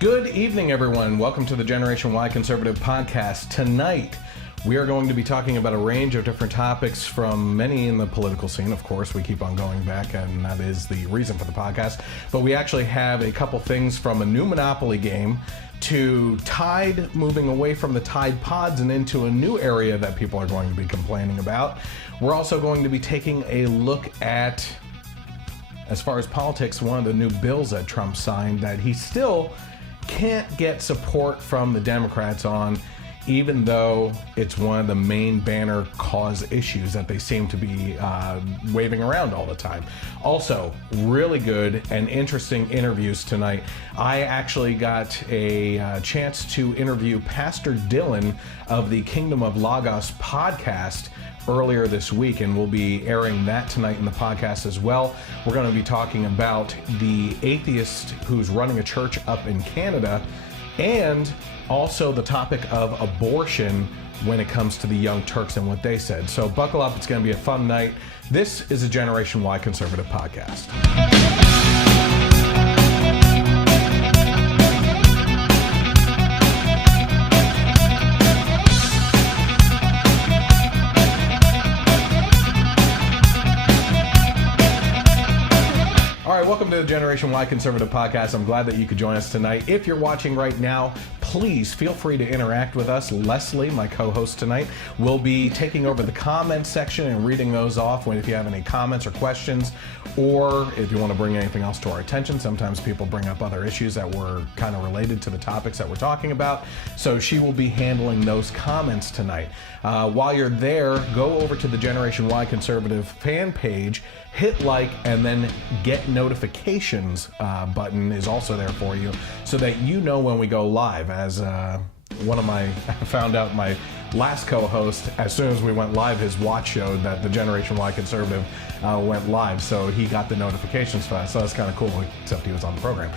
Good evening, everyone. Welcome to the Generation Y Conservative Podcast. Tonight, we are going to be talking about a range of different topics from many in the political scene. Of course, we keep on going back, and that is the reason for the podcast. But we actually have a couple things from a new Monopoly game to Tide moving away from the Tide Pods and into a new area that people are going to be complaining about. We're also going to be taking a look at, as far as politics, one of the new bills that Trump signed that he still can't get support from the Democrats on, even though it's one of the main banner cause issues that they seem to be waving around all the time. Also, really good and interesting interviews tonight. I actually got a chance to interview Pastor Dylan of the Kingdom of Lagos podcast earlier this week, and we'll be airing that tonight in the podcast as well. We're going to be talking about the atheist who's running a church up in Canada, and also the topic of abortion when it comes to the Young Turks and what they said. So buckle up, it's going to be a fun night. This is a Generation Y Conservative Podcast. Welcome to the Generation Y Conservative Podcast. I'm glad that you could join us tonight. If you're watching right now, please feel free to interact with us. Leslie, my co-host tonight, will be taking over the comments section and reading those off if you have any comments or questions, or if you want to bring anything else to our attention. Sometimes people bring up other issues that were kind of related to the topics that we're talking about, so she will be handling those comments tonight. While you're there, go over to the Generation Y Conservative fan page, hit like, and then get notifications button is also there for you so that you know when we go live. As I found out my last co-host, as soon as we went live, his watch showed that the Generation Y Conservative went live, so he got the notifications for us. So that's kind of cool, except he was on the program.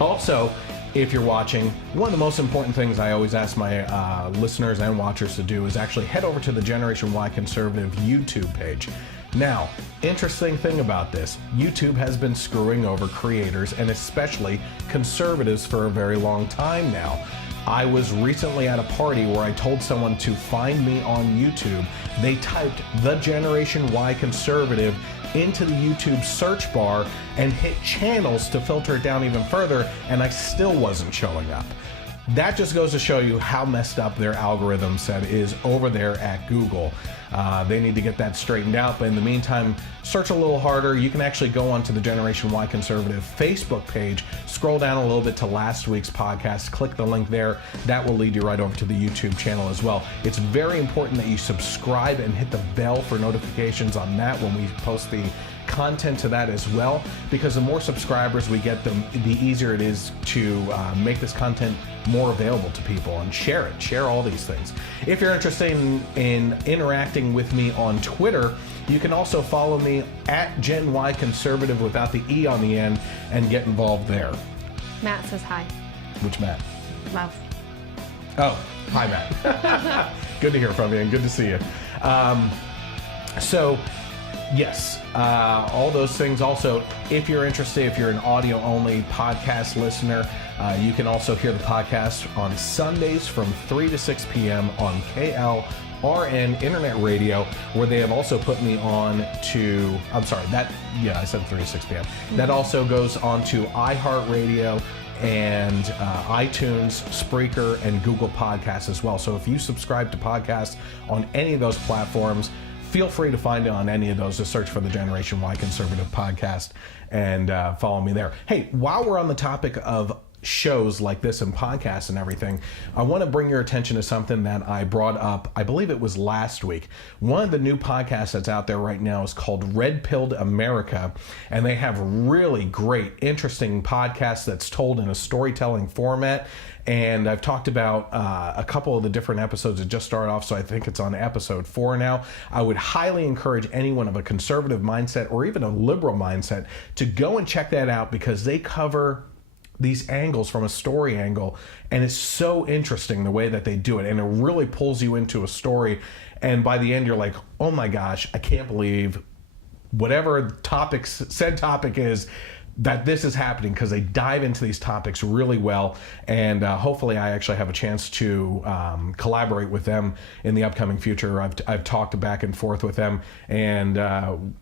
Also, if you're watching, one of the most important things I always ask my listeners and watchers to do is actually head over to the Generation Y Conservative YouTube page. Now, interesting thing about this, YouTube has been screwing over creators and especially conservatives for a very long time now. I was recently at a party where I told someone to find me on YouTube. They typed the Generation Y Conservative into the YouTube search bar and hit channels to filter it down even further, and I still wasn't showing up. That just goes to show you how messed up their algorithm set is over there at Google. They need to get that straightened out, but in the meantime, search a little harder. You can actually go onto the Generation Y Conservative Facebook page, scroll down a little bit to last week's podcast, click the link there. That will lead you right over to the YouTube channel as well. It's very important that you subscribe and hit the bell for notifications on that when we post the content to that as well, because the more subscribers we get, the easier it is to make this content more available to people, and share all these things. If you're interested in interacting with me on Twitter, you can also follow me at Gen Y Conservative without the E on the end and get involved there. Matt says hi. Which Matt? Love. Oh, hi Matt. Good to hear from you and good to see you. So yes, all those things. Also, if you're interested, if you're an audio-only podcast listener, you can also hear the podcast on Sundays from 3 to 6 p.m. on KLRN Internet Radio, where they have also put me on to, I said 3 to 6 p.m. That also goes on to iHeartRadio and iTunes, Spreaker, and Google Podcasts as well. So if you subscribe to podcasts on any of those platforms, feel free to find it on any of those. Just search for the Generation Y Conservative Podcast and follow me there. Hey, while we're on the topic of shows like this and podcasts and everything, I want to bring your attention to something that I brought up, I believe it was last week. One of the new podcasts that's out there right now is called Red Pilled America, and they have really great, interesting podcasts that's told in a storytelling format. And I've talked about a couple of the different episodes that just started off, so I think it's on episode 4 now. I would highly encourage anyone of a conservative mindset or even a liberal mindset to go and check that out, because they cover these angles from a story angle, and it's so interesting the way that they do it, and it really pulls you into a story, and by the end you're like, oh my gosh, I can't believe whatever said topic is, that this is happening, because they dive into these topics really well, and hopefully I actually have a chance to collaborate with them in the upcoming future. I've talked back and forth with them, and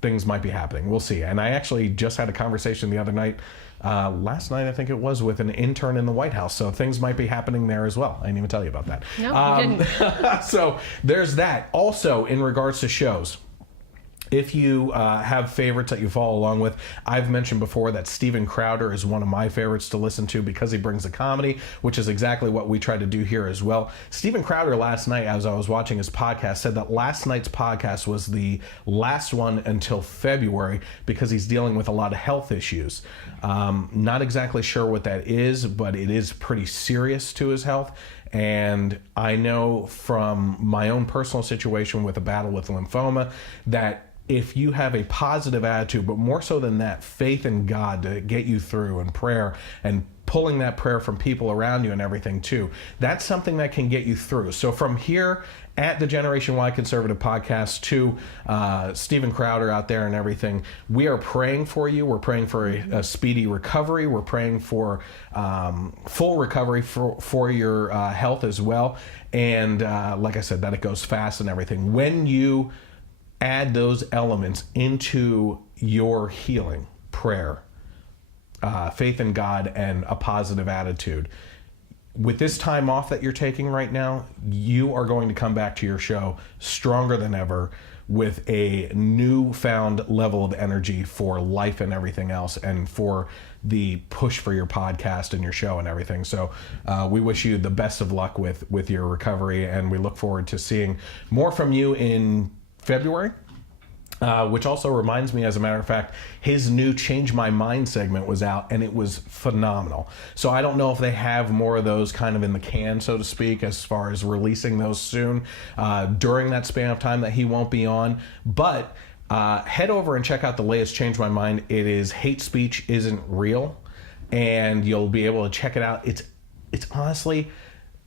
things might be happening. We'll see. And I actually just had a conversation the other night, last night I think it was, with an intern in the White House, so things might be happening there as well. I didn't even tell you about that. No, you didn't. So there's that. Also, in regards to shows, if you have favorites that you follow along with, I've mentioned before that Steven Crowder is one of my favorites to listen to because he brings the comedy, which is exactly what we try to do here as well. Steven Crowder last night, as I was watching his podcast, said that last night's podcast was the last one until February because he's dealing with a lot of health issues. Not exactly sure what that is, but it is pretty serious to his health. And I know from my own personal situation with a battle with lymphoma that if you have a positive attitude, but more so than that, faith in God to get you through, and prayer, and pulling that prayer from people around you and everything too, that's something that can get you through. So from here at the Generation Y Conservative Podcast to Steven Crowder out there and everything, we are praying for you. We're praying for a speedy recovery. We're praying for full recovery for your health as well. And like I said, that it goes fast and everything. When you add those elements into your healing, prayer, faith in God, and a positive attitude, with this time off that you're taking right now, you are going to come back to your show stronger than ever, with a newfound level of energy for life and everything else, and for the push for your podcast and your show and everything. So we wish you the best of luck with your recovery, and we look forward to seeing more from you in February. Which also reminds me, as a matter of fact, his new Change My Mind segment was out, and it was phenomenal. So I don't know if they have more of those kind of in the can, so to speak, as far as releasing those soon during that span of time that he won't be on. But head over and check out the latest Change My Mind. It is Hate Speech Isn't Real, and you'll be able to check it out. It's honestly,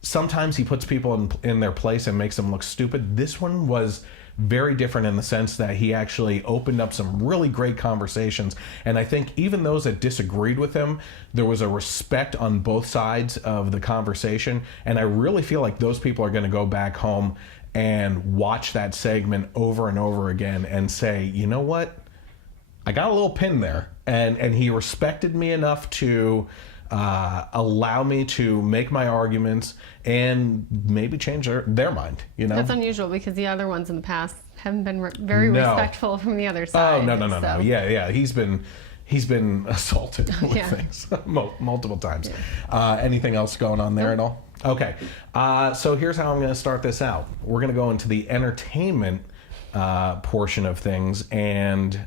sometimes he puts people in their place and makes them look stupid. This one was very different in the sense that he actually opened up some really great conversations, and I think even those that disagreed with him, there was a respect on both sides of the conversation, and I really feel like those people are going to go back home and watch that segment over and over again and say, you know what, I got a little pin there, and he respected me enough to allow me to make my arguments and maybe change their mind, you know? That's unusual because the other ones in the past haven't been very respectful from the other side. Oh, no. Yeah. He's been assaulted with things multiple times. Yeah. Anything else going on there at all? Okay. So here's how I'm going to start this out. We're going to go into the entertainment portion of things. And,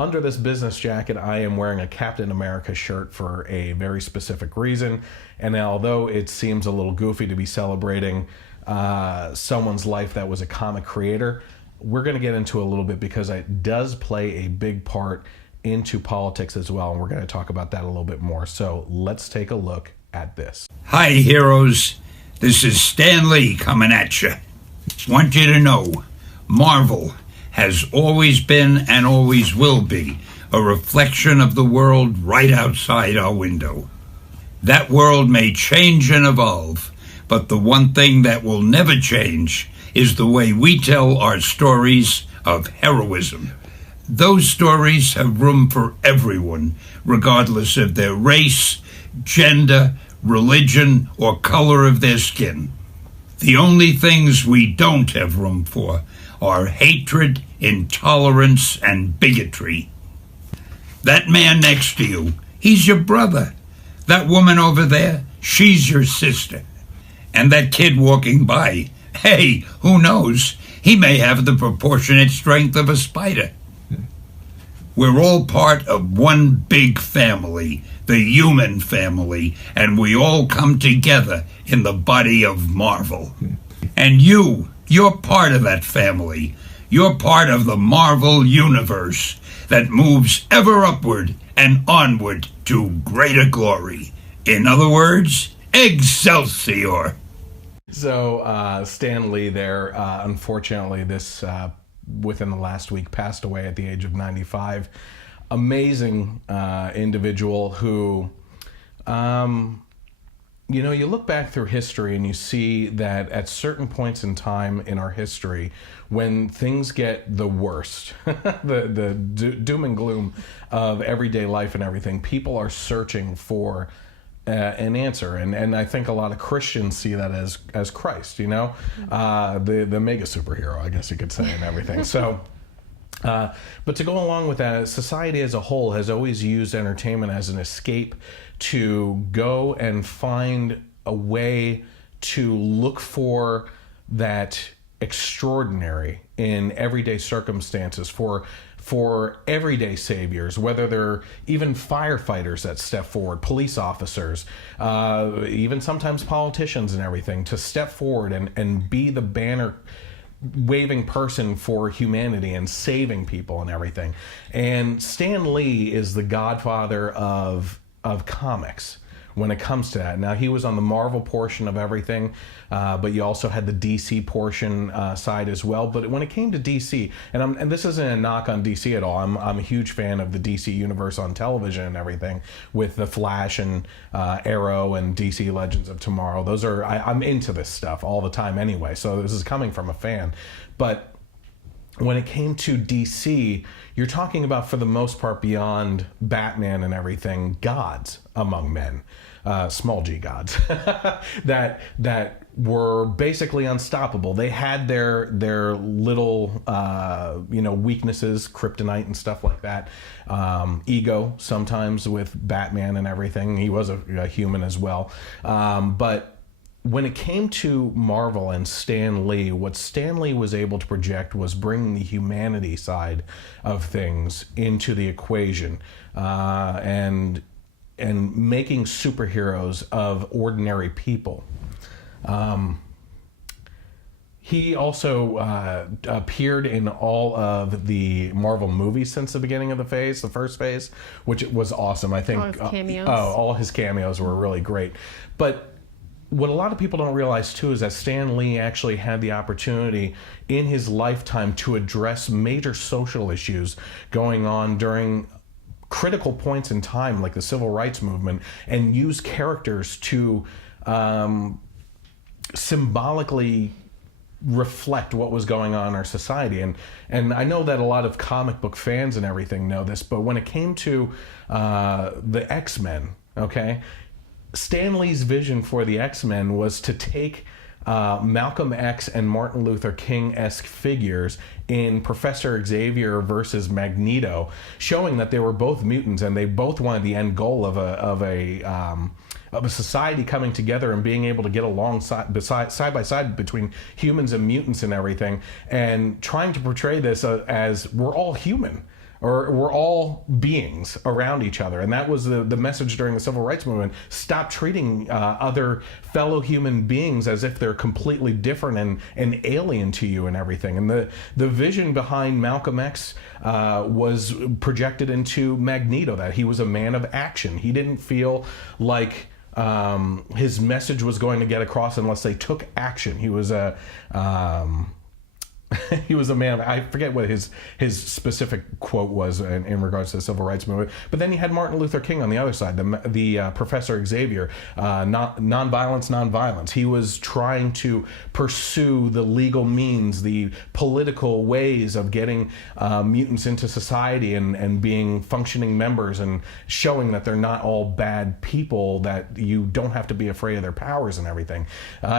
under this business jacket, I am wearing a Captain America shirt for a very specific reason. And although it seems a little goofy to be celebrating someone's life that was a comic creator, we're going to get into a little bit because it does play a big part into politics as well. And we're going to talk about that a little bit more. So let's take a look at this. Hi, heroes. This is Stan Lee coming at you. Want you to know, Marvel has always been and always will be a reflection of the world right outside our window. That world may change and evolve, but the one thing that will never change is the way we tell our stories of heroism. Those stories have room for everyone, regardless of their race, gender, religion, or color of their skin. The only things we don't have room for are hatred, intolerance, and bigotry. That man next to you, he's your brother. That woman over there, she's your sister. And that kid walking by, hey, who knows? He may have the proportionate strength of a spider. We're all part of one big family, the human family, and we all come together in the body of Marvel. And you're part of that family. You're part of the Marvel universe that moves ever upward and onward to greater glory. In other words, Excelsior. So Stan Lee there, unfortunately, within the last week, passed away at the age of 95. amazing individual who, you look back through history and you see that at certain points in time in our history, when things get the worst, the doom and gloom of everyday life and everything, people are searching for an answer, and I think a lot of Christians see that as Christ, the mega superhero, I guess you could say, and everything. So, but to go along with that, society as a whole has always used entertainment as an escape to go and find a way to look for that extraordinary in everyday circumstances, for everyday saviors, whether they're even firefighters that step forward, police officers, even sometimes politicians and everything, to step forward and be the banner waving person for humanity and saving people and everything. And Stan Lee is the godfather of comics when it comes to that. Now, he was on the Marvel portion of everything, but you also had the DC portion side as well. But when it came to DC, and this isn't a knock on DC at all, I'm a huge fan of the DC universe on television and everything, with the Flash and Arrow and DC Legends of Tomorrow. Those are, I'm into this stuff all the time anyway, so this is coming from a fan. But when it came to DC, you're talking about, for the most part, beyond Batman and everything, gods among men, small g gods, that were basically unstoppable. They had their little weaknesses, kryptonite and stuff like that. Ego sometimes with Batman and everything. He was a human as well, but when it came to Marvel and Stan Lee, what Stan Lee was able to project was bringing the humanity side of things into the equation, and making superheroes of ordinary people. He also appeared in all of the Marvel movies since the beginning of the first phase, which was awesome. I think all his cameos. All his cameos were really great. But what a lot of people don't realize too is that Stan Lee actually had the opportunity in his lifetime to address major social issues going on during critical points in time, like the civil rights movement, and use characters to symbolically reflect what was going on in our society. And I know that a lot of comic book fans and everything know this, but when it came to the X-Men, okay, Stan Lee's vision for the X-Men was to take Malcolm X and Martin Luther King-esque figures in Professor Xavier versus Magneto, showing that they were both mutants and they both wanted the end goal of a society coming together and being able to get along side by side between humans and mutants and everything, and trying to portray this as we're all human, or we're all beings around each other. And that was the message during the civil rights movement. Stop treating other fellow human beings as if they're completely different and alien to you and everything. And the vision behind Malcolm X was projected into Magneto, that he was a man of action. He didn't feel like his message was going to get across unless they took action. He was a he was a man. I forget what his specific quote was in regards to the civil rights movement. But then you had Martin Luther King on the other side, the Professor Xavier, nonviolence. He was trying to pursue the legal means, the political ways of getting mutants into society and being functioning members, and showing that they're not all bad people, that you don't have to be afraid of their powers and everything.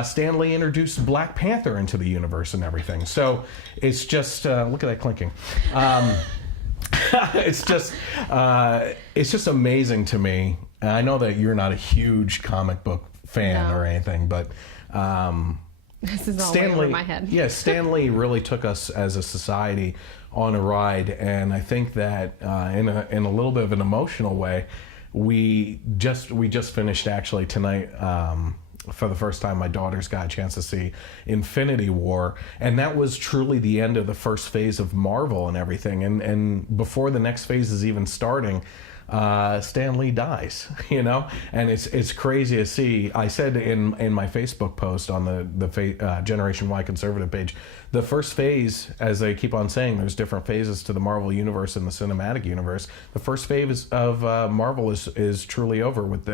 Stan Lee introduced Black Panther into the universe and everything. So it's just look at that clinking. It's just amazing to me. And I know that you're not a huge comic book fan or anything, but this is all way over my head. Yeah, Stan Lee really took us as a society on a ride, and I think that in a little bit of an emotional way, we just finished actually tonight. For the first time, my daughters got a chance to see Infinity War, and that was truly the end of the first phase of Marvel and everything. And before the next phase is even starting, Stan Lee dies, you know, and it's crazy to see. I said in my Facebook post on the Generation Y conservative page, the first phase, as they keep on saying, there's different phases to the Marvel universe and the cinematic universe. The first phase of Marvel is truly over, with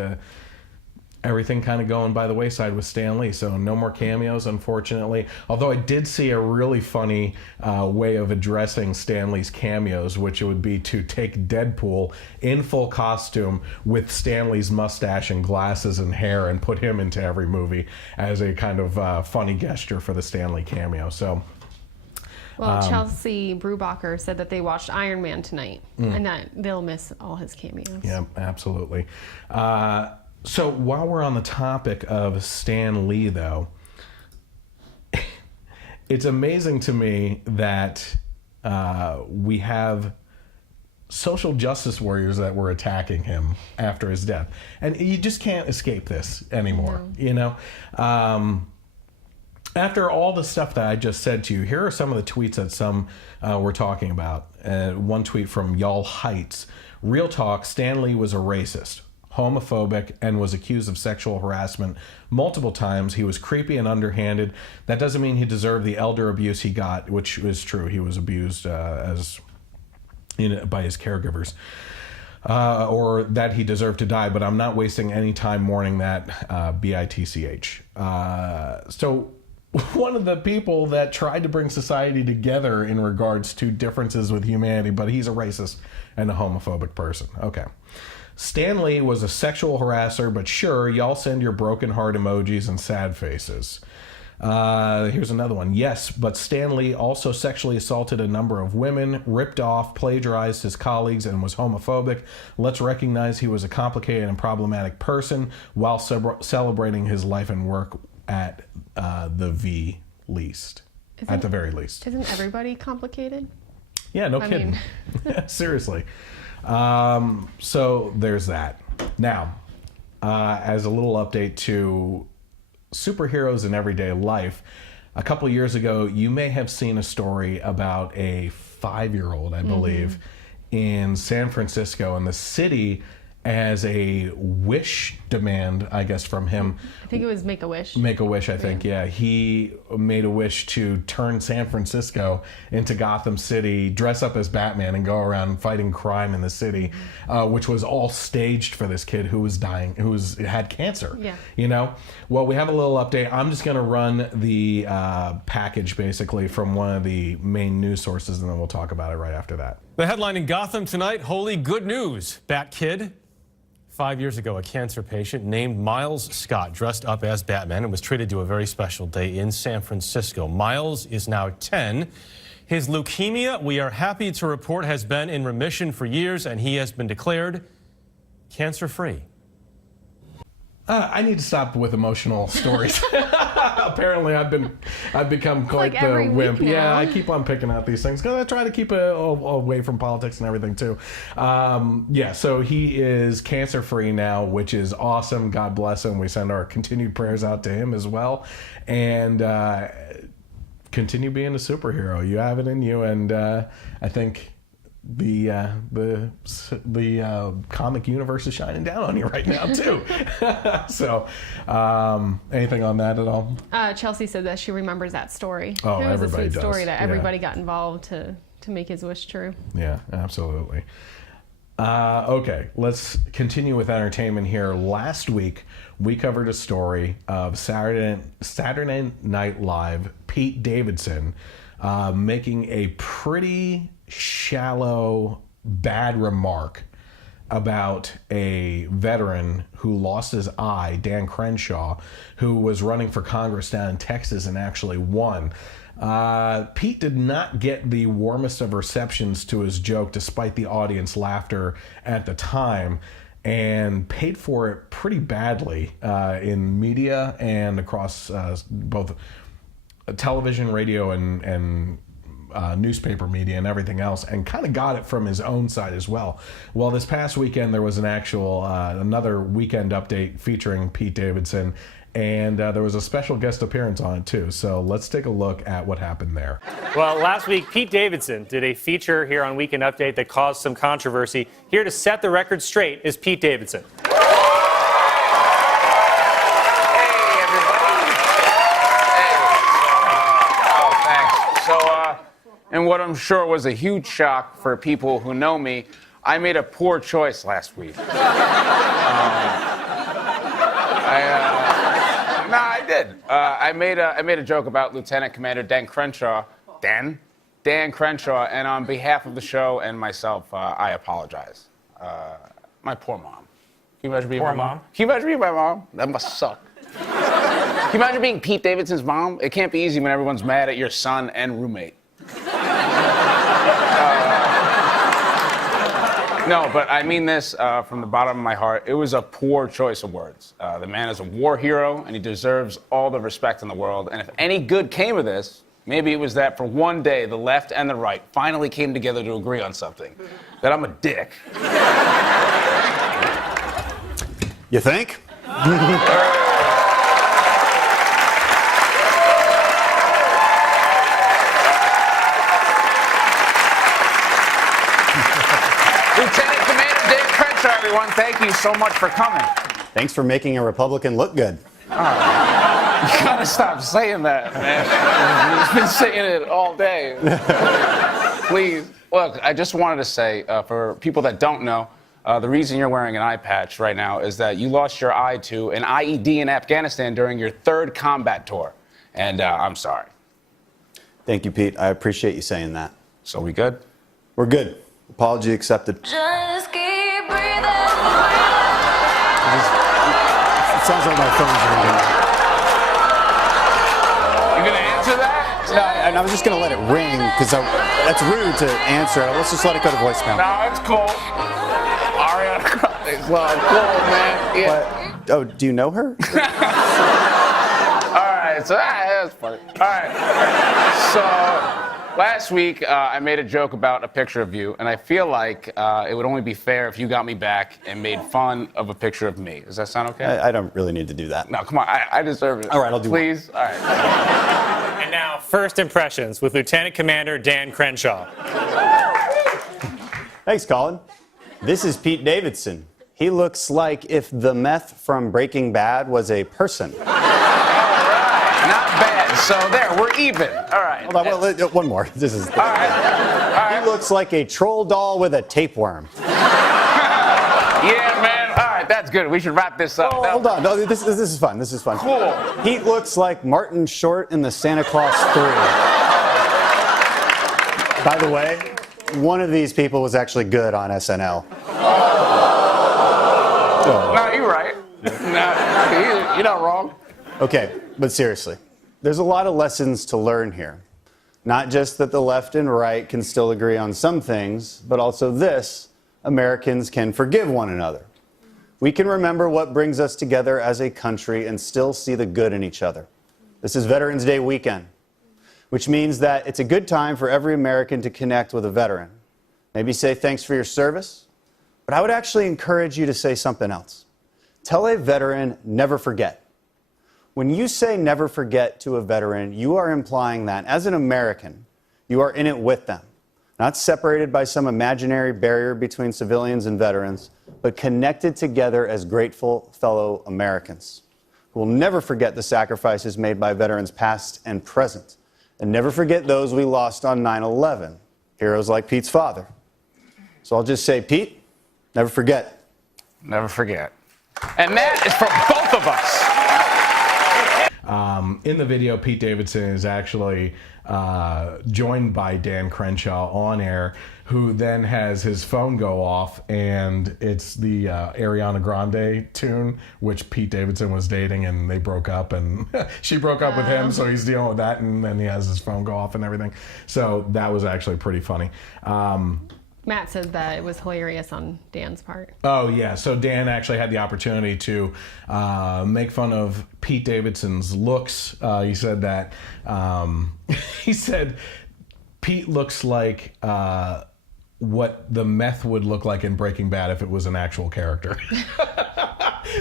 everything kind of going by the wayside with Stan Lee. So no more cameos, unfortunately. Although I did see a really funny way of addressing Stan Lee's cameos, which would be to take Deadpool in full costume with Stan Lee's mustache and glasses and hair and put him into every movie as a kind of funny gesture for the Stan Lee cameo. So. Well, Chelsea Brubacher said that they watched Iron Man tonight and that they'll miss all his cameos. Yeah, absolutely. So while we're on the topic of Stan Lee, though, it's amazing to me that we have social justice warriors that were attacking him after his death. And you just can't escape this anymore, you know? After all the stuff that I just said to you, here are some of the tweets that some were talking about. One tweet from Y'all Heights. Real talk, Stan Lee was a racist, homophobic, and was accused of sexual harassment multiple times. He was creepy and underhanded. That doesn't mean he deserved the elder abuse he got, which is true. He was abused by his caregivers. Or that he deserved to die, but I'm not wasting any time mourning that, BITCH. So one of the people that tried to bring society together in regards to differences with humanity, but he's a racist and a homophobic person. Okay. Stan Lee was a sexual harasser, but sure, y'all send your broken heart emojis and sad faces. Here's another one. Yes, but Stan Lee also sexually assaulted a number of women, ripped off, plagiarized his colleagues, and was homophobic. Let's recognize he was a complicated and problematic person while celebrating his life and work at the least. At the very least. Isn't everybody complicated? Yeah, no kidding. Seriously. So there's that. Now, as a little update to superheroes in everyday life, a couple years ago, you may have seen a story about a 5-year-old, I believe, in San Francisco, and the city as a wish demand, I guess, from him. I think it was Make-A-Wish. Make-A-Wish, I think, yeah. He made a wish to turn San Francisco into Gotham City, dress up as Batman, and go around fighting crime in the city, which was all staged for this kid who was dying, had cancer. Yeah. You know? Well, we have a little update. I'm just going to run the package, basically, from one of the main news sources, and then we'll talk about it right after that. The headline in Gotham tonight, holy good news. Batkid. 5 years ago, a cancer patient named Miles Scott dressed up as Batman and was treated to a very special day in San Francisco. Miles is now 10. His leukemia, we are happy to report, has been in remission for years, and he has been declared cancer-free. I need to stop with emotional stories. Apparently, I've become quite the wimp. Yeah, I keep on picking out these things because I try to keep it away from politics and everything too. Yeah, so he is cancer-free now, which is awesome. God bless him. We send our continued prayers out to him as well, and continue being a superhero. You have it in you, and I think the comic universe is shining down on you right now too. So anything on that at all? Chelsea said that she remembers that story. Oh, it was everybody a sweet does. story that everybody got involved to make his wish true. Yeah, absolutely. Okay, let's continue with entertainment here. Last week we covered a story of Saturday Night Live Pete Davidson making a pretty shallow, bad remark about a veteran who lost his eye, Dan Crenshaw, who was running for Congress down in Texas and actually won. Pete did not get the warmest of receptions to his joke, despite the audience laughter at the time, and paid for it pretty badly in media and across both television, radio, and newspaper media and everything else, and kind of got it from his own side as well. Well, this past weekend there was an actual another weekend update featuring Pete Davidson, and there was a special guest appearance on it too. So let's take a look at what happened there. Well, last week Pete Davidson did a feature here on Weekend Update that caused some controversy. Here to set the record straight is Pete Davidson. And what I'm sure was a huge shock for people who know me, I made a poor choice last week. I did. I made a joke about Lieutenant Commander Dan Crenshaw. Dan Crenshaw, and on behalf of the show and myself, I apologize. My poor mom. Can you imagine being my mom? Can you imagine being my mom? That must suck. Can you imagine being Pete Davidson's mom? It can't be easy when everyone's mad at your son and roommate. No, but I mean this from the bottom of my heart. It was a poor choice of words. The man is a war hero, and he deserves all the respect in the world. And if any good came of this, maybe it was that for one day, the left and the right finally came together to agree on something. That I'm a dick. You think? Lieutenant Commander Dan Crenshaw, everyone, thank you so much for coming. Thanks for making a Republican look good. You gotta stop saying that, man. You've been saying it all day. Please. Look, I just wanted to say, for people that don't know, the reason you're wearing an eye patch right now is that you lost your eye to an IED in Afghanistan during your 3rd combat tour. And I'm sorry. Thank you, Pete. I appreciate you saying that. So we good? We're good. Apology accepted. Just keep breathing. It sounds like my phone's ringing. You gonna answer that? No, and I was just going to let it ring, because that's rude to answer. Let's just let it go to voicemail. No, it's cool. Ariana Grande's love. Cool, man. Yeah. What? Oh, do you know her? All right, so that's funny. All right. So last week, I made a joke about a picture of you, and I feel like it would only be fair if you got me back and made fun of a picture of me. Does that sound okay? I don't really need to do that. No, come on. I deserve it. All right, I'll do Please? All right. And now, first impressions with Lieutenant Commander Dan Crenshaw. Thanks, Colin. This is Pete Davidson. He looks like if the meth from Breaking Bad was a person. All right. Not bad. So there, we're even. All right. Hold on, well, one more. This is. All right. He looks like a troll doll with a tapeworm. Yeah, man. All right, that's good. We should wrap this up. Oh, hold on. No, this is fun. This is fun. Cool. He looks like Martin Short in the Santa Claus 3. By the way, one of these people was actually good on SNL. No, you're right. No, you're not wrong. Okay, but seriously, there's a lot of lessons to learn here. Not just that the left and right can still agree on some things, but also this: Americans can forgive one another. We can remember what brings us together as a country and still see the good in each other. This is Veterans Day weekend, which means that it's a good time for every American to connect with a veteran. Maybe say thanks for your service, but I would actually encourage you to say something else. Tell a veteran, never forget. When you say never forget to a veteran, you are implying that as an American, you are in it with them, not separated by some imaginary barrier between civilians and veterans, but connected together as grateful fellow Americans who will never forget the sacrifices made by veterans past and present, and never forget those we lost on 9/11, heroes like Pete's father. So I'll just say, Pete, never forget. Never forget. And that is for both of us. In the video, Pete Davidson is actually joined by Dan Crenshaw on air, who then has his phone go off, and it's the Ariana Grande tune, which Pete Davidson was dating, and they broke up, and she broke up with him, so he's dealing with that, and then he has his phone go off and everything. So that was actually pretty funny. Matt said that it was hilarious on Dan's part. Oh, yeah. So Dan actually had the opportunity to make fun of Pete Davidson's looks. He said that, he said, Pete looks like what the meth would look like in Breaking Bad if it was an actual character.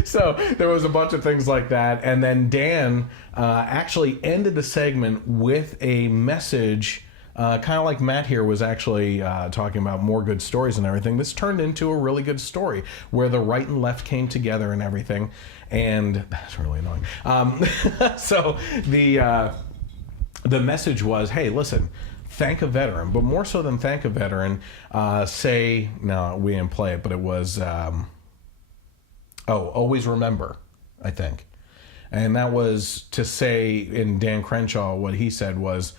So there was a bunch of things like that. And then Dan actually ended the segment with a message, kind of like Matt here was actually talking about more good stories and everything. This turned into a really good story where the right and left came together and everything. And that's really annoying. So the message was, hey, listen, thank a veteran, but more so than thank a veteran, no, we didn't play it, but it was, always remember, I think. And that was to say in Dan Crenshaw, what he said was,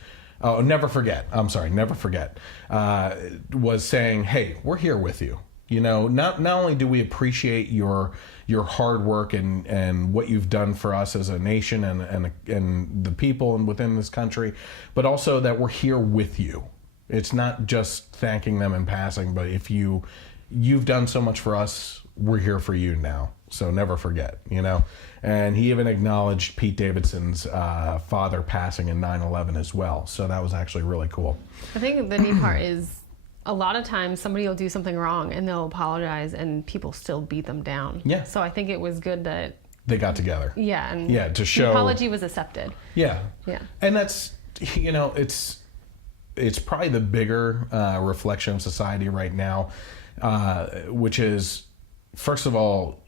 never forget. I'm sorry, never forget. Was saying, hey, we're here with you. You know, not only do we appreciate your hard work and what you've done for us as a nation and the people and within this country, but also that we're here with you. It's not just thanking them in passing, but if you've done so much for us, we're here for you now. So never forget, you know. And he even acknowledged Pete Davidson's father passing in 9/11 as well. So that was actually really cool. I think the neat part is a lot of times somebody will do something wrong and they'll apologize and people still beat them down. Yeah. So I think it was good that they got together. Yeah. And yeah, to show the apology was accepted. Yeah. Yeah. And that's, you know, it's probably the bigger reflection of society right now, which is, first of all,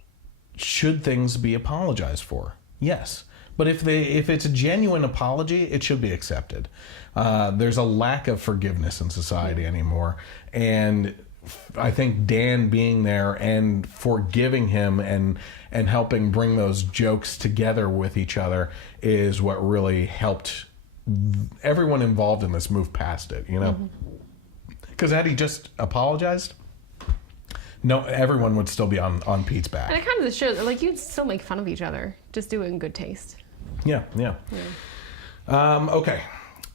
should things be apologized for? Yes. But if it's a genuine apology, it should be accepted. There's a lack of forgiveness in society anymore. And I think Dan being there and forgiving him and helping bring those jokes together with each other is what really helped everyone involved in this move past it, you know? Because had he just apologized, no, everyone would still be on Pete's back. And it kind of just shows, like, you'd still make fun of each other. Just do it in good taste. Yeah. Okay.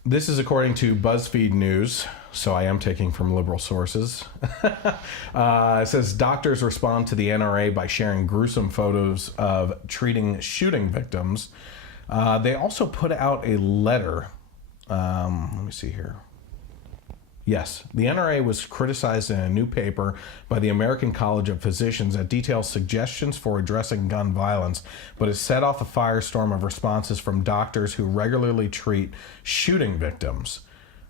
This is according to BuzzFeed News, so I am taking from liberal sources. It says doctors respond to the NRA by sharing gruesome photos of treating shooting victims. They also put out a letter. Let me see here. Yes, the NRA was criticized in a new paper by the American College of Physicians that details suggestions for addressing gun violence, but it set off a firestorm of responses from doctors who regularly treat shooting victims.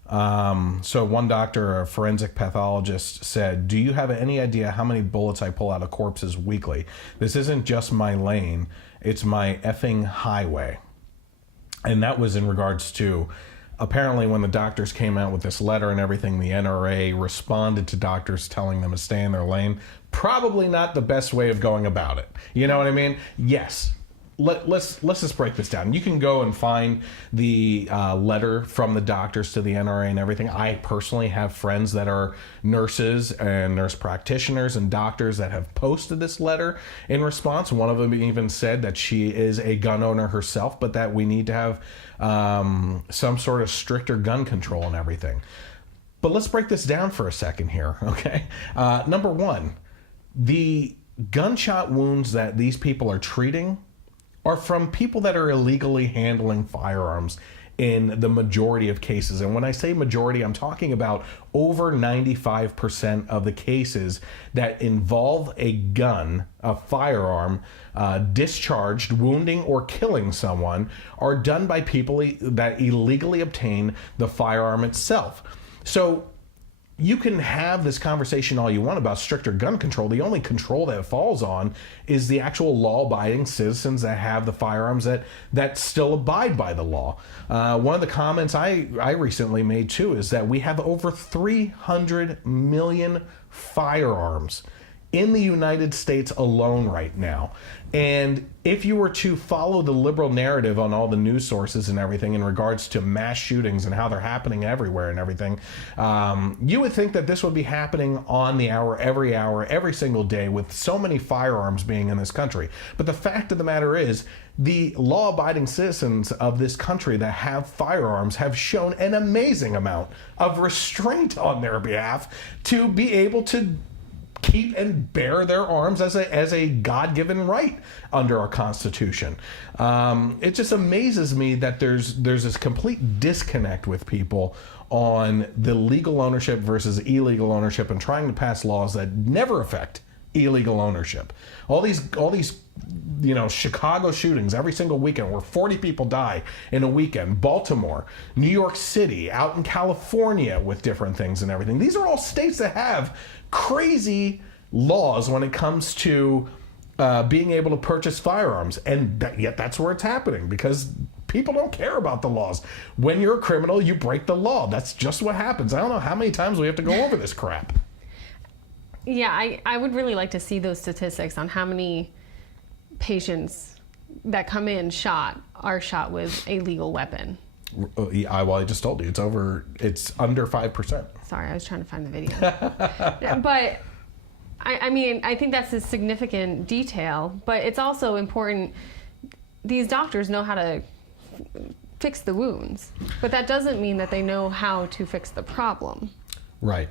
So one doctor, a forensic pathologist, said, "Do you have any idea how many bullets I pull out of corpses weekly? This isn't just my lane, it's my effing highway." And that was in regards to, apparently when the doctors came out with this letter and everything, the NRA responded to doctors telling them to stay in their lane. Probably not the best way of going about it. You know what I mean? Yes. Let's just break this down. You can go and find the letter from the doctors to the NRA and everything. I personally have friends that are nurses and nurse practitioners and doctors that have posted this letter in response. One of them even said that she is a gun owner herself, but that we need to have some sort of stricter gun control and everything. But let's break this down for a second here, okay? Number one, the gunshot wounds that these people are treating are from people that are illegally handling firearms in the majority of cases. And when I say majority, I'm talking about over 95% of the cases that involve a gun, a firearm, discharged, wounding, or killing someone are done by people that illegally obtain the firearm itself. So you can have this conversation all you want about stricter gun control. The only control that it falls on is the actual law-abiding citizens that have the firearms that still abide by the law. One of the comments I recently made too is that we have over 300 million firearms in the United States alone right now. And if you were to follow the liberal narrative on all the news sources and everything in regards to mass shootings and how they're happening everywhere and everything, you would think that this would be happening on the hour, every single day with so many firearms being in this country. But the fact of the matter is, the law-abiding citizens of this country that have firearms have shown an amazing amount of restraint on their behalf to be able to keep and bear their arms as a God-given right under our Constitution. It just amazes me that there's this complete disconnect with people on the legal ownership versus illegal ownership, and trying to pass laws that never affect illegal ownership. All these Chicago shootings every single weekend where 40 people die in a weekend, Baltimore, New York City, out in California with different things and everything. These are all states that have crazy laws when it comes to being able to purchase firearms, and yet that's where it's happening, because people don't care about the laws. When you're a criminal, you break the law. That's just what happens. I don't know how many times we have to go over this crap. Yeah, I would really like to see those statistics on how many patients that come in are shot with a lethal weapon. I just told you, it's under 5%. Sorry, I was trying to find the video. But I mean, I think that's a significant detail, but it's also important. These doctors know how to fix the wounds, but that doesn't mean that they know how to fix the problem. Right.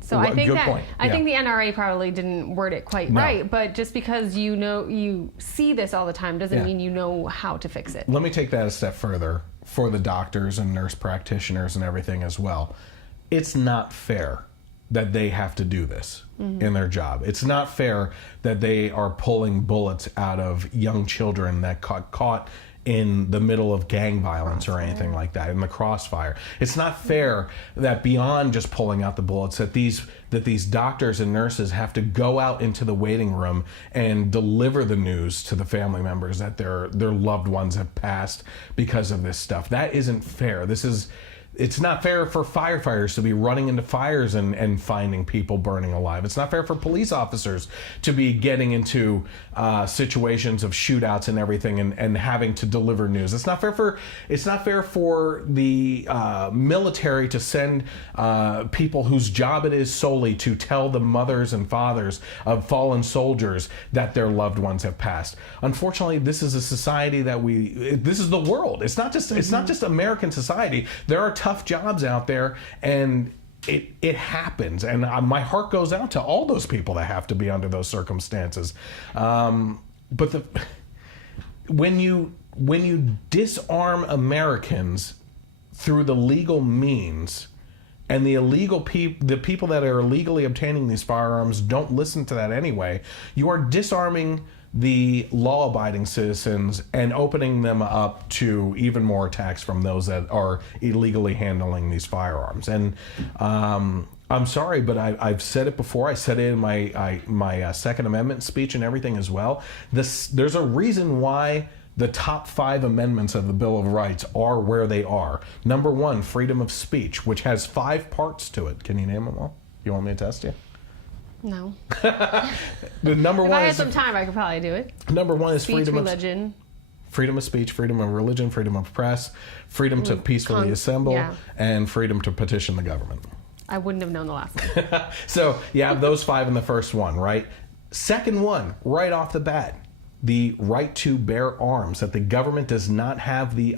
So I think I think the NRA probably didn't word it quite right, but just because you see this all the time doesn't mean you know how to fix it. Let me take that a step further for the doctors and nurse practitioners and everything as well. It's not fair that they have to do this in their job. It's not fair that they are pulling bullets out of young children that caught in the middle of gang violence or anything like that, in the crossfire. It's not fair that beyond just pulling out the bullets, that these doctors and nurses have to go out into the waiting room and deliver the news to the family members that their loved ones have passed because of this stuff. That isn't fair. It's not fair for firefighters to be running into fires and finding people burning alive. It's not fair for police officers to be getting into situations of shootouts and everything and having to deliver news. It's not fair for the military to send people whose job it is solely to tell the mothers and fathers of fallen soldiers that their loved ones have passed. Unfortunately, this is a society this is the world. It's not just American society. There are tough jobs out there, and it happens, and my heart goes out to all those people that have to be under those circumstances. But when you disarm Americans through the legal means, and the people that are illegally obtaining these firearms don't listen to that anyway, you are disarming the law-abiding citizens and opening them up to even more attacks from those that are illegally handling these firearms. And I'm sorry, but I've said it before. I said it in my Second Amendment speech and everything as well. There's a reason why the top 5 amendments of the Bill of Rights are where they are. Number 1, freedom of speech, which has 5 parts to it. Can you name them all? You want me to test you? No. The number if one I had is some time, I could probably do it. Number 1 is Speech, religion. Freedom of speech, freedom of religion, freedom of press, freedom to peacefully assemble, and freedom to petition the government. I wouldn't have known the last one. So you have those 5 in the first one, right? Second one, right off the bat, the right to bear arms. That the government does not have the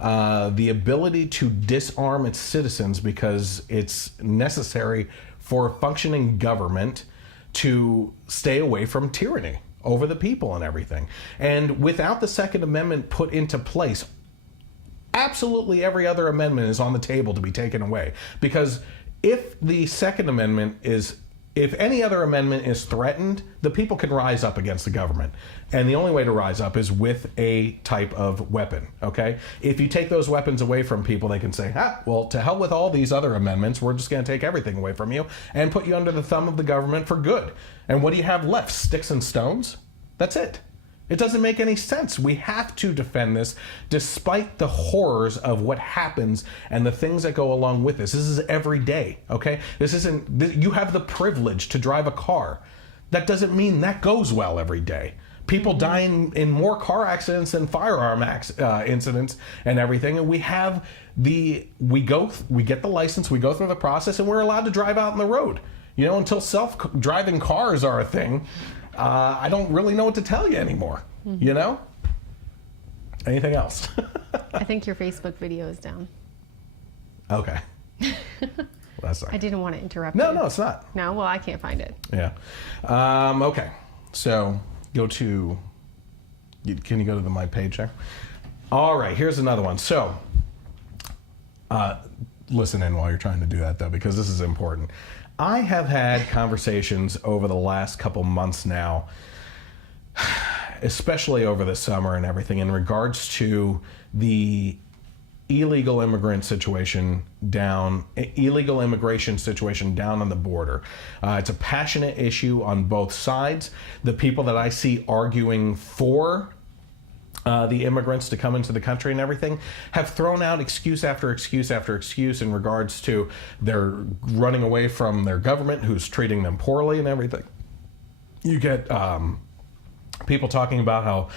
ability to disarm its citizens because it's necessary for a functioning government to stay away from tyranny over the people and everything. And without the Second Amendment put into place, absolutely every other amendment is on the table to be taken away. Because if the Second Amendment if any other amendment is threatened, the people can rise up against the government. And the only way to rise up is with a type of weapon, okay? If you take those weapons away from people, they can say, well, to hell with all these other amendments, we're just going to take everything away from you and put you under the thumb of the government for good. And what do you have left? Sticks and stones? That's it. It doesn't make any sense. We have to defend this despite the horrors of what happens and the things that go along with this. This is every day, okay? You have the privilege to drive a car. That doesn't mean that goes well every day. People die in more car accidents than firearm incidents and everything. And we get the license, we go through the process, and we're allowed to drive out on the road. You know, until self-driving cars are a thing, I don't really know what to tell you anymore, you know? Anything else? I think your Facebook video is down. Okay. That's not. I didn't want to interrupt No, you. no, it's not. No, well, I can't find it. Yeah. Okay. So go to. Can you go to the my page there? All right. Here's another one. So. Listen in while you're trying to do that, though, because this is important. I have had conversations over the last couple months now, especially over the summer and everything, in regards to the illegal immigration situation down on the border. It's a passionate issue on both sides. The people that I see arguing for the immigrants to come into the country and everything have thrown out excuse after excuse after excuse in regards to they're running away from their government who's treating them poorly and everything. You get people talking about how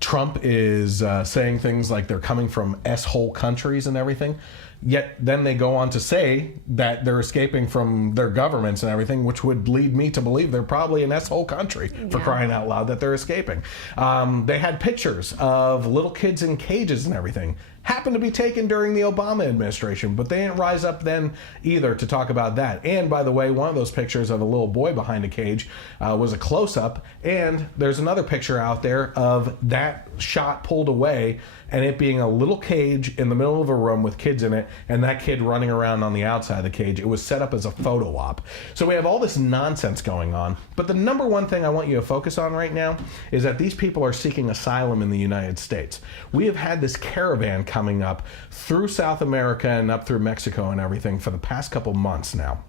Trump is saying things like they're coming from S-hole countries and everything. Yet then they go on to say that they're escaping from their governments and everything, which would lead me to believe they're probably an S-hole country, for crying out loud, that they're escaping. They had pictures of little kids in cages and everything. Happened to be taken during the Obama administration, but they didn't rise up then either to talk about that. And by the way, one of those pictures of a little boy behind a cage was a close-up, and there's another picture out there of that shot pulled away and it being a little cage in the middle of a room with kids in it, and that kid running around on the outside of the cage. It was set up as a photo op. So we have all this nonsense going on, but the number one thing I want you to focus on right now is that these people are seeking asylum in the United States. We have had this caravan coming up through South America and up through Mexico and everything for the past couple months now.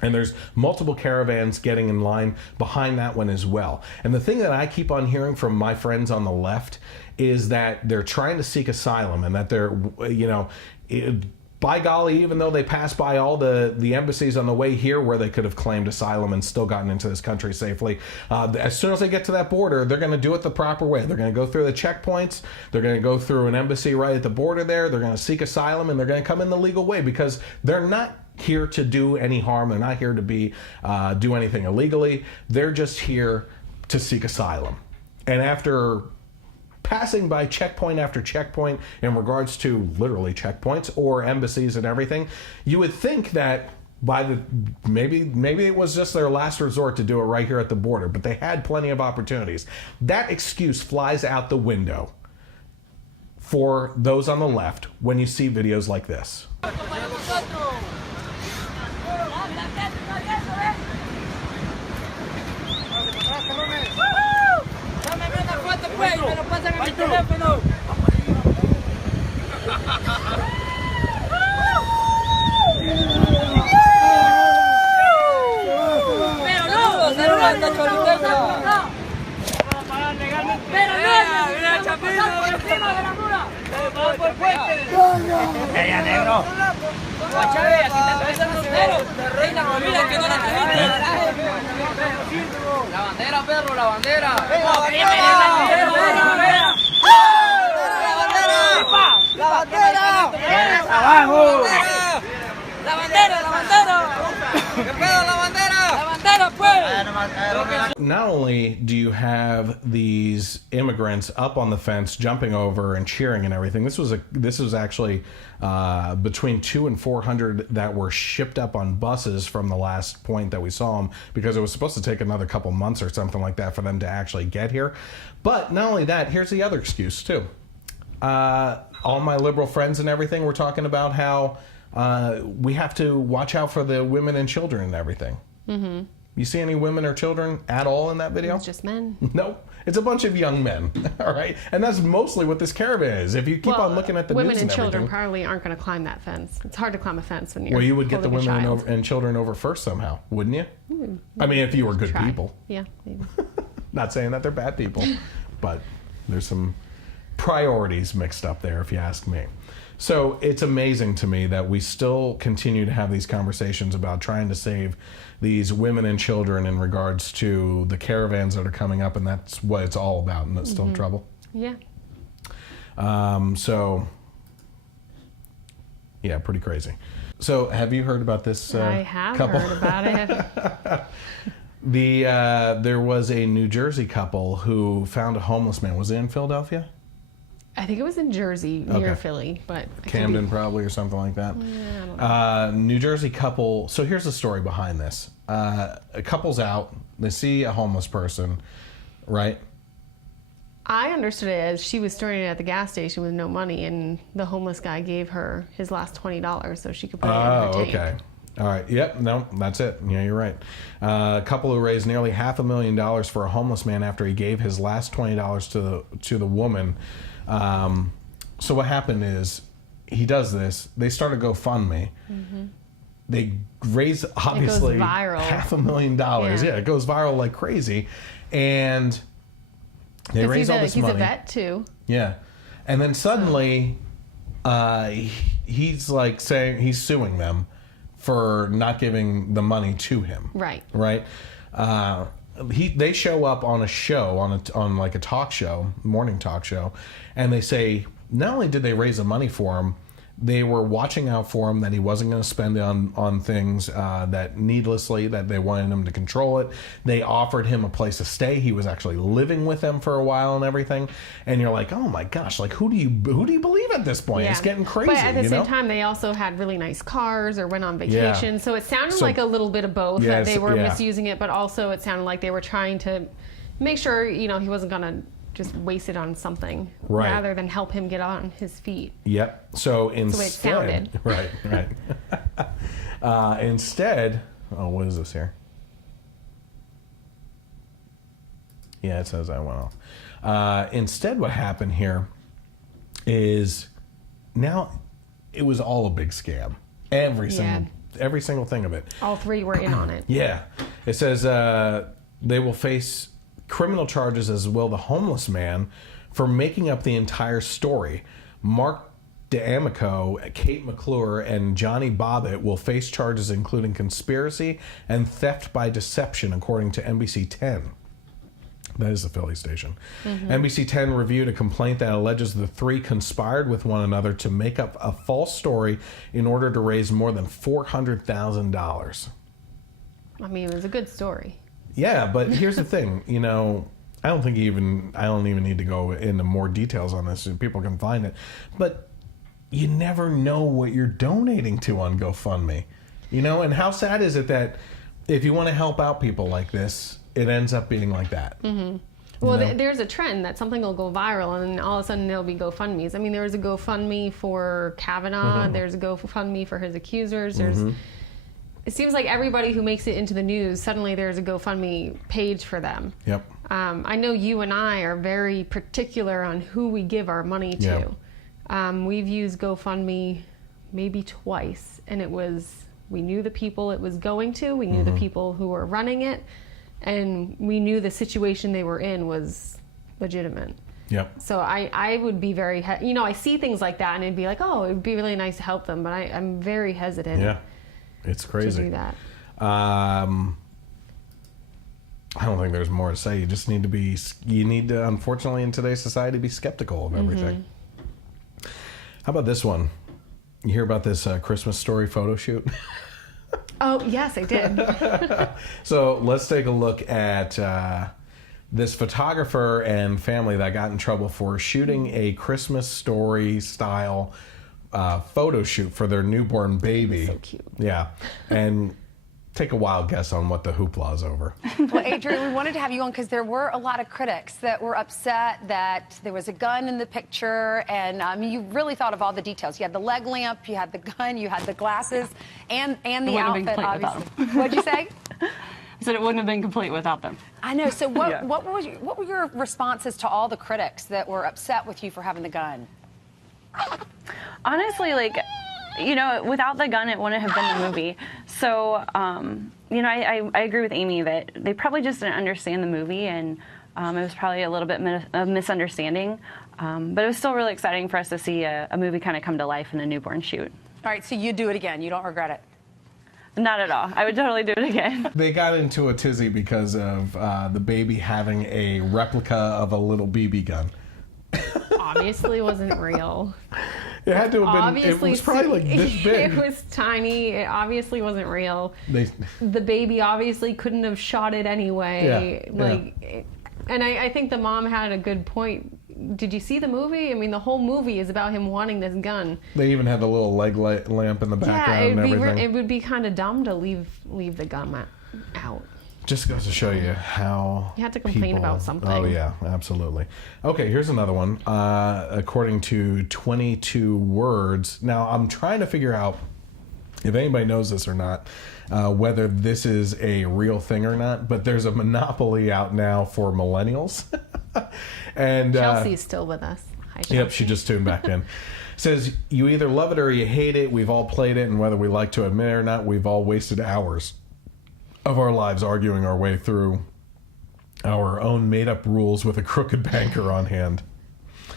And there's multiple caravans getting in line behind that one as well. And the thing that I keep on hearing from my friends on the left is that they're trying to seek asylum and that they're, you know, by golly, even though they passed by all the embassies on the way here where they could have claimed asylum and still gotten into this country safely, as soon as they get to that border, they're going to do it the proper way. They're going to go through the checkpoints. They're going to go through an embassy right at the border there. They're going to seek asylum, and they're going to come in the legal way because they're not here to do any harm. They're not here to do anything illegally. They're just here to seek asylum. And after passing by checkpoint after checkpoint in regards to literally checkpoints or embassies and everything, you would think that maybe it was just their last resort to do it right here at the border, but they had plenty of opportunities. That excuse flies out the window for those on the left when you see videos like this. La bandera, perro, la bandera. ¡Abajo! ¡La bandera, la bandera! ¿Qué pedo, la bandera? ¡La bandera, pues! Not only do you have these immigrants up on the fence, jumping over and cheering and everything, this was actually between 200 and 400 that were shipped up on buses from the last point that we saw them, because it was supposed to take another couple months or something like that for them to actually get here. But not only that, here's the other excuse too. All my liberal friends and everything were talking about how we have to watch out for the women and children and everything. Mm-hmm. You see any women or children at all in that video? It's just men. No, it's a bunch of young men. All right, and that's mostly what this caravan is. If you keep on looking at the women news and children everything, probably aren't going to climb that fence. It's hard to climb a fence when you're. Well, you would get the holding a women child. and children over first somehow, wouldn't you? I mean, if you were good people. Yeah, maybe. Not saying that they're bad people, but there's some priorities mixed up there, if you ask me. So it's amazing to me that we still continue to have these conversations about trying to save these women and children in regards to the caravans that are coming up, and that's what it's all about, and it's still trouble. Yeah. So, yeah, pretty crazy. So have you heard about this I have couple? heard about it. There was a New Jersey couple who found a homeless man. Was it in Philadelphia? I think it was in Jersey, near Philly, but Camden probably or something like that. Yeah, I don't know. New Jersey couple. So here's the story behind this. A couple's out. They see a homeless person, right? I understood it as she was standing at the gas station with no money, and the homeless guy gave her his last $20 so she could put it in her tank. Okay. All right. Yep. No, that's it. Yeah, you're right. A couple who raised nearly $500,000 for a homeless man after he gave his last $20 to the woman. So what happened is he does this. They start a GoFundMe. Mm-hmm. They raise obviously $500,000. Yeah, it goes viral like crazy, and they raise all this money. He's a vet too. Yeah, and then suddenly, he's like saying he's suing them for not giving the money to him. Right. Right. They show up on a show on like a talk show, morning talk show, and they say not only did they raise the money for him, they were watching out for him that he wasn't going to spend it on things that needlessly, that they wanted him to control it. They offered him a place to stay. He was actually living with them for a while and everything. And you're like, oh my gosh, like who do you believe at this point? Yeah. It's getting crazy. But at the same time, they also had really nice cars or went on vacation. Yeah. So it sounded like a little bit of both, that they were yeah. misusing it, but also it sounded like they were trying to make sure, he wasn't going to just waste it on something rather than help him get on his feet. Yep. So instead, that's the way it sounded. Right. Instead, what is this here? Yeah, it says I went off. Instead, what happened here is now it was all a big scam. Every single thing of it. All three were in on it. Yeah. It says they will face criminal charges, as will the homeless man, for making up the entire story. Mark D'Amico, Kate McClure, and Johnny Bobbitt will face charges including conspiracy and theft by deception, according to NBC 10. That is the Philly station. Mm-hmm. NBC 10 reviewed a complaint that alleges the three conspired with one another to make up a false story in order to raise more than $400,000. I mean, it was a good story. Yeah, but here's the thing, I don't even need to go into more details on this. People can find it. But you never know what you're donating to on GoFundMe. And how sad is it that if you want to help out people like this, it ends up being like that. Mm-hmm. Well, there's a trend that something will go viral and all of a sudden there'll be GoFundMes. I mean, there was a GoFundMe for Kavanaugh. Mm-hmm. There's a GoFundMe for his accusers. It seems like everybody who makes it into the news, suddenly there's a GoFundMe page for them. Yep. I know you and I are very particular on who we give our money to. Yep. We've used GoFundMe maybe twice, and we knew the people it was going to, we knew the people who were running it, and we knew the situation they were in was legitimate. Yep. So I would be very, I see things like that, and it'd be like, oh, it'd be really nice to help them, but I'm very hesitant. Yeah. It's crazy. To do that. I don't think there's more to say. You just need to unfortunately, in today's society, be skeptical of everything. Mm-hmm. How about this one? You hear about this Christmas Story photo shoot? Oh, yes, I did. So let's take a look at this photographer and family that got in trouble for shooting a Christmas Story style photo shoot for their newborn baby. So cute. Yeah. And take a wild guess on what the hoopla is over. Well, Adrian, we wanted to have you on because there were a lot of critics that were upset that there was a gun in the picture, and you really thought of all the details. You had the leg lamp, you had the gun, you had the glasses, and the outfit, obviously. What'd you say? I said it wouldn't have been complete without them. I know. So what were your responses to all the critics that were upset with you for having the gun? Honestly, without the gun, it wouldn't have been the movie. So, I agree with Amy that they probably just didn't understand the movie, and it was probably a little bit of misunderstanding. But it was still really exciting for us to see a movie kind of come to life in a newborn shoot. All right, so you do it again. You don't regret it? Not at all. I would totally do it again. They got into a tizzy because of the baby having a replica of a little BB gun. Obviously wasn't real. It had to have been. It was probably like this big. It was tiny. It obviously wasn't real. The baby obviously couldn't have shot it anyway. Yeah, and I think the mom had a good point. did you see the movie? I mean, the whole movie is about him wanting this gun. They even had the little leg lamp in the background and everything. It would be kind of dumb to leave the gun out. Just goes to show you how you have to complain about something. Oh yeah, absolutely. Okay, here's another one. According to 22 words. Now I'm trying to figure out if anybody knows this or not, whether this is a real thing or not. But there's a monopoly out now for millennials, and Chelsea's still with us. Hi, Chelsea. Yep, she just tuned back in. Says you either love it or you hate it. We've all played it, and whether we like to admit it or not, we've all wasted hours of our lives arguing our way through our own made-up rules with a crooked banker on hand.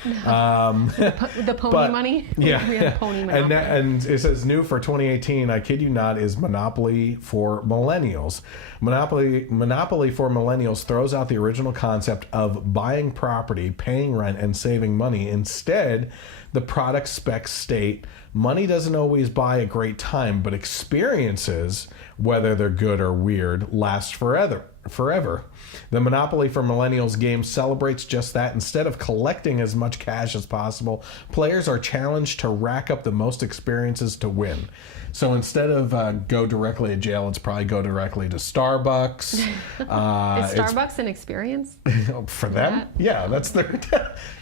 The pony money? Yeah. We have pony money. And it says new for 2018, I kid you not, is Monopoly for Millennials. Monopoly for Millennials throws out the original concept of buying property, paying rent, and saving money. Instead, the product specs state, money doesn't always buy a great time, but experiences, whether they're good or weird, last forever. The Monopoly for Millennials game celebrates just that. Instead of collecting as much cash as possible, players are challenged to rack up the most experiences to win. So instead of go directly to jail, it's probably go directly to Starbucks. Is Starbucks an experience? For them? Yeah, that's their...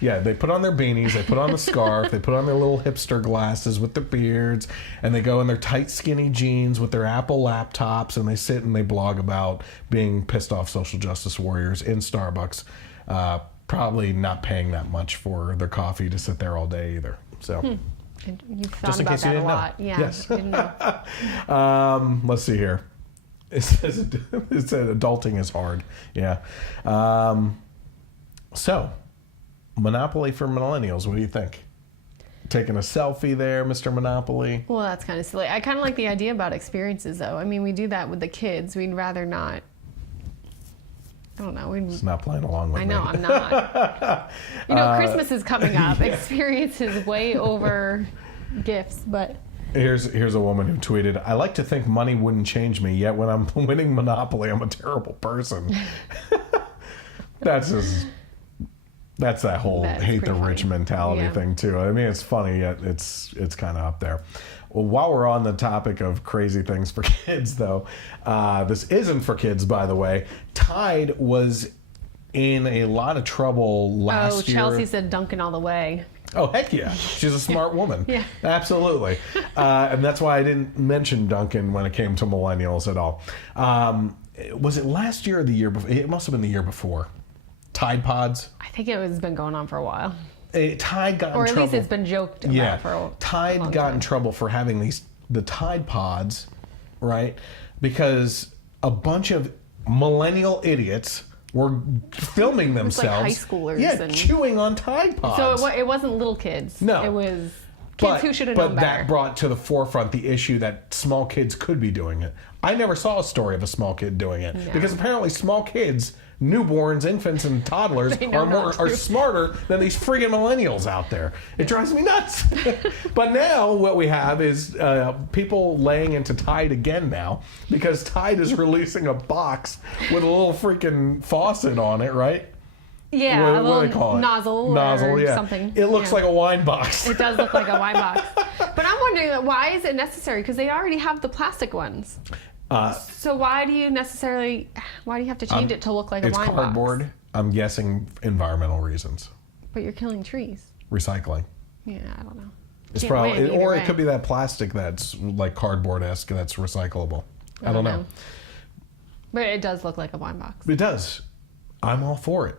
Yeah, they put on their beanies, they put on the scarf, they put on their little hipster glasses with their beards, and they go in their tight, skinny jeans with their Apple laptops, and they sit and they blog about being pissed off social justice warriors in Starbucks, probably not paying that much for their coffee to sit there all day either. So... You've thought about that a lot. Yeah, yes. I didn't know. Let's see here. It says adulting is hard. Yeah. So, Monopoly for Millennials. What do you think? Taking a selfie there, Mr. Monopoly? Well, that's kind of silly. I kind of like the idea about experiences, though. I mean, we do that with the kids. We'd rather not. I don't know. It's not playing along with me. I know, I'm not. Christmas is coming up. Yeah. Experience is way over gifts, but... Here's a woman who tweeted, I like to think money wouldn't change me, yet when I'm winning Monopoly, I'm a terrible person. That's that whole hate the rich mentality thing, too. I mean, it's funny, yet it's kind of up there. Well, while we're on the topic of crazy things for kids, though, this isn't for kids, by the way. Tide was in a lot of trouble last year. Chelsea said Duncan all the way. Oh, heck yeah. She's a smart woman. Yeah. Absolutely. And that's why I didn't mention Duncan when it came to millennials at all. Was it last year or the year before? It must have been the year before. Tide Pods. I think it has been going on for a while. Tide got in trouble. Or at least it's been joked about for a long time. Tide got in trouble for having the Tide Pods, right? Because a bunch of millennial idiots were filming themselves. Like high schoolers. Yeah, chewing on Tide Pods. So it wasn't little kids. No. It was kids who should have known better. But that brought to the forefront the issue that small kids could be doing it. I never saw a story of a small kid doing it. No. Because apparently small kids, newborns, infants, and toddlers are smarter than these friggin' millennials out there. It drives me nuts. But now what we have is people laying into Tide again now because Tide is releasing a box with a little freaking faucet on it, right? Yeah, what do they call it? Nozzle or something. It looks like a wine box. It does look like a wine box. But I'm wondering, why is it necessary? Because they already have the plastic ones. So why do you have to change it to look like a wine box? It's cardboard. I'm guessing environmental reasons. But you're killing trees. Recycling. Yeah, I don't know. It's probably, or it could be that plastic that's like cardboard-esque that's recyclable. I don't know. But it does look like a wine box. It does. I'm all for it.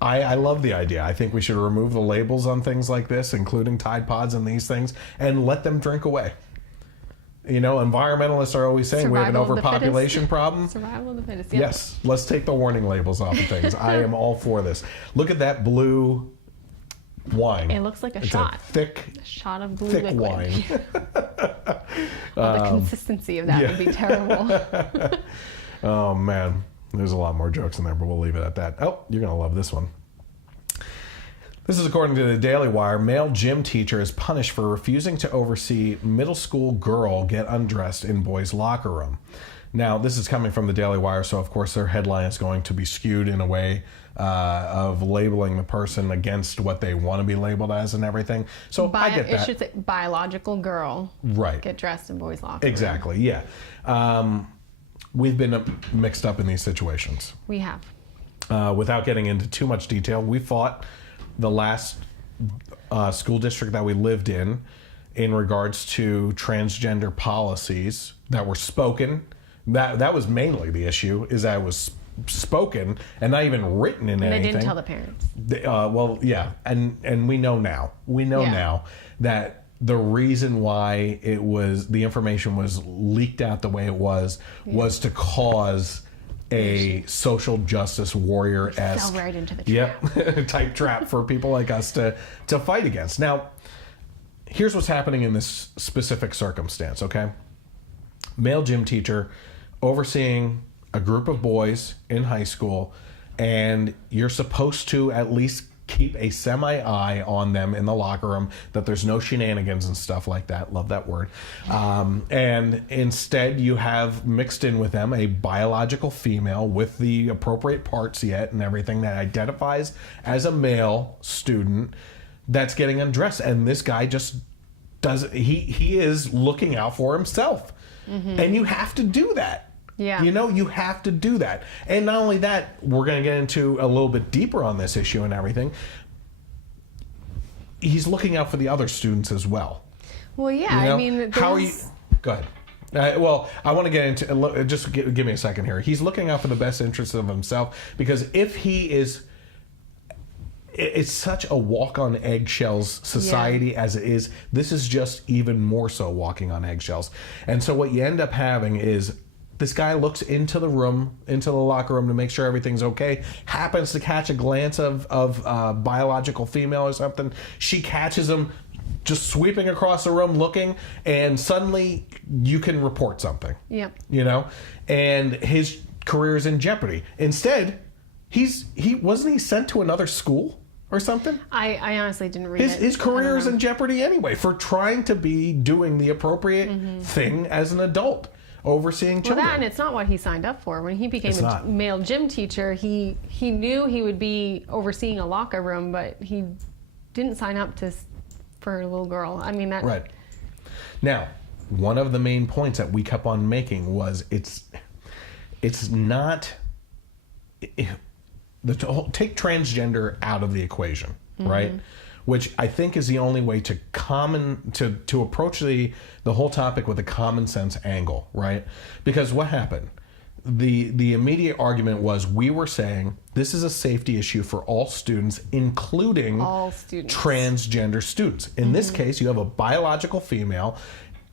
I love the idea. I think we should remove the labels on things like this, including Tide Pods and these things, and let them drink away. You know, environmentalists are always saying we have an overpopulation problem. Survival of the fittest, yeah. Yes, let's take the warning labels off of things. I am all for this. Look at that blue wine. It looks like a shot. A shot of blue thick liquid. wine. Well, the consistency of that would be terrible. Oh, man. There's a lot more jokes in there, but we'll leave it at that. Oh, you're going to love this one. This is according to the Daily Wire. Male gym teacher is punished for refusing to oversee middle school girl get undressed in boys' locker room. Now, this is coming from the Daily Wire, so of course their headline is going to be skewed in a way of labeling the person against what they want to be labeled as and everything. So I get that. It should say biological girl. Right. Get dressed in boys' locker room. Exactly, yeah. We've been mixed up in these situations. We have. Without getting into too much detail, we fought the last school district that we lived in regards to transgender policies that were spoken. That was mainly the issue, is that it was spoken and not even written in anything. They didn't tell the parents. Well, yeah, and we know now. We know now that the reason why the information was leaked out the way it was to cause a social justice warrior-esque, fell right into the trap. type trap for people like us to fight against. Now, here's what's happening in this specific circumstance, okay? Male gym teacher overseeing a group of boys in high school, and you're supposed to at least keep a semi-eye on them in the locker room, that there's no shenanigans and stuff like that. Love that word. And instead you have mixed in with them a biological female with the appropriate parts yet and everything that identifies as a male student that's getting undressed. And this guy just he is looking out for himself. Mm-hmm. And you have to do that. Yeah. You know, you have to do that. And not only that, we're going to get into a little bit deeper on this issue and everything. He's looking out for the other students as well. Well, yeah, you know? I mean... How are you... Go ahead. Well, I want to get into... Just give me a second here. He's looking out for the best interests of himself, because if he is... It's such a walk on eggshells society as it is. This is just even more so walking on eggshells. And so what you end up having is this guy looks into the room, into the locker room to make sure everything's okay, happens to catch a glance of biological female or something. She catches him just sweeping across the room looking, and suddenly you can report something. Yeah. You know? And his career is in jeopardy. Instead, he wasn't he sent to another school or something? I honestly didn't read it. His career is in jeopardy anyway for trying to be doing the appropriate thing as an adult, overseeing children. Well, that, and it's not what he signed up for. When he became a male gym teacher, he knew he would be overseeing a locker room, but he didn't sign up for a little girl. I mean, that... Right. Now, one of the main points that we kept on making was it's not... take transgender out of the equation, right? Which I think is the only way to approach the whole topic with a common sense angle, right? Because what happened? The immediate argument was, we were saying this is a safety issue for all students, including all students. Transgender students. In this case, you have a biological female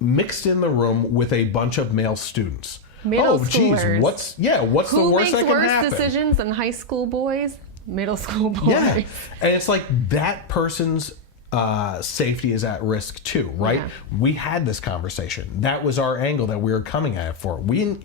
mixed in the room with a bunch of male students. Middle schoolers. What's the worst that can happen? Who makes worse decisions than high school boys? Middle school boys. Yeah. And it's like that person's safety is at risk too, right? Yeah. We had this conversation. That was our angle that we were coming at it for. We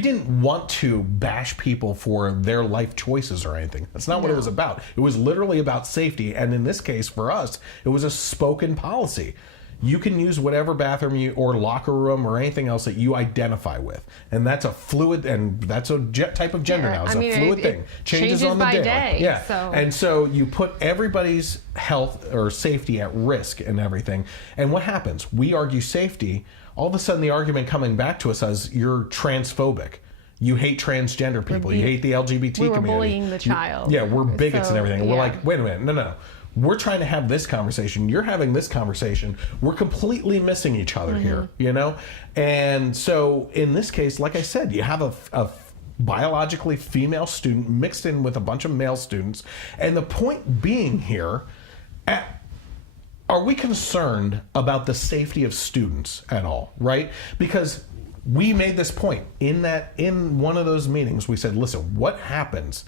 didn't want to bash people for their life choices or anything. That's not what it was about. It was literally about safety. And in this case, for us, it was a spoken policy. You can use whatever bathroom or locker room or anything else that you identify with. And that's a fluid, and that's a type of gender now. It's a fluid thing. Changes on the day. Yeah. So. And so you put everybody's health or safety at risk and everything. And what happens? We argue safety. All of a sudden the argument coming back to us as, you're transphobic. You hate transgender people. You hate the LGBT community. We're bullying the child. We're bigots and everything. And we're like, wait a minute. No. We're trying to have this conversation. You're having this conversation. We're completely missing each other here, you know? And so in this case, like I said, you have a biologically female student mixed in with a bunch of male students. And the point being here, are we concerned about the safety of students at all, right? Because we made this point in one of those meetings. We said, listen, what happens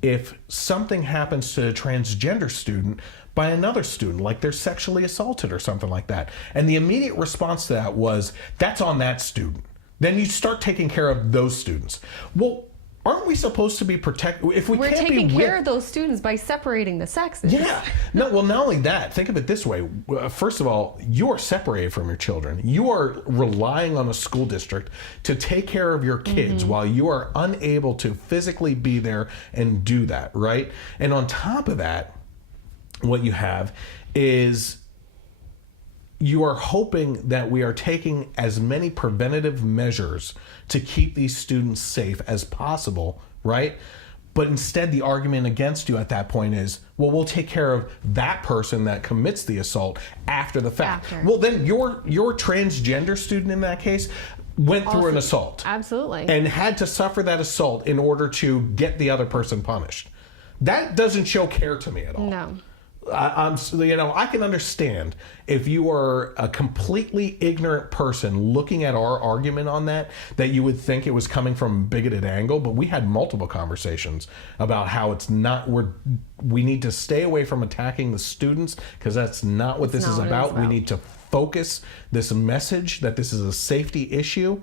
if something happens to a transgender student by another student, like they're sexually assaulted or something like that? And the immediate response to that was, that's on that student. Then you start taking care of those students. Well, aren't we supposed to be protect? If we We're can't taking be care of those students by separating the sexes. Yeah. No, well, not only that, think of it this way. First of all, you are separated from your children. You are relying on a school district to take care of your kids while you are unable to physically be there and do that, right? And on top of that, what you have is you are hoping that we are taking as many preventative measures to keep these students safe as possible, right? But instead, the argument against you at that point is, well, we'll take care of that person that commits the assault after the fact. Well, then your transgender student in that case went through an assault. Absolutely. And had to suffer that assault in order to get the other person punished. That doesn't show care to me at all. No. I can understand if you are a completely ignorant person looking at our argument on that you would think it was coming from a bigoted angle, but we had multiple conversations about how it's not, we need to stay away from attacking the students because that's not what this is about. We need to focus this message that this is a safety issue.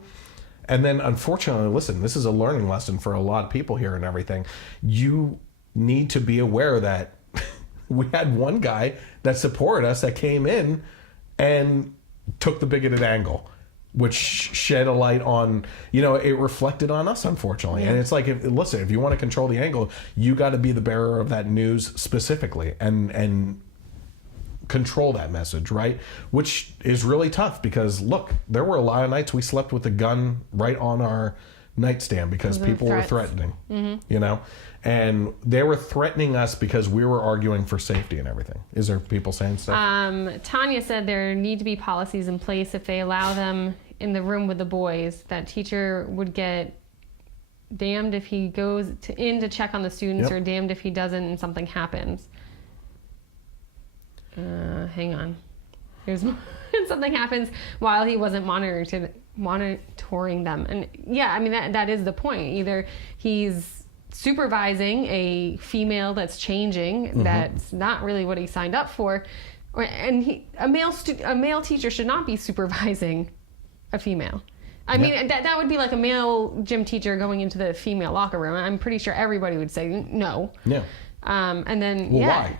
And then unfortunately, listen, this is a learning lesson for a lot of people here and everything. You need to be aware that we had one guy that supported us that came in and took the bigoted angle, which shed a light on, it reflected on us, unfortunately. And it's like, if you want to control the angle, you got to be the bearer of that news specifically and control that message, right? Which is really tough because, look, there were a lot of nights we slept with a gun right on our nightstand because people were threatening, and they were threatening us because we were arguing for safety and everything. Is there people saying stuff? Tanya said there need to be policies in place if they allow them in the room with the boys. That teacher would get damned if he goes in to check on the students or damned if he doesn't and something happens. Hang on. Here's something happens while he wasn't monitoring them. And yeah, I mean, that is the point. Either he's supervising a female that's changing, that's not really what he signed up for, and a male teacher should not be supervising a female. I mean, that would be like a male gym teacher going into the female locker room. I'm pretty sure everybody would say no. Yeah. And then, why?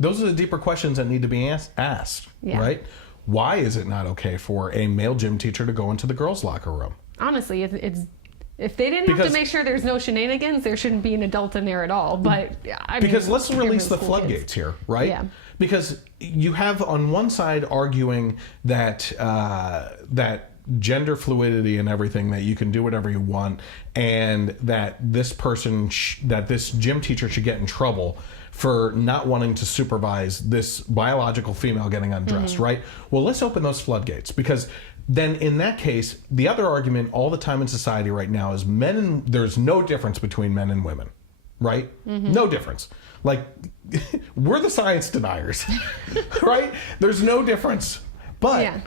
Those are the deeper questions that need to be asked, right? Why is it not okay for a male gym teacher to go into the girls' locker room? Honestly, if they didn't have to make sure there's no shenanigans, there shouldn't be an adult in there at all. But because let's release the floodgates here, right? Yeah. Because you have on one side arguing that that gender fluidity and everything, that you can do whatever you want, and that this person, that this gym teacher should get in trouble for not wanting to supervise this biological female getting undressed, right? Well, let's open those floodgates, because then in that case, the other argument all the time in society right now is there's no difference between men and women, right? No difference. Like, we're the science deniers, right? There's no difference. But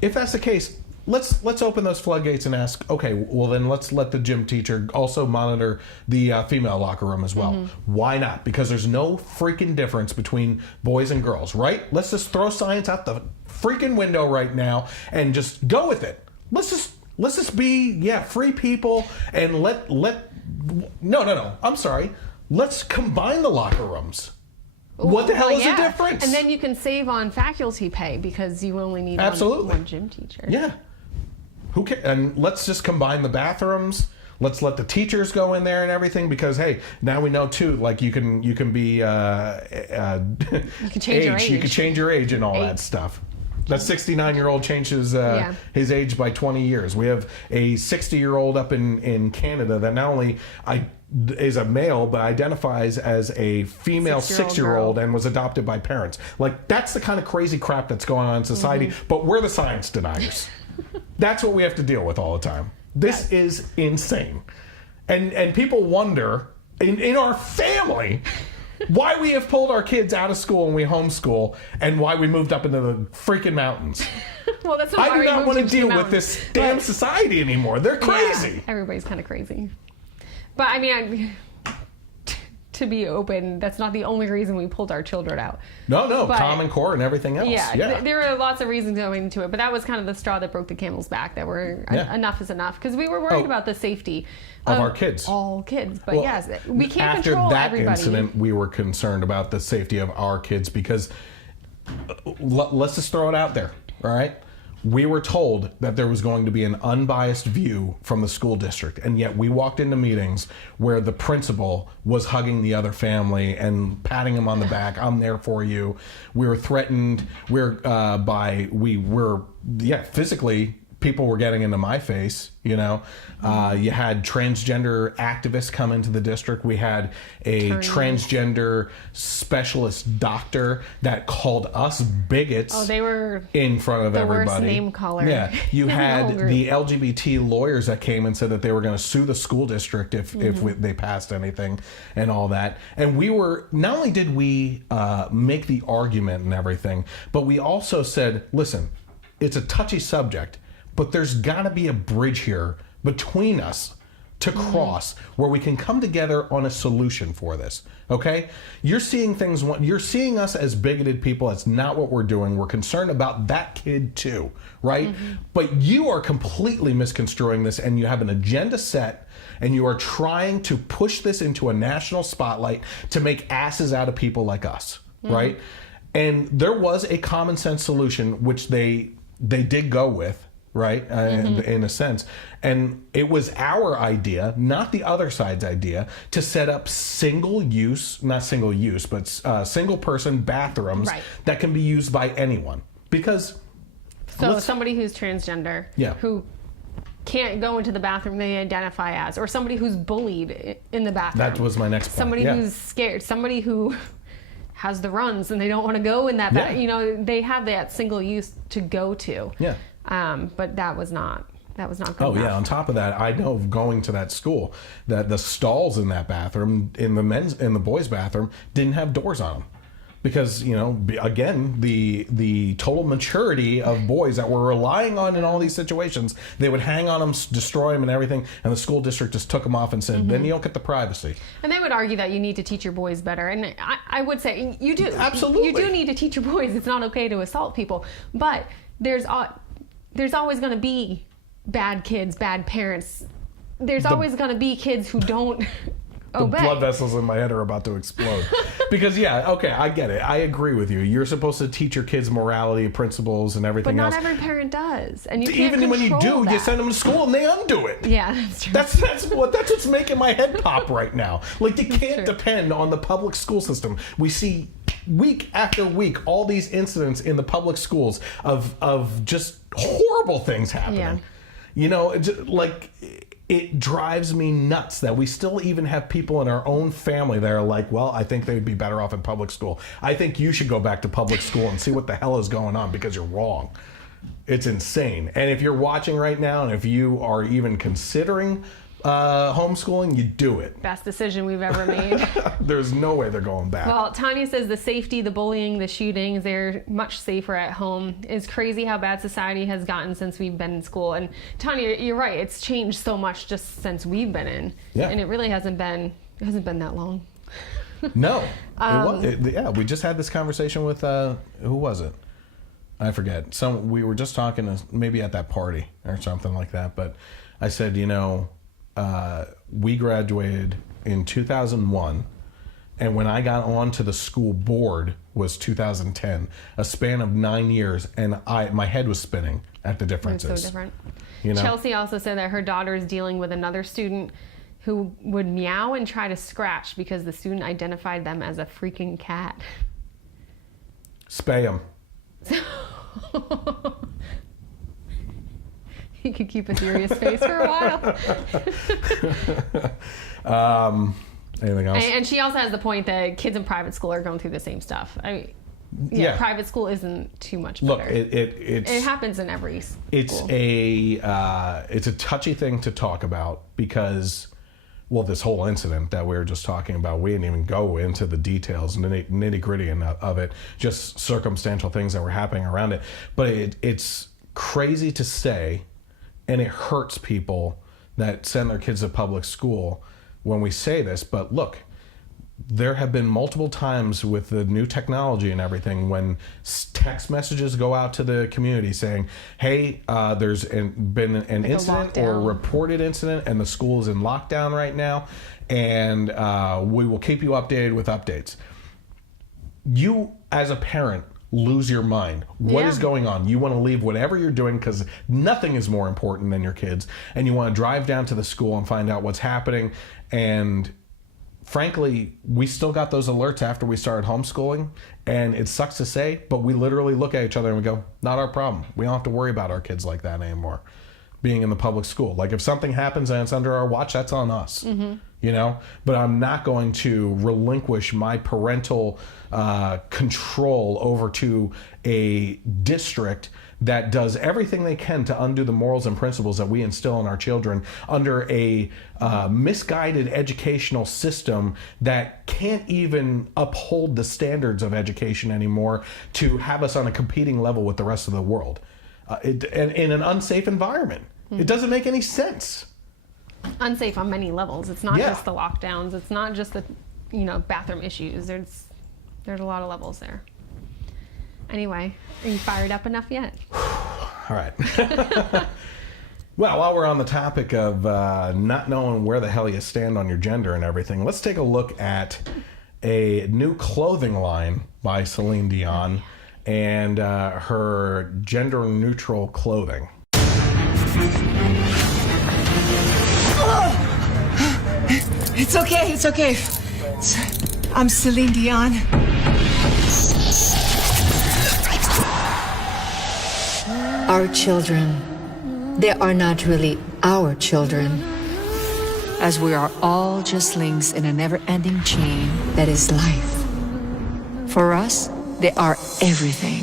if that's the case, let's open those floodgates and ask, okay, well then let's let the gym teacher also monitor the female locker room as well. Why not? Because there's no freaking difference between boys and girls, right? Let's just throw science out the freaking window right now and just go with it. Let's just be free people and no, I'm sorry. Let's combine the locker rooms. What the hell is the difference? And then you can save on faculty pay because you only need one gym teacher. Yeah. Who can? And let's just combine the bathrooms. Let's let the teachers go in there and everything, because hey, now we know too. Like you can be you can change your age. You can change your age and all that stuff. That 69-year-old changes his age by 20 years. We have a 60-year-old up in Canada that not only is a male but identifies as a female 6-year-old and was adopted by parents. Like, that's the kind of crazy crap that's going on in society. But we're the science deniers. That's what we have to deal with all the time. This is insane. And people wonder in our family why we have pulled our kids out of school and we homeschool, and why we moved up into the freaking mountains. Well, that's not I do not want to deal with this damn society anymore. They're crazy. Yeah, everybody's kind of crazy. But I mean, to be open. That's not the only reason we pulled our children out. No, But- Common Core and everything else. Yeah, there are lots of reasons going into it, but that was kind of the straw that broke the camel's back. That enough is enough, because we were worried about the safety of our kids, all kids. But Well, yes, we can't after control that everybody. incident, we were concerned about the safety of our kids because let's just throw it out there. All right. We were told that there was going to be an unbiased view from the school district, and yet we walked into meetings where the principal was hugging the other family and patting him on the back. I'm there for you. We were threatened. Physically. People were getting into my face, you know. You had transgender activists come into the district. We had a transgender specialist doctor that called us bigots. Oh, they were in front of everybody. The worst name caller. Yeah, you in the had whole group. the LGBT lawyers that came and said that they were going to sue the school district if they passed anything and all that. And we were, not only did we make the argument and everything, but we also said, listen, it's a touchy subject, but there's got to be a bridge here between us to cross where we can come together on a solution for this. Okay? You're seeing us as bigoted people. That's not what we're doing. We're concerned about that kid too, right? But you are completely misconstruing this, and you have an agenda set, and you are trying to push this into a national spotlight to make asses out of people like us, right? And there was a common sense solution, which they did go with, right? In a sense. And it was our idea, not the other side's idea, to set up single person bathrooms that can be used by anyone. Because somebody who's transgender, who can't go into the bathroom they identify as, or somebody who's bullied in the bathroom. That was my next point. Somebody who's scared, somebody who has the runs and they don't want to go in that you know, they have that single use to go to. Yeah. But that was not good enough. Yeah, on top of that, I know of going to that school that the stalls in that bathroom, in the boys' bathroom, didn't have doors on them. Because, you know, again, the total maturity of boys that we're relying on in all these situations, they would hang on them, destroy them and everything, and the school district just took them off and said, then you don't get the privacy. And they would argue that you need to teach your boys better. And I would say, you do. Absolutely. You do need to teach your boys. It's not okay to assault people. But there's always going to be bad kids, bad parents. There's always going to be kids who don't obey. The blood vessels in my head are about to explode. Because, I get it. I agree with you. You're supposed to teach your kids morality, principles, and everything else. But not every parent does. And you can't Even when you do, that. you send them to school and they undo it. Yeah, that's true. That's what's making my head pop right now. Like, you can't depend on the public school system. We see week after week all these incidents in the public schools of just horrible things happening. Yeah. You know, it drives me nuts that we still even have people in our own family that are like, well, I think they'd be better off in public school. I think you should go back to public school and see what the hell is going on, because you're wrong. It's insane. And if you're watching right now, and if you are even considering homeschooling, you do it. Best decision we've ever made. There's no way they're going back. Well, Tanya says the safety, the bullying, the shootings, they're much safer at home. It's crazy how bad society has gotten since we've been in school. And Tanya, you're right. It's changed so much just since we've been in. Yeah. And it really hasn't been that long. No. We just had this conversation with, who was it? I forget. We were just talking maybe at that party or something like that. But I said, we graduated in 2001, and when I got onto the school board was 2010, a span of 9 years, and my head was spinning at the differences. It's so different. You know? Chelsea also said that her daughter is dealing with another student who would meow and try to scratch because the student identified them as a freaking cat. Spay them. He could keep a serious face for a while. Anything else? And she also has the point that kids in private school are going through the same stuff. I mean, private school isn't too much better. Look, it happens in every school. It's a touchy thing to talk about because, well, this whole incident that we were just talking about, we didn't even go into the details, nitty gritty of it, just circumstantial things that were happening around it. But it's crazy to say, and it hurts people that send their kids to public school when we say this, but look, there have been multiple times with the new technology and everything when text messages go out to the community saying, hey, there's been an incident or a reported incident and the school is in lockdown right now, and we will keep you updated with updates. You, as a parent, lose your mind. What is going on? You want to leave whatever you're doing because nothing is more important than your kids, and you want to drive down to the school and find out what's happening. And frankly, we still got those alerts after we started homeschooling, and it sucks to say, but we literally look at each other and we go, not our problem. We don't have to worry about our kids like that anymore, being in the public school. Like, if something happens and it's under our watch, that's on us. You know, but I'm not going to relinquish my parental control over to a district that does everything they can to undo the morals and principles that we instill in our children under a misguided educational system that can't even uphold the standards of education anymore to have us on a competing level with the rest of the world and in an unsafe environment. It doesn't make any sense. Unsafe on many levels. It's not just the lockdowns. It's not just the, bathroom issues. There's a lot of levels there. Anyway, are you fired up enough yet? All right. Well, while we're on the topic of not knowing where the hell you stand on your gender and everything, let's take a look at a new clothing line by Celine Dion and her gender-neutral clothing. It's okay, it's okay. I'm Celine Dion. Our children, they are not really our children, As we are all just links in a never-ending chain that is life. For us, they are everything.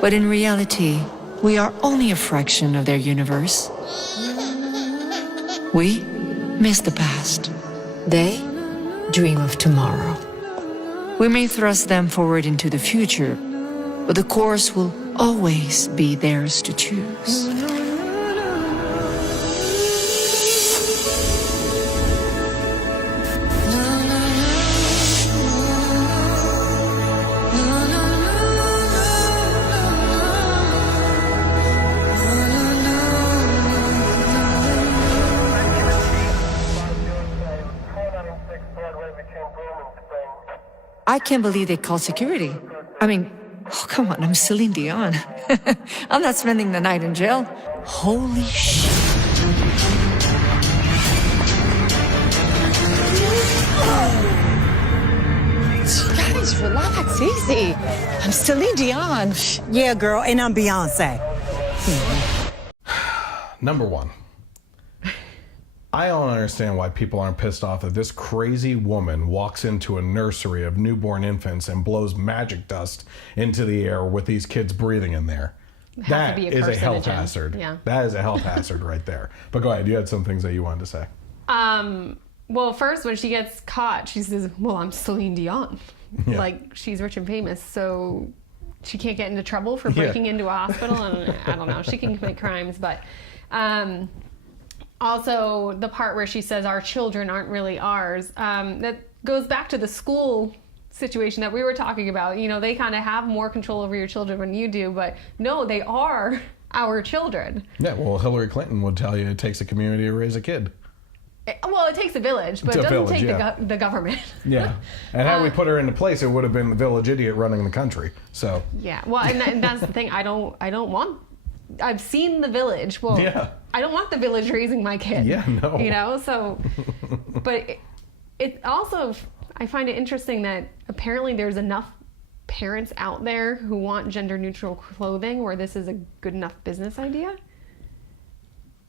But in reality, we are only a fraction of their universe. We miss the past. They dream of tomorrow. We may thrust them forward into the future, but the course will always be theirs to choose. I can't believe they called security. I mean, oh, come on, I'm Celine Dion. I'm not spending the night in jail. Holy shit. Guys, relax, easy. I'm Celine Dion. Yeah, girl, and I'm Beyonce. Number one, I don't understand why people aren't pissed off that this crazy woman walks into a nursery of newborn infants and blows magic dust into the air with these kids breathing in there. That is a health hazard. Yeah. That is a health hazard right there. But go ahead, you had some things that you wanted to say. Well, first, when she gets caught, she says, well, I'm Celine Dion. Yeah. Like, she's rich and famous, so she can't get into trouble for breaking into a hospital. And I don't know, she can commit crimes, but... also, the part where she says our children aren't really ours, that goes back to the school situation that we were talking about. You know, they kind of have more control over your children than you do, but no, they are our children. Yeah, well, Hillary Clinton would tell you it takes a community to raise a kid. Well, it takes a village, but it doesn't take the government. Yeah, and had we put her into place, it would have been the village idiot running the country. So yeah, well, and that's the thing. I don't want. I've seen the village. Well, yeah. I don't want the village raising my kid. Yeah, no. You know, so, but it also, I find it interesting that apparently there's enough parents out there who want gender neutral clothing where this is a good enough business idea.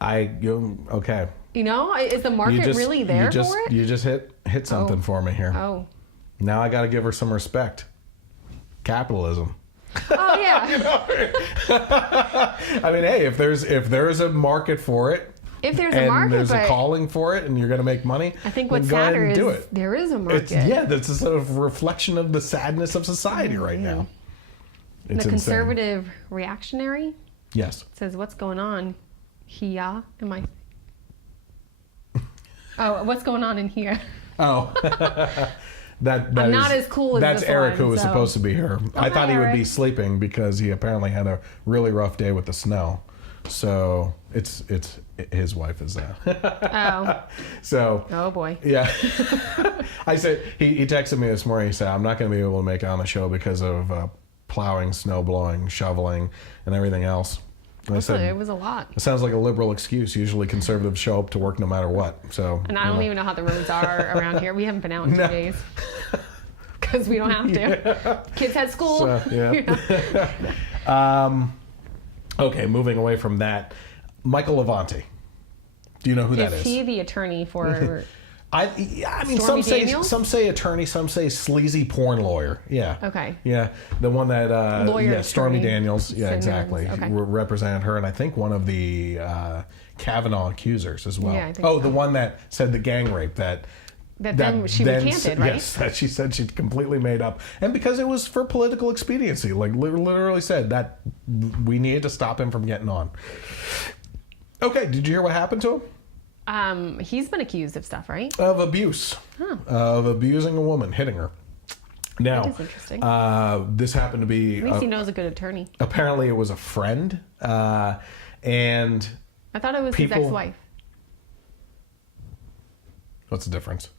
Okay. You know, is the market really there for it? You just hit something for me here. Oh. Now I got to give her some respect. Capitalism. Oh yeah. You know? I mean, hey, if there's a market for it, if there's a market, there's a calling for it, and you're going to make money, I think what's sadder is there is a market. That's a sort of reflection of the sadness of society right now. It's the conservative reactionary. Yes. Says, "What's going on here?" Oh, what's going on in here? Oh. I'm not as cool as that's this Eric, one, who was so. supposed to be here. I thought he would be sleeping because he apparently had a really rough day with the snow. So it's his wife is Oh. So. Oh boy. Yeah. I said he texted me this morning. He said I'm not going to be able to make it on the show because of plowing, snow blowing, shoveling, and everything else. And I said it was a lot. It sounds like a liberal excuse. Usually conservatives show up to work no matter what. So. And I don't even know how the roads are around here. We haven't been out in 2 days. Because we don't have to. Yeah. Kids had school. So, yeah. Okay, moving away from that. Micheal Avenatti. Do you know who that is? Is he the attorney for... I mean, Stormy Daniels? some say attorney, some say sleazy porn lawyer. Yeah. Okay. Yeah, the one that Lawyer Stormy attorney. Daniels. Yeah, exactly. Okay. Represented her, and I think one of the Kavanaugh accusers as well. Yeah, I think so. so. The one that said the gang rape that then she recanted, right? Yes, that she said she completely made up, and because it was for political expediency, like literally said that we needed to stop him from getting on. Okay, did you hear what happened to him? He's been accused of stuff, right? Of abuse. Of abusing a woman, hitting her. Now, that is interesting. This happened to be... At least he knows a good attorney. Apparently it was a friend, and... I thought it was his ex-wife. What's the difference?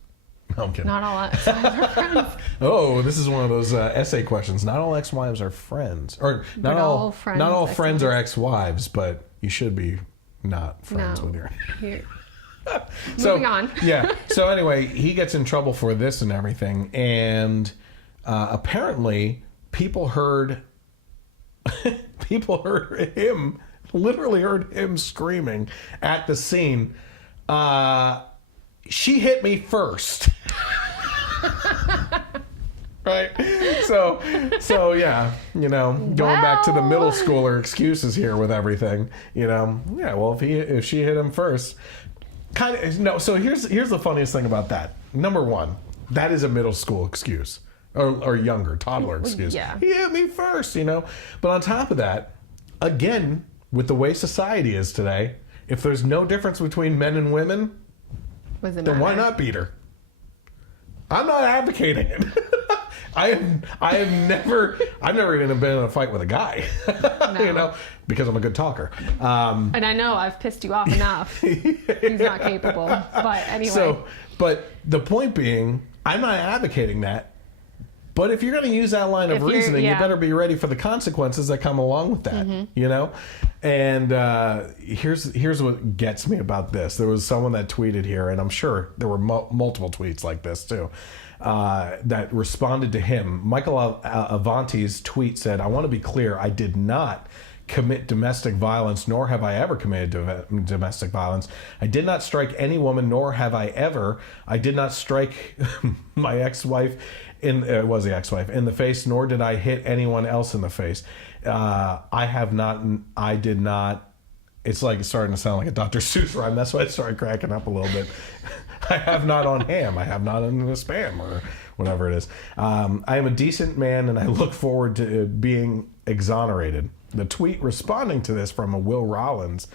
No, I'm kidding. Not all ex-wives are friends. Oh, this is one of those essay questions. Not all ex-wives are friends. Or not all friends are ex-wives, but you should be not friends with your... Moving on. Yeah. So anyway, he gets in trouble for this and everything, and apparently people heard him, literally heard him screaming at the scene. She hit me first. Right. So yeah, going back to the middle schooler excuses here with everything, yeah, well, if she hit him first. So here's the funniest thing about that. Number one, that is a middle school excuse or younger toddler excuse. Yeah. He hit me first, But on top of that, again, with the way society is today, if there's no difference between men and women, then why not beat her? I'm not advocating it. I've never even been in a fight with a guy, because I'm a good talker. And I know I've pissed you off enough. He's not capable. But anyway. But the point being, I'm not advocating that. But if you're going to use that line of reasoning, you better be ready for the consequences that come along with that. And here's what gets me about this. There was someone that tweeted here, and I'm sure there were multiple tweets like this too, that responded to him. Micheal Avenatti's tweet said, "I want to be clear, I did not commit domestic violence, nor have I ever committed domestic violence. I did not strike any woman, nor have I ever. I did not strike my ex-wife, it was the ex-wife, in the face, nor did I hit anyone else in the face. I did not." It's like it's starting to sound like a Dr. Seuss rhyme. That's why I started cracking up a little bit. I have not on ham. I have not on the spam or whatever it is. I am a decent man, and I look forward to being exonerated. The tweet responding to this from a Will Rollins.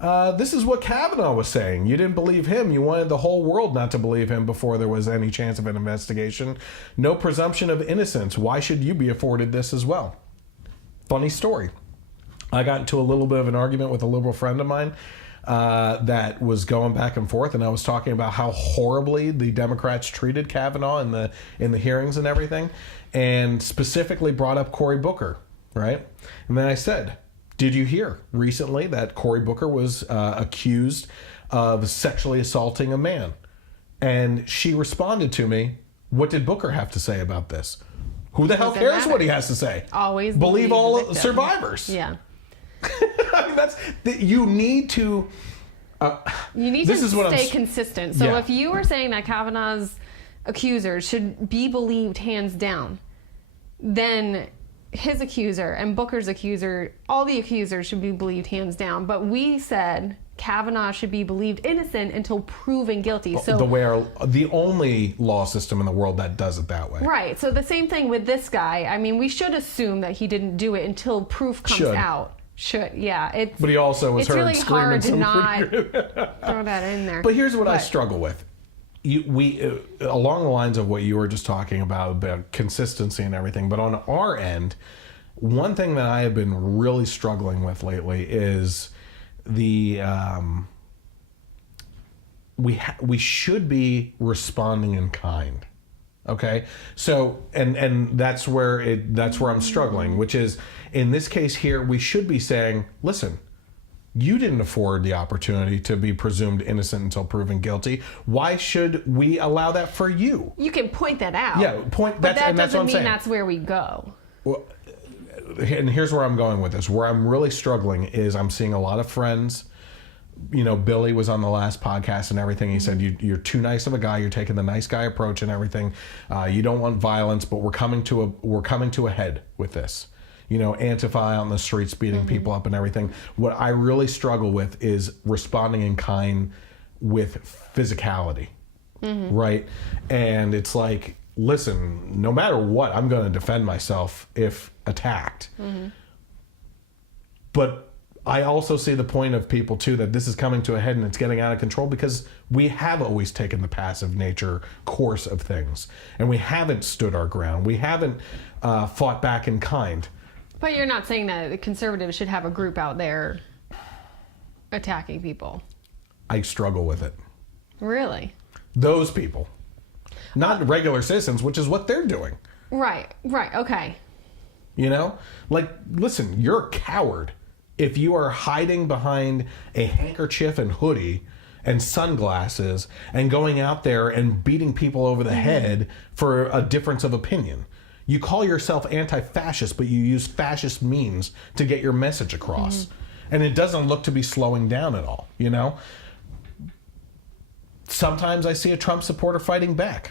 This is what Kavanaugh was saying. You didn't believe him. You wanted the whole world not to believe him before there was any chance of an investigation. No presumption of innocence. Why should you be afforded this as well? Funny story. I got into a little bit of an argument with a liberal friend of mine that was going back and forth, and I was talking about how horribly the Democrats treated Kavanaugh in the hearings and everything, and specifically brought up Cory Booker, right? And then I said, did you hear recently that Cory Booker was accused of sexually assaulting a man? And she responded to me, what did Booker have to say about this? Who the hell cares what he has to say? Always believe all survivors. Yeah. I mean, you need to. You need to stay consistent. So if you are saying that Kavanaugh's accusers should be believed hands down, then his accuser and Booker's accuser, all the accusers should be believed hands down. But we said Kavanaugh should be believed innocent until proven guilty. So the only law system in the world that does it that way. Right. So the same thing with this guy. I mean, we should assume that he didn't do it until proof comes out. But he also was heard really screaming. It's really hard to not throw that in there. But here's what I struggle with. along the lines of what you were just talking about consistency and everything, but on our end, one thing that I have been really struggling with lately is the we should be responding in kind. Okay, so and that's where I'm struggling, which is in this case here we should be saying, listen, you didn't afford the opportunity to be presumed innocent until proven guilty. Why should we allow that for you? You can point that out. Yeah, but that doesn't mean saying. That's where we go. Well, and here's where I'm going with this. Where I'm really struggling is I'm seeing a lot of friends. You know, Billy was on the last podcast and everything. He said, you're too nice of a guy. You're taking the nice guy approach and everything. You don't want violence, but we're coming to a head with this. You know, Antifa on the streets beating people up and everything. What I really struggle with is responding in kind with physicality, right? And it's like, listen, no matter what, I'm going to defend myself if attacked. But I also see the point of people too, that this is coming to a head and it's getting out of control because we have always taken the passive nature course of things and we haven't stood our ground. We haven't fought back in kind. But you're not saying that the conservatives should have a group out there attacking people. I struggle with it. Really? Those people. Not regular citizens, which is what they're doing. Right, okay. You know? Like, listen, you're a coward if you are hiding behind a handkerchief and hoodie and sunglasses and going out there and beating people over the head for a difference of opinion. You call yourself anti-fascist, but you use fascist means to get your message across. And it doesn't look to be slowing down at all, you know? Sometimes I see a Trump supporter fighting back.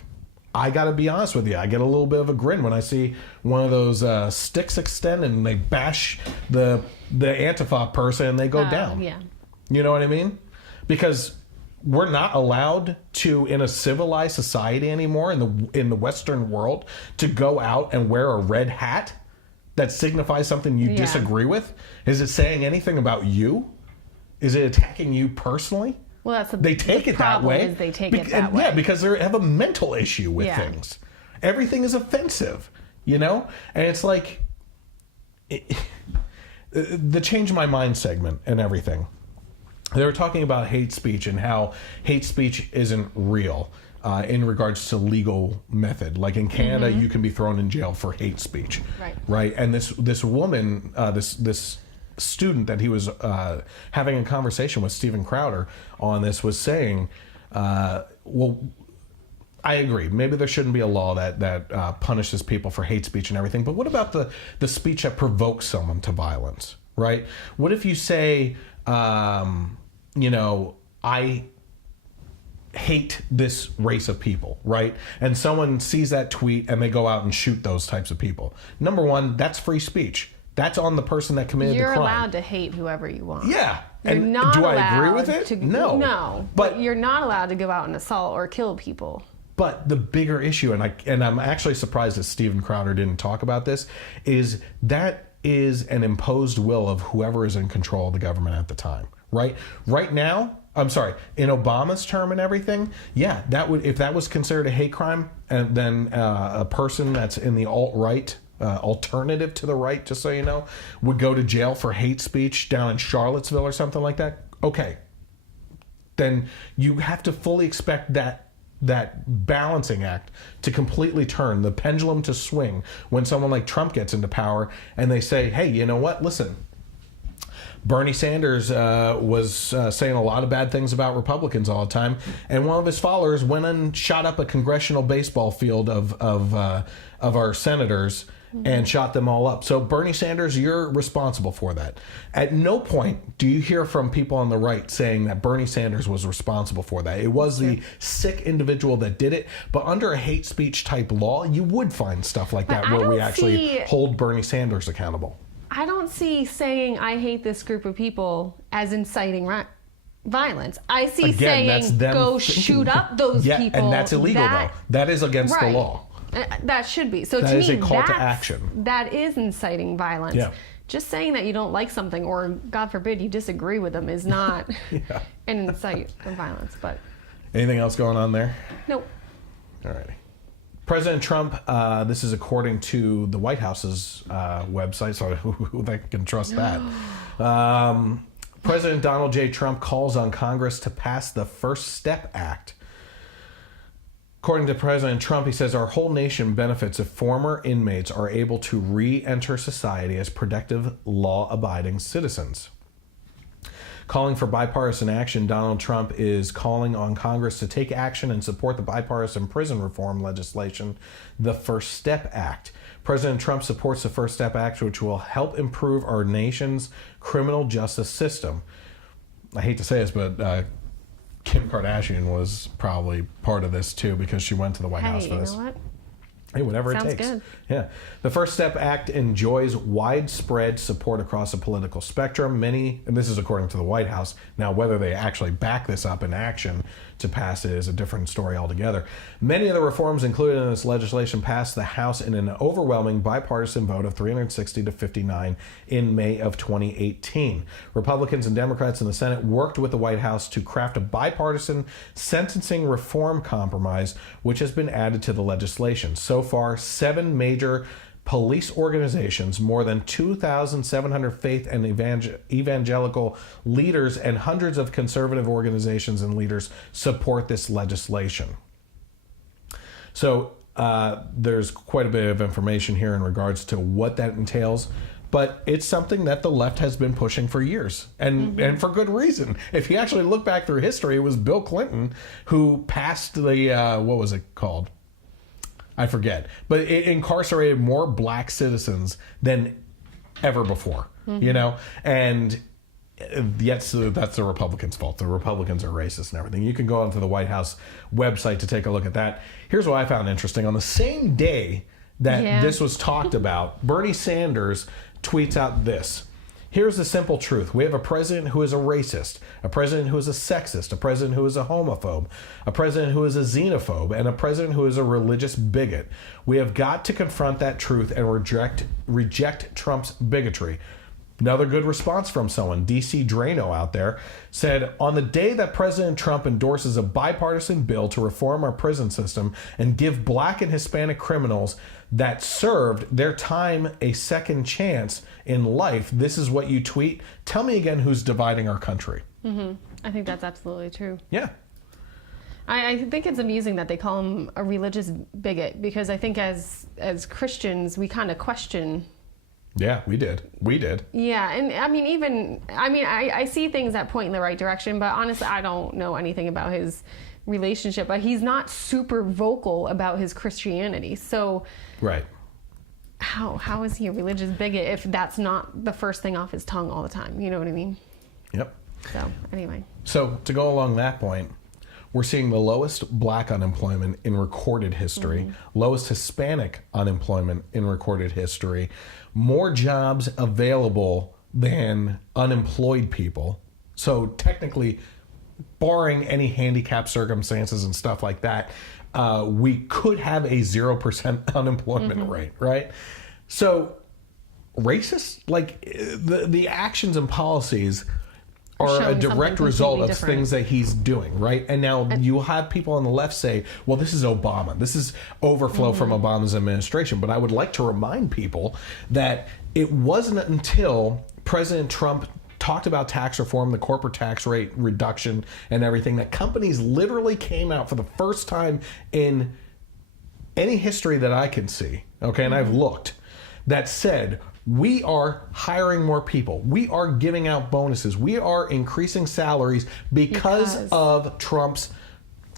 I got to be honest with you. I get a little bit of a grin when I see one of those sticks extend and they bash the Antifa person and they go down. Yeah. You know what I mean? Because we're not allowed to, in a civilized society anymore, in the Western world, to go out and wear a red hat that signifies something you disagree with. Is it saying anything about you? Is it attacking you personally? Well, that's they take it that way. Is they take it that way. Yeah, because they have a mental issue with things. Everything is offensive, you know? And it's like the Change My Mind segment and everything. They were talking about hate speech and how hate speech isn't real in regards to legal method. Like in Canada, you can be thrown in jail for hate speech, right? And this woman, this student that he was having a conversation with Steven Crowder on this was saying, well, I agree. Maybe there shouldn't be a law that punishes people for hate speech and everything. But what about the speech that provokes someone to violence, right? What if you say, you know, I hate this race of people, right? And someone sees that tweet and they go out and shoot those types of people. Number one, that's free speech. That's on the person that committed the crime. You're allowed to hate whoever you want. Yeah. You're and not do allowed I agree with it? No. No. But you're not allowed to go out and assault or kill people. But the bigger issue, and I'm actually surprised that Steven Crowder didn't talk about this, is that is an imposed will of whoever is in control of the government at the time, right? Right now, I'm sorry, in Obama's term and everything, yeah, that would, if that was considered a hate crime, and then a person that's in the alt-right, alternative to the right, just so you know, would go to jail for hate speech down in Charlottesville or something like that, okay. Then you have to fully expect that balancing act to completely turn, the pendulum to swing when someone like Trump gets into power and they say, hey, you know what, listen, Bernie Sanders was saying a lot of bad things about Republicans all the time, and one of his followers went and shot up a congressional baseball field of our senators and shot them all up. So Bernie Sanders, you're responsible for that. At no point do you hear from people on the right saying that Bernie Sanders was responsible for that. It was the sick individual that did it. But under a hate speech type law, you would find stuff like that where we actually hold Bernie Sanders accountable. I don't see saying I hate this group of people as inciting violence. I see saying go shoot up those people. And that's illegal though. That is against the law. That should be. So that to is me, a call to action. That is inciting violence. Yeah. Just saying that you don't like something or, God forbid, you disagree with them is not an incite of violence. But Anything else going on there? Nope. All righty. President Trump, this is according to the White House's website, so who they can trust that. President Donald J. Trump calls on Congress to pass the First Step Act. According to President Trump, he says, our whole nation benefits if former inmates are able to re-enter society as productive, law-abiding citizens. Calling for bipartisan action, Donald Trump is calling on Congress to take action and support the bipartisan prison reform legislation, the First Step Act. President Trump supports the First Step Act, which will help improve our nation's criminal justice system. I hate to say this, but Kim Kardashian was probably part of this too, because she went to the White House for this. You know what? Hey, whatever Sounds it takes. good. Yeah. The First Step Act enjoys widespread support across the political spectrum. Many, and this is according to the White House. Now, whether they actually back this up in action to pass it is a different story altogether. Many of the reforms included in this legislation passed the House in an overwhelming bipartisan vote of 360 to 59 in May of 2018. Republicans and Democrats in the Senate worked with the White House to craft a bipartisan sentencing reform compromise, which has been added to the legislation. So far, 7 major police organizations, more than 2,700 faith and evangelical leaders, and hundreds of conservative organizations and leaders support this legislation. So there's quite a bit of information here in regards to what that entails, but it's something that the left has been pushing for years, and for good reason. If you actually look back through history, it was Bill Clinton who passed the, what was it called? I forget, but it incarcerated more black citizens than ever before, you know, and yet that's the Republicans' fault. The Republicans are racist and everything. You can go onto the White House website to take a look at that. Here's what I found interesting. On the same day that this was talked about, Bernie Sanders tweets out this. Here's the simple truth. We have a president who is a racist, a president who is a sexist, a president who is a homophobe, a president who is a xenophobe, and a president who is a religious bigot. We have got to confront that truth and reject Trump's bigotry. Another good response from someone, DC Drano out there, said, on the day that President Trump endorses a bipartisan bill to reform our prison system and give black and Hispanic criminals that served their time a second chance in life, this is what you tweet. Tell me again who's dividing our country. I think that's absolutely true. Yeah. I think it's amusing that they call him a religious bigot, because I think as Christians, we kind of question. Yeah, we did. Yeah, and I see things that point in the right direction, but honestly, I don't know anything about his relationship, but he's not super vocal about his Christianity. So right. How is he a religious bigot if that's not the first thing off his tongue all the time? You know what I mean? Yep. So anyway. So to go along that point, we're seeing the lowest black unemployment in recorded history, lowest Hispanic unemployment in recorded history, more jobs available than unemployed people. So technically, barring any handicap circumstances and stuff like that, we could have a 0% unemployment rate, right? So racist, like the actions and policies are a direct result of things that he's doing, right? And now you have people on the left say, well, this is Obama. This is overflow from Obama's administration. But I would like to remind people that it wasn't until President Trump talked about tax reform, the corporate tax rate reduction and everything, that companies literally came out for the first time in any history that I can see, okay, and I've looked, that said, we are hiring more people. We are giving out bonuses. We are increasing salaries because of Trump's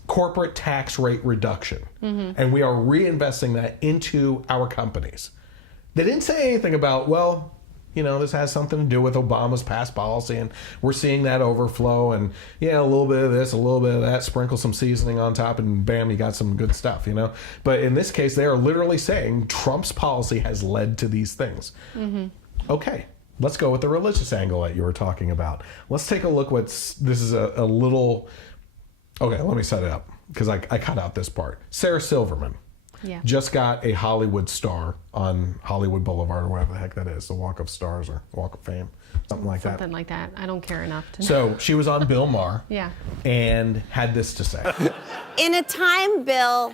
corporate tax rate reduction. And we are reinvesting that into our companies. They didn't say anything about, well, you know, this has something to do with Obama's past policy, and we're seeing that overflow, and yeah, a little bit of this, a little bit of that, sprinkle some seasoning on top, and bam, you got some good stuff, you know? But in this case, they are literally saying Trump's policy has led to these things. Okay, let's go with the religious angle that you were talking about. Let's take a look this is a little, okay, let me set it up, because I cut out this part. Sarah Silverman. just got a Hollywood star on Hollywood Boulevard or whatever the heck that is, the Walk of Stars or Walk of Fame, something like that. Something like that. I don't care enough to know. So she was on Bill Maher and had this to say. In a time, Bill,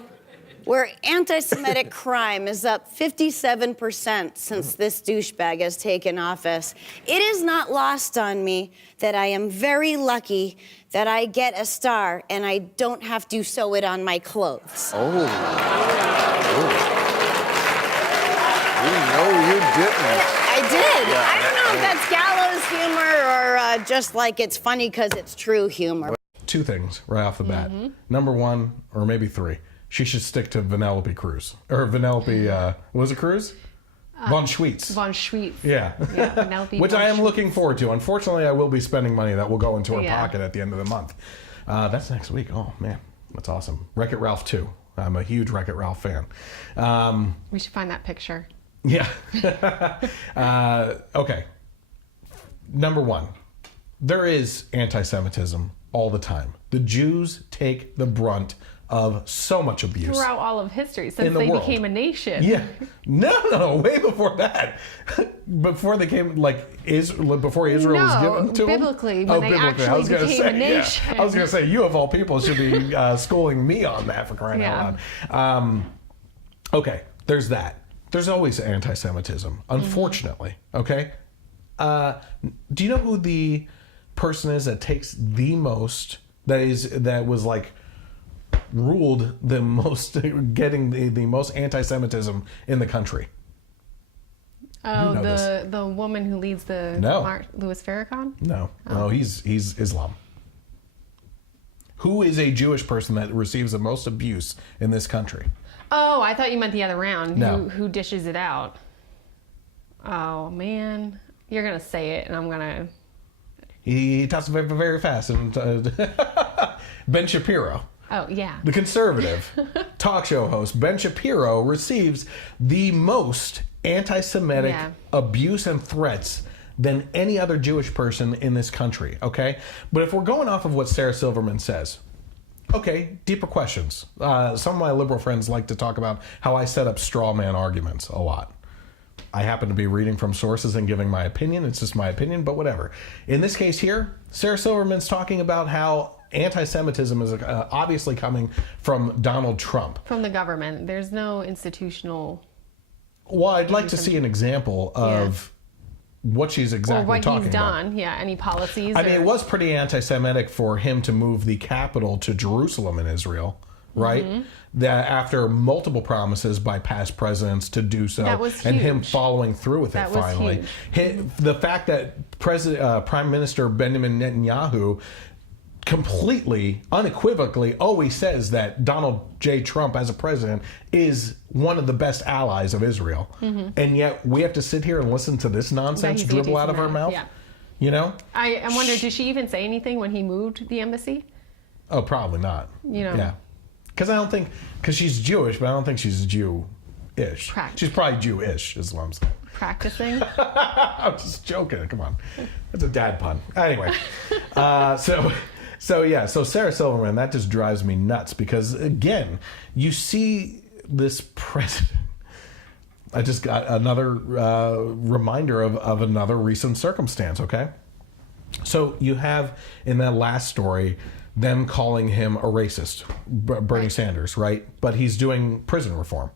where anti-Semitic crime is up 57% since this douchebag has taken office, it is not lost on me that I am very lucky that I get a star and I don't have to sew it on my clothes. Oh. No, you didn't. I did. I don't know if that's gallows humor or just like it's funny because it's true humor. Two things right off the bat. Number one, or maybe three, she should stick to Vanellope Cruz. Or Vanellope, was it Cruz? Von Schweetz. Von Schweetz. Yeah. Vanellope Which von I am Schweetz. looking forward to. Unfortunately, I will be spending money that will go into her pocket at the end of the month. That's next week. Oh, man. That's awesome. Wreck-It Ralph 2. I'm a huge Wreck-It Ralph fan. We should find that picture. Yeah. Okay. Number one, there is anti-Semitism all the time. The Jews take the brunt of so much abuse. Throughout all of history, since the they world. became a nation. Yeah. No, way before that. Before they came, before Israel was given to biblically, them. when they actually became a nation. Yeah. I was going to say, you of all people should be schooling me on that for crying out loud. Okay, there's that. There's always anti-Semitism, unfortunately. Okay? Do you know who the person is that takes the most, that was like ruled the most, getting the most anti-Semitism in the country? Oh, You know the woman who leads the Louis Farrakhan? No, he's Islam. Who is a Jewish person that receives the most abuse in this country? Oh, I thought you meant the other round. No. Who dishes it out? Oh man, you're gonna say it, and I'm gonna. He talks very, very fast. And Ben Shapiro. Oh yeah. The conservative talk show host Ben Shapiro receives the most anti-Semitic abuse and threats than any other Jewish person in this country, okay? But if we're going off of what Sarah Silverman says, okay, deeper questions. Some of my liberal friends like to talk about how I set up straw man arguments a lot. I happen to be reading from sources and giving my opinion. It's just my opinion, but whatever. In this case here, Sarah Silverman's talking about how anti-Semitism is obviously coming from Donald Trump. From the government. There's no institutional. Well, I'd like to see an example of what she's exactly what talking he's about. done. Yeah, any policies. I mean, it was pretty anti-Semitic for him to move the capital to Jerusalem in Israel, right? That after multiple promises by past presidents to do so, That was and him huge. following through with That it was finally. huge. The fact that Prime Minister Benjamin Netanyahu completely, unequivocally always says that Donald J. Trump as a president is one of the best allies of Israel. And yet we have to sit here and listen to this nonsense he's dribble out of her mouth? Yeah. You know? I wonder, did she even say anything when he moved the embassy? Oh, probably not. You know. Yeah. Because she's Jewish, but I don't think she's Jew-ish. She's probably Jewish, is what I'm saying. Practicing? I'm just joking. Come on. That's a dad pun. Anyway. So Sarah Silverman, that just drives me nuts because, again, you see this president. I just got another reminder of another recent circumstance, okay? So you have, in that last story, them calling him a racist, Bernie Sanders, right? But he's doing prison reform.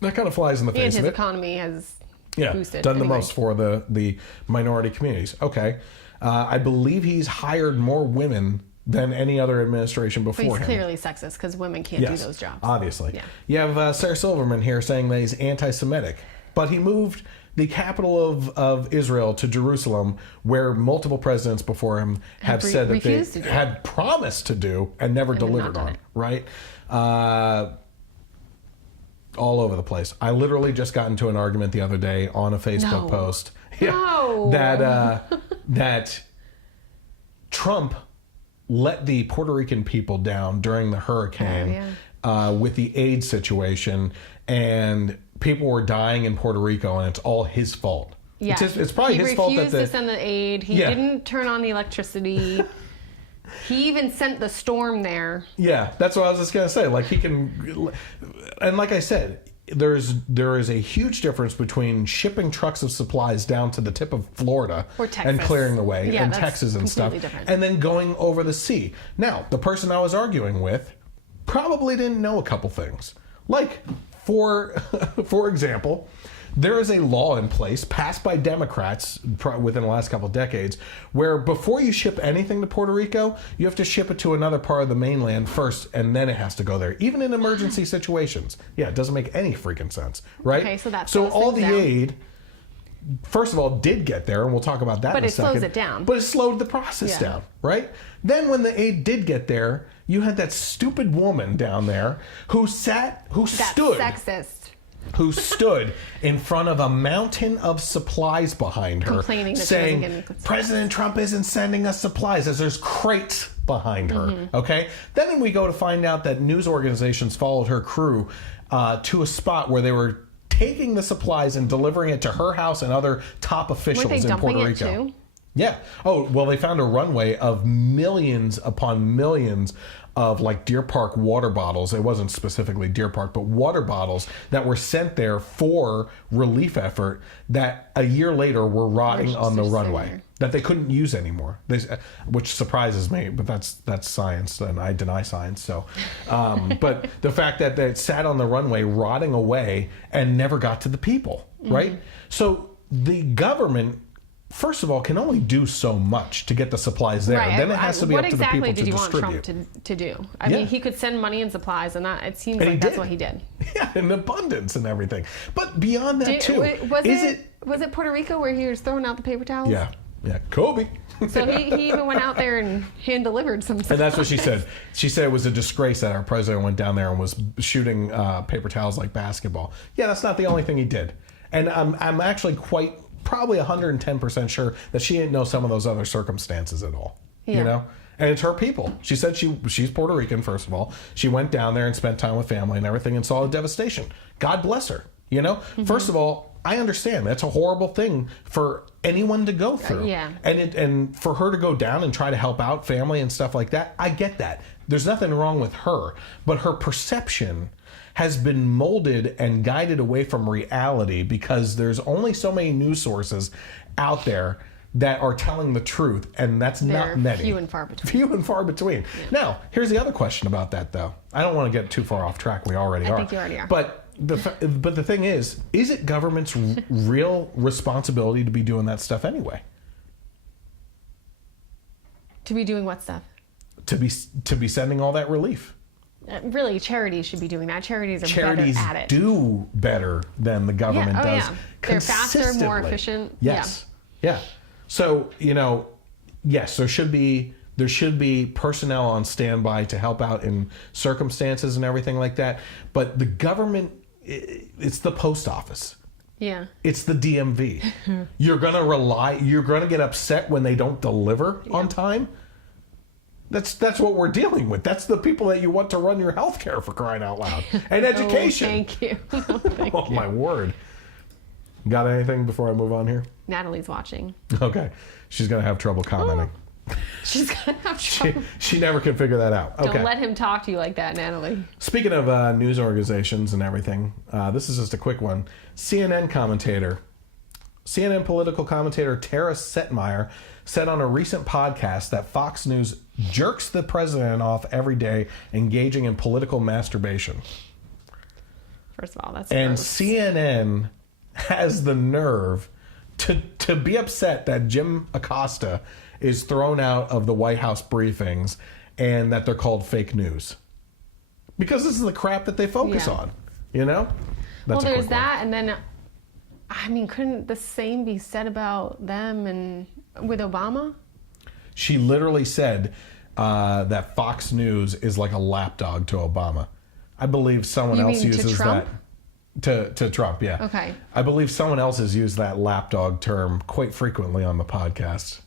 That kind of flies in the And face his of it. economy has boosted. Done the anyway. most for the minority communities. Okay. I believe he's hired more women than any other administration But before he's him. clearly sexist because women can't do those jobs. Obviously. Yeah. You have Sarah Silverman here saying that he's anti-Semitic, but he moved the capital of Israel to Jerusalem, where multiple presidents before him have said that they refused to do it. had promised to do and never And have delivered not done on, it. right? All over the place. I literally just got into an argument the other day on a Facebook No. post. No. That Trump let the Puerto Rican people down during the hurricane with the aid situation, and people were dying in Puerto Rico, and it's all his fault. Yeah. It's probably his fault that He refused to send the aid. He didn't turn on the electricity. He even sent the storm there. Yeah, that's what I was just gonna say. Like he can, and like I said, there is a huge difference between shipping trucks of supplies down to the tip of Florida Or Texas. and clearing the way, Yeah, and that's Texas and stuff, completely different. and then going over the sea. Now, the person I was arguing with probably didn't know a couple things. Like, for example, there is a law in place passed by Democrats within the last couple of decades where before you ship anything to Puerto Rico, you have to ship it to another part of the mainland first, and then it has to go there, even in emergency situations. Yeah, it doesn't make any freaking sense, right? Okay, so that so slows all things the down. aid, first of all, did get there, and we'll talk about that But in a it slows second. it down. But it slowed the process Yeah. down, right? Then when the aid did get there, you had that stupid woman down there who stood in front of a mountain of supplies behind her, Complaining that she wasn't saying, getting supplies. President Trump isn't sending us supplies, as there's crates behind her, Mm-hmm. okay? Then we go to find out that news organizations followed her crew to a spot where they were taking the supplies and delivering it to her house and other top officials Weren't they in Puerto dumping it Rico. too? Yeah. Oh, well, they found a runway of millions upon millions of like Deer Park water bottles. It wasn't specifically Deer Park, but water bottles that were sent there for relief effort that a year later were rotting on the runway that they couldn't use anymore. Which surprises me, but that's science, and I deny science. So, but the fact that it sat on the runway rotting away and never got to the people, right? So the government, first of all, can only do so much to get the supplies there. Right. Then it has to be up to the people to What exactly did you want distribute. Trump to do? I Yeah. mean, he could send money and supplies, and that it seems And he like that's did. what he did. Yeah, in abundance and everything. But beyond that, too, Was it Puerto Rico where he was throwing out the paper towels? Yeah, Kobe. So he even went out there and hand delivered some supplies. And that's what she said. She said it was a disgrace that our president went down there and was shooting paper towels like basketball. Yeah, that's not the only thing he did. And I'm actually probably 110% sure that she didn't know some of those other circumstances at all. Yeah. You know? And it's her people. She said she's Puerto Rican, first of all. She went down there and spent time with family and everything and saw the devastation. God bless her. You know? Mm-hmm. First of all, I understand that's a horrible thing for anyone to go through. Yeah. And for her to go down and try to help out family and stuff like that, I get that. There's nothing wrong with her. But her perception has been molded and guided away from reality because there's only so many news sources out there that are telling the truth, and that's They're not many. few and far between. Few and far between. Now, here's the other question about that, though. I don't want to get too far off track. We already are. I think you already are. But the thing is it government's real responsibility to be doing that stuff anyway? To be doing what stuff? To be sending all that relief. Really, charities should be doing that. Charities are Charities better at it. do better than the government Yeah. Oh, does. yeah. They're faster, more consistently. efficient. Yes. Yeah. So, yes, there should be personnel on standby to help out in circumstances and everything like that. But the government, it's the post office. Yeah. It's the DMV. You're going to get upset when they don't deliver on time. That's what we're dealing with. That's the people that you want to run your healthcare, for crying out loud. And education. Oh, thank you. Thank Oh, you. my word. Got anything before I move on here? Natalie's watching. Okay. She's going to have trouble commenting. She's gonna have trouble. She never can figure that out. Okay. Don't let him talk to you like that, Natalie. Speaking of news organizations and everything, this is just a quick one. CNN political commentator Tara Setmeyer said on a recent podcast that Fox News jerks the president off every day engaging in political masturbation. First of all, that's And gross. CNN has the nerve to be upset that Jim Acosta is thrown out of the White House briefings and that they're called fake news. Because this is the crap that they focus on, you know? Well, That's a there's quick one. that, and then, I mean, couldn't the same be said about them and with Obama? She literally said that Fox News is like a lapdog to Obama. I believe someone You else mean to uses Trump? that to Trump, yeah. Okay. I believe someone else has used that lapdog term quite frequently on the podcast.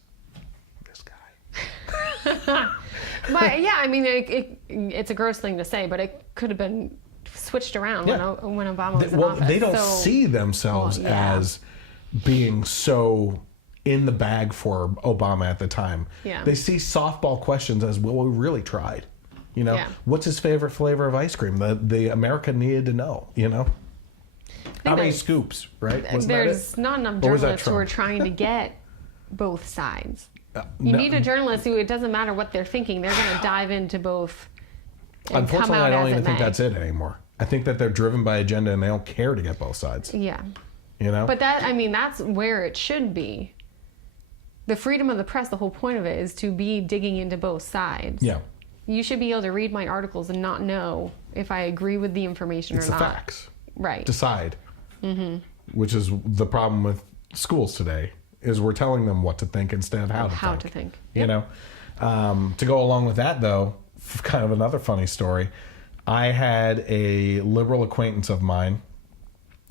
But yeah, I mean, it's a gross thing to say, but it could have been switched around when Obama was in office. They don't So- see themselves Well, yeah. as being so in the bag for Obama at the time. Yeah. They see softball questions as, well, we really tried. You know, what's his favorite flavor of ice cream? The America needed to know, you know? How many scoops, right? There's not enough journalists who are trying to get both sides. You need a journalist who, it doesn't matter what they're thinking, they're going to dive into both. Unfortunately, I don't even think that's it anymore. I think that they're driven by agenda and they don't care to get both sides. Yeah. You know? But that's where it should be. The freedom of the press, the whole point of it is to be digging into both sides. Yeah. You should be able to read my articles and not know if I agree with the information or not. It's the facts. Right. Decide. Mm-hmm. Which is the problem with schools today, is we're telling them what to think instead of how to think. You know? To go along with that, though, kind of another funny story. I had a liberal acquaintance of mine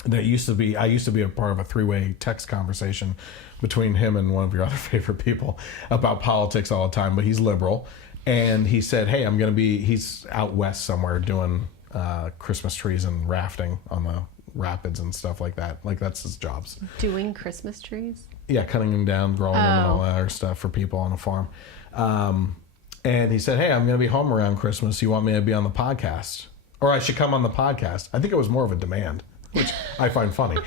that I used to be a part of a three-way text conversation between him and one of your other favorite people about politics all the time, but he's liberal. And he said, hey, he's out west somewhere doing Christmas trees and rafting on the rapids and stuff like that. Like, that's his jobs. Doing Christmas trees? Yeah, cutting them down, growing them, and all that other stuff for people on a farm. And he said, hey, I'm going to be home around Christmas. You want me to be on the podcast? Or I should come on the podcast. I think it was more of a demand, which I find funny.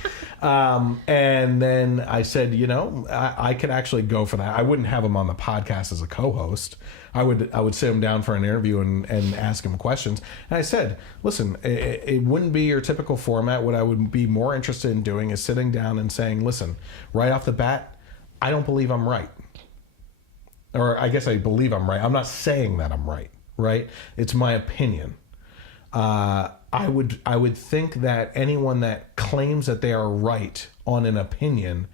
And then I said, you know, I could actually go for that. I wouldn't have him on the podcast as a co-host. I would sit him down for an interview and ask him questions. And I said, listen, it wouldn't be your typical format. What I would be more interested in doing is sitting down and saying, listen, right off the bat, I don't believe I'm right. Or I guess I believe I'm right. I'm not saying that I'm right, right? It's my opinion. I would think that anyone that claims that they are right on an opinion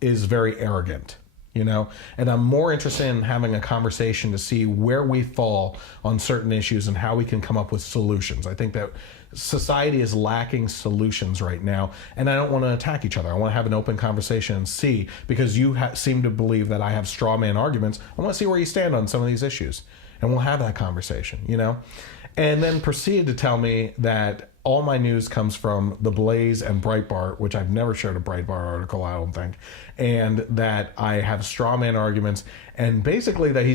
is very arrogant, you know? And I'm more interested in having a conversation to see where we fall on certain issues and how we can come up with solutions. I think that society is lacking solutions right now, and I don't want to attack each other. I want to have an open conversation and see, because you seem to believe that I have straw man arguments. I want to see where you stand on some of these issues, and we'll have that conversation, you know? And then proceeded to tell me that all my news comes from The Blaze and Breitbart, which I've never shared a Breitbart article, I don't think, and that I have straw man arguments, and basically that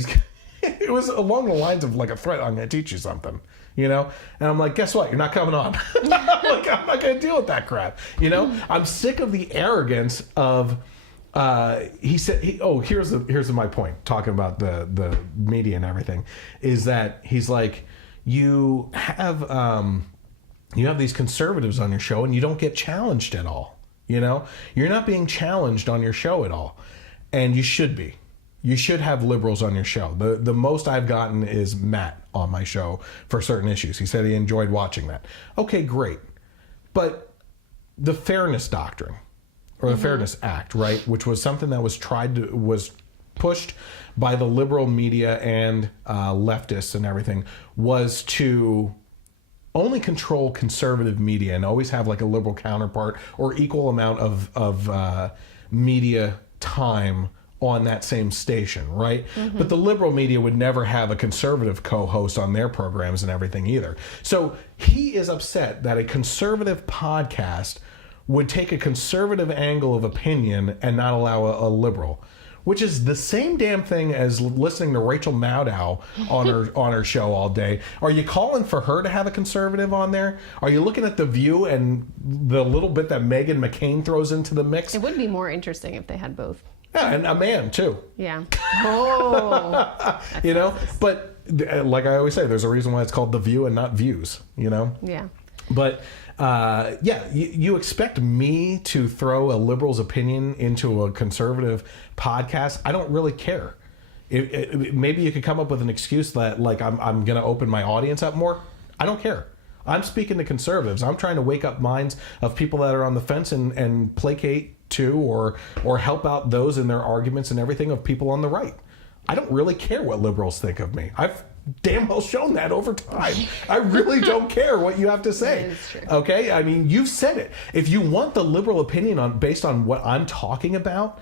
it was along the lines of like a threat, I'm going to teach you something, you know? And I'm like, guess what? You're not coming on. Like, I'm not going to deal with that crap, you know? I'm sick of the arrogance of, he said, here's my point, talking about the media and everything, is that he's like, you have these conservatives on your show and you don't get challenged at all. You know, you're not being challenged on your show at all. And you should be. You should have liberals on your show. The most I've gotten is Matt on my show for certain issues. He said he enjoyed watching that. Okay, great. But the Fairness Doctrine, or the Fairness Act, right, which was something that was pushed by the liberal media and leftists and everything, was to only control conservative media and always have like a liberal counterpart or equal amount of media time on that same station, right? But the liberal media would never have a conservative co-host on their programs and everything either. So he is upset that a conservative podcast would take a conservative angle of opinion and not allow a liberal, which is the same damn thing as listening to Rachel Maddow on her show all day. Are you calling for her to have a conservative on there? Are you looking at The View and the little bit that Meghan McCain throws into the mix? It would be more interesting if they had both. Yeah, and a man too. Yeah. Oh. You know, but like I always say, there's a reason why it's called The View and not Views, you know? Yeah. But you expect me to throw a liberal's opinion into a conservative podcast? I don't really care. Maybe you could come up with an excuse that, like, I'm going to open my audience up more. I don't care. I'm speaking to conservatives. I'm trying to wake up minds of people that are on the fence and placate to or help out those in their arguments and everything of people on the right. I don't really care what liberals think of me. I've damn well shown that over time. I really don't care what you have to say. That is true. Okay? I mean, you've said it. If you want the liberal opinion based on what I'm talking about,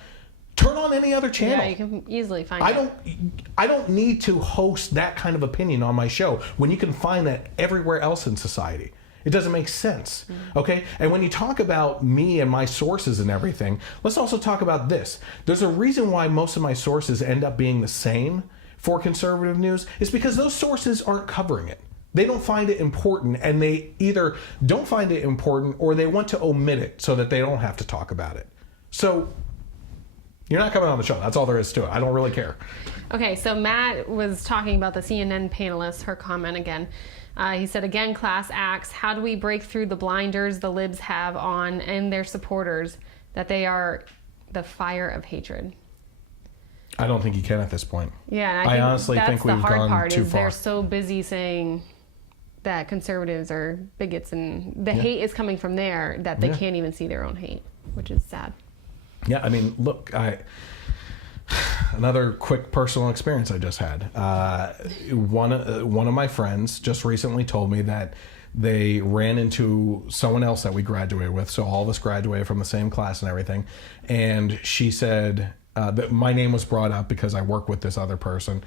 turn on any other channel. Yeah, you can easily find I don't need to host that kind of opinion on my show when you can find that everywhere else in society. It doesn't make sense, okay? And when you talk about me and my sources and everything, let's also talk about this. There's a reason why most of my sources end up being the same for conservative news. It's because those sources aren't covering it. They don't find it important, and they either don't find it important or they want to omit it so that they don't have to talk about it. So you're not coming on the show. That's all there is to it. I don't really care. Okay, so Matt was talking about the CNN panelist, her comment again. He said, again, class acts, how do we break through the blinders the libs have on and their supporters that they are the fire of hatred? I don't think you can at this point. Yeah, and I honestly think we've gone too far. They're so busy saying that conservatives are bigots and the hate is coming from there that they can't even see their own hate, which is sad. Yeah, I mean, look, another quick personal experience I just had. One of my friends just recently told me that they ran into someone else that we graduated with. So all of us graduated from the same class and everything. And she said that my name was brought up because I work with this other person.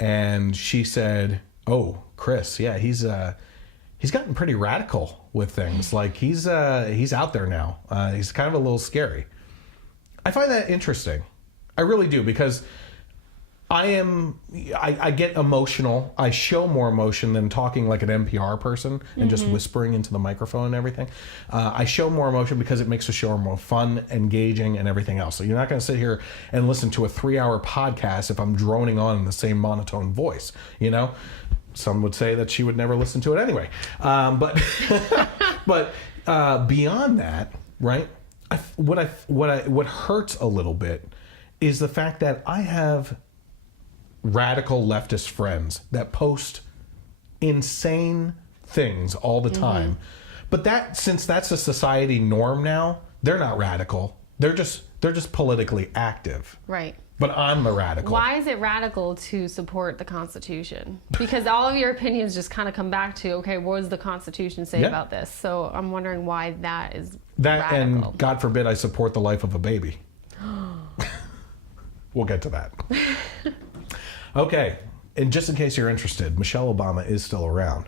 And she said, "Oh, Chris, yeah, he's gotten pretty radical with things. Like he's out there now. He's kind of a little scary." I find that interesting. I really do, because I get emotional. I show more emotion than talking like an NPR person and just whispering into the microphone and everything. I show more emotion because it makes the show more fun, engaging, and everything else. So you're not going to sit here and listen to a 3-hour podcast if I'm droning on in the same monotone voice, you know? Some would say that she would never listen to it anyway. But beyond that, right? What hurts a little bit is the fact that I have radical leftist friends that post insane things all the time. But since that's a society norm now, they're not radical. They're just politically active. Right. But I'm the radical. Why is it radical to support the Constitution? Because all of your opinions just kind of come back to, okay, what does the Constitution say about this? So I'm wondering why that is radical. And God forbid I support the life of a baby. We'll get to that. Okay, and just in case you're interested, Michelle Obama is still around.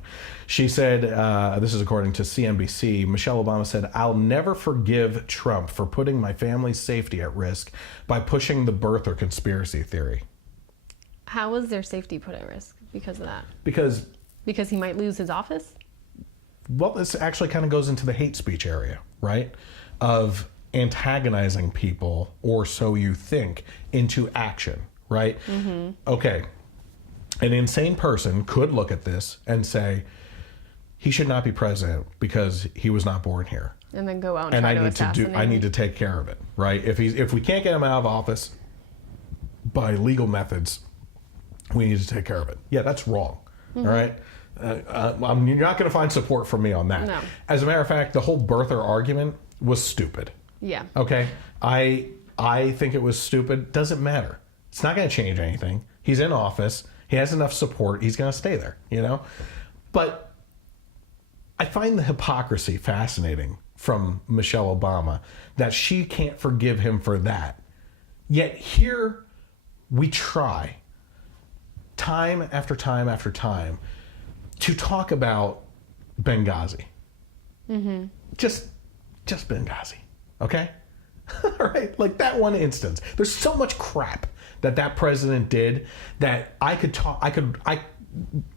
She said, this is according to CNBC, Michelle Obama said, "I'll never forgive Trump for putting my family's safety at risk by pushing the birther conspiracy theory." How was their safety put at risk because of that? Because he might lose his office? Well, this actually kind of goes into the hate speech area, right? Of antagonizing people, or so you think, into action, right? Okay, an insane person could look at this and say, he should not be president because he was not born here. And then go out and try to assassinate him. I need to take care of it, right? If we can't get him out of office by legal methods, we need to take care of it. Yeah, that's wrong, all right? You're not going to find support from me on that. No. As a matter of fact, the whole birther argument was stupid. Yeah. Okay? I think it was stupid. Doesn't matter. It's not going to change anything. He's in office. He has enough support. He's going to stay there, you know? But I find the hypocrisy fascinating from Michelle Obama, that she can't forgive him for that. Yet here we try, time after time after time, to talk about Benghazi. Just Benghazi, okay? All right, like that one instance. There's so much crap that president did that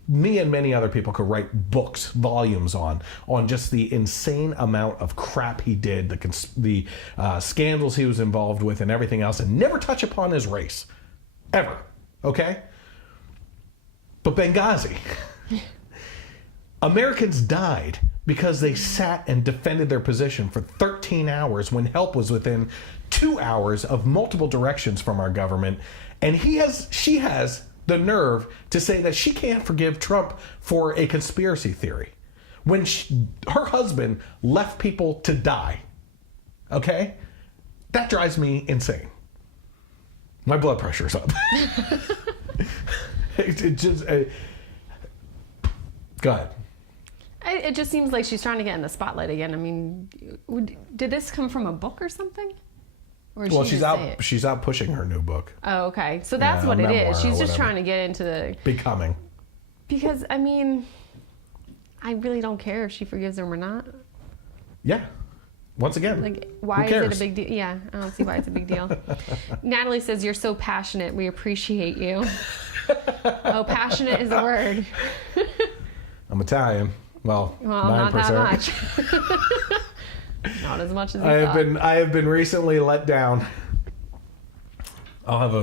me and many other people could write books, volumes on just the insane amount of crap he did, the scandals he was involved with and everything else, and never touch upon his race, ever, okay? But Benghazi, Americans died because they sat and defended their position for 13 hours when help was within 2 hours of multiple directions from our government. And she has the nerve to say that she can't forgive Trump for a conspiracy theory when her husband left people to die. Okay? That drives me insane. My blood pressure's up. Go ahead. It just seems like she's trying to get in the spotlight again. I mean, did this come from a book or something? Or well, she's out pushing her new book. Oh, okay. So that's what it is. She's just trying to get into the... Becoming. Because, I mean, I really don't care if she forgives him or not. Yeah. Once again, like, why is it a big deal? Yeah, I don't see why it's a big deal. Natalie says, you're so passionate. We appreciate you. Oh, passionate is a word. I'm Italian. Well, 9%. Not that much. Not as much as you thought. I have been recently let down. I'll have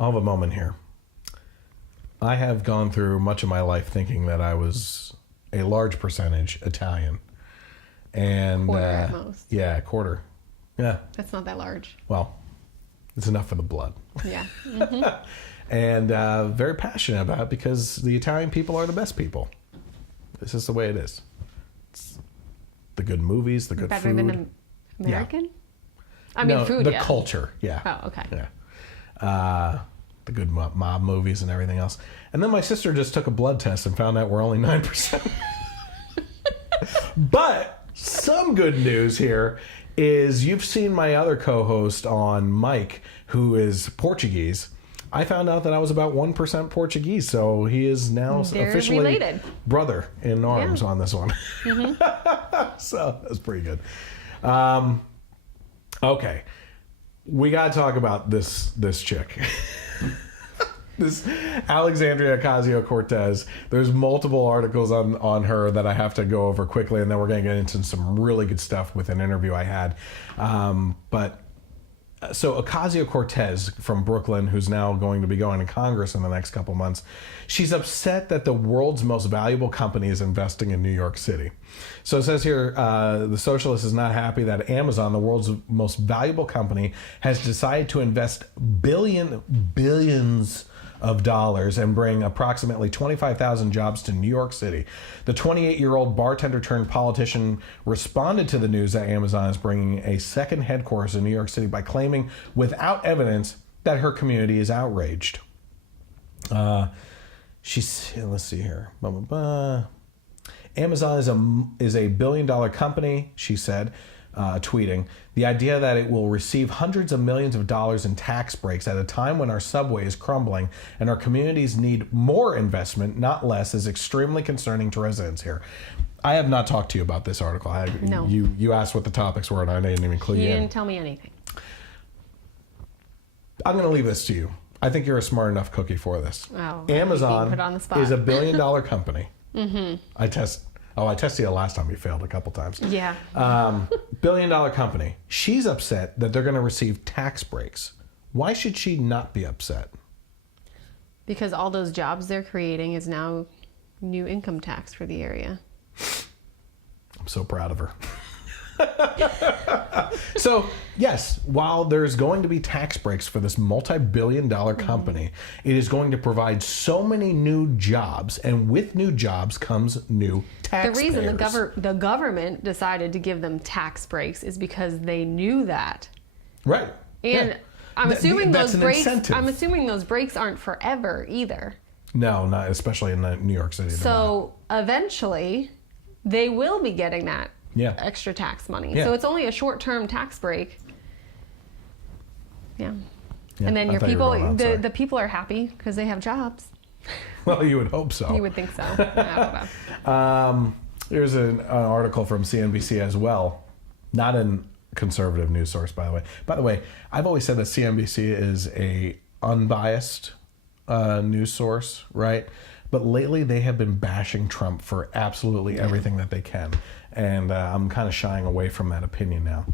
a moment here. I have gone through much of my life thinking that I was a large percentage Italian. And quarter at most. Yeah, quarter. Yeah. That's not that large. Well, it's enough for the blood. Yeah. Mm-hmm. And very passionate about it because the Italian people are the best people. This is the way it is. It's the good movies, the good Better food. than American? Yeah. I mean, no, food, the yeah. culture, yeah. Oh, okay. Yeah. The good mob movies and everything else. And then my sister just took a blood test and found out we're only 9%. But some good news here is you've seen my other co-host on Mike, who is Portuguese. I found out that I was about 1% Portuguese, so he is now They're officially related. Brother in arms on this one. Mm-hmm. So that's pretty good. Okay, we got to talk about this chick. This Alexandria Ocasio-Cortez. There's multiple articles on her that I have to go over quickly, and then we're going to get into some really good stuff with an interview I had. So Ocasio-Cortez from Brooklyn, who's now going to be going to Congress in the next couple months, she's upset that the world's most valuable company is investing in New York City. So it says here, the socialist is not happy that Amazon, the world's most valuable company, has decided to invest billions of dollars and bring approximately 25,000 jobs to New York City. The 28-year-old bartender turned politician responded to the news that Amazon is bringing a second headquarters in New York City by claiming without evidence that her community is outraged. Let's see here. Amazon is a billion-dollar company, she said, tweeting. The idea that it will receive hundreds of millions of dollars in tax breaks at a time when our subway is crumbling and our communities need more investment, not less, is extremely concerning to residents here. I have not talked to you about this article. No. You asked what the topics were, and I didn't even clue you in. You didn't tell me anything. I'm going to leave this to you. I think you're a smart enough cookie for this. Oh, Amazon put on the spot. is a billion-dollar company. Mm-hmm. I tested you last time. You failed a couple times. Yeah. Billion-dollar company. She's upset that they're going to receive tax breaks. Why should she not be upset? Because all those jobs they're creating is now new income tax for the area. I'm so proud of her. So, yes, while there's going to be tax breaks for this multi-billion-dollar company, it is going to provide so many new jobs, and with new jobs comes new taxpayers. The reason the government decided to give them tax breaks is because they knew that. Right. And yeah. I'm assuming that's those an breaks. incentive. I'm assuming those breaks aren't forever either. No, not especially in New York City. So eventually, they will be getting that extra tax money. Yeah. So it's only a short-term tax break. Yeah. And then your people, the people are happy because they have jobs. Well, you would hope so. You would think so. I don't know. Here's an article from CNBC as well. Not a conservative news source, by the way. By the way, I've always said that CNBC is a unbiased news source, right? But lately they have been bashing Trump for absolutely everything that they can. And I'm kind of shying away from that opinion now.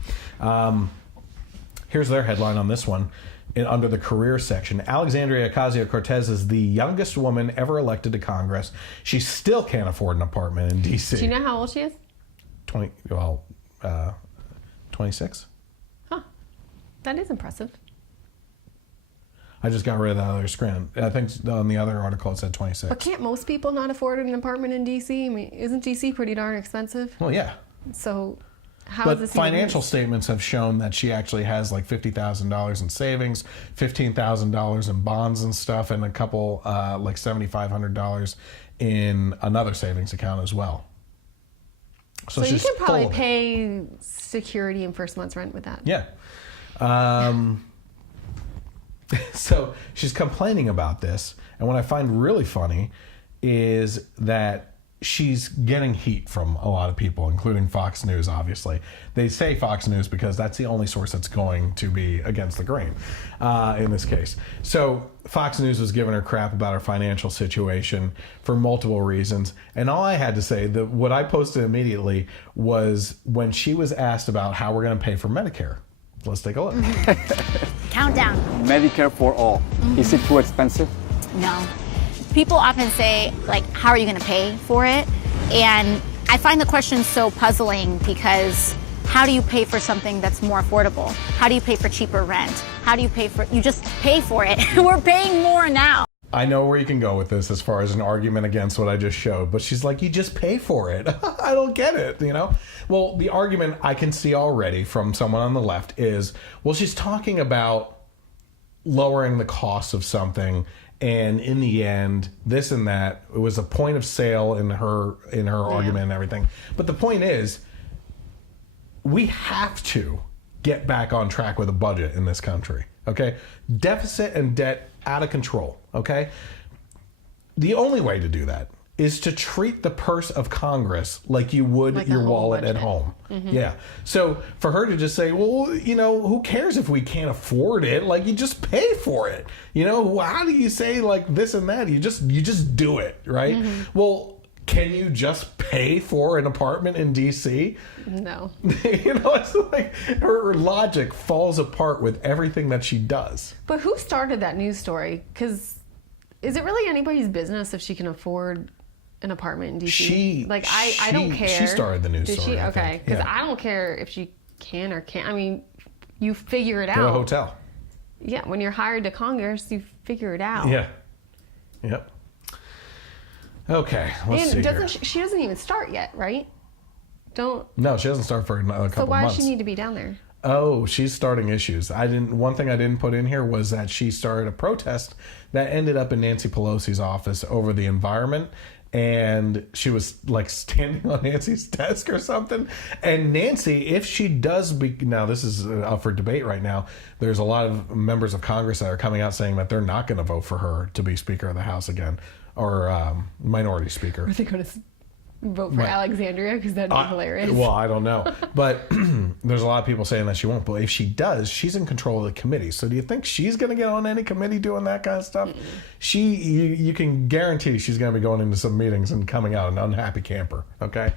Here's their headline on this one. Under the career section, Alexandria Ocasio-Cortez is the youngest woman ever elected to Congress. She still can't afford an apartment in D.C. Do you know how old she is? 26. Huh. That is impressive. I just got rid of that other screen. I think on the other article it said 26. But can't most people not afford an apartment in D.C.? I mean, isn't D.C. pretty darn expensive? Well, yeah. So how but is this financial statements have shown that she actually has like $50,000 in savings, $15,000 in bonds and stuff, and a couple like $7,500 in another savings account as well. So you can probably pay security and first month's rent with that. Yeah. So she's complaining about this, and what I find really funny is that she's getting heat from a lot of people, including Fox News, obviously. They say Fox News because that's the only source that's going to be against the grain in this case. So Fox News was giving her crap about her financial situation for multiple reasons. And all I had to say, what I posted immediately was when she was asked about how we're going to pay for Medicare. Let's take a look. Countdown. Medicare for all. Is it too expensive? No. People often say, like, how are you going to pay for it? And I find the question so puzzling because how do you pay for something that's more affordable? How do you pay for cheaper rent? How do you pay for, you just pay for it. We're paying more now. I know where you can go with this as far as an argument against what I just showed, but she's like, you just pay for it. I don't get it, you know? Well, the argument I can see already from someone on the left is, well, she's talking about lowering the cost of something, and in the end, this and that, it was a point of sale in her argument and everything. But the point is, we have to get back on track with a budget in this country, okay? Deficit and debt out of control, okay? The only way to do that is to treat the purse of Congress like you would like your wallet budget at home. Mm-hmm. Yeah. So for her to just say, well, you know, who cares if we can't afford it? Like, you just pay for it. You know, how do you say like this and that? You just do it, right? Mm-hmm. Well, can you just pay for an apartment in DC? No. You know, it's like her logic falls apart with everything that she does. But who started that news story? Because is it really anybody's business if she can afford an apartment in DC? I don't care. She started the news Did story. She? Okay, because yeah. I don't care if she can or can't. I mean, you figure it out. Go to a hotel. Yeah, when you're hired to Congress, you figure it out. Yeah. Yep. Okay, let's see here. She doesn't even start yet, right? No, she doesn't start for another couple months. So why does she need to be down there? Oh, she's starting issues. One thing I didn't put in here was that she started a protest that ended up in Nancy Pelosi's office over the environment. And she was like standing on Nancy's desk or something. And Nancy, if she does now this is up for debate right now. There's a lot of members of Congress that are coming out saying that they're not going to vote for her to be Speaker of the House again, or minority Speaker. Are they going to vote for Alexandria? Because that'd be hilarious. Well, I don't know. But there's a lot of people saying that she won't. But if she does, she's in control of the committee. So do you think she's going to get on any committee doing that kind of stuff? You can guarantee she's going to be going into some meetings and coming out an unhappy camper. Okay?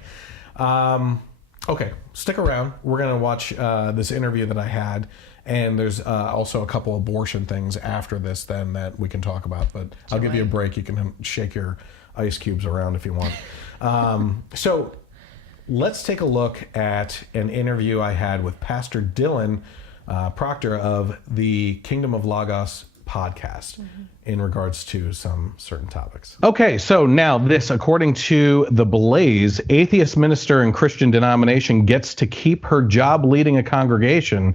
Okay, stick around. We're going to watch this interview that I had. And there's also a couple abortion things after this then that we can talk about. But I'll give you a break. You can shake your ice cubes around if you want. So let's take a look at an interview I had with Pastor Dylan Proctor of the Kingdom of Logos podcast in regards to some certain topics. Okay, so now this, according to The Blaze, atheist minister and Christian denomination gets to keep her job leading a congregation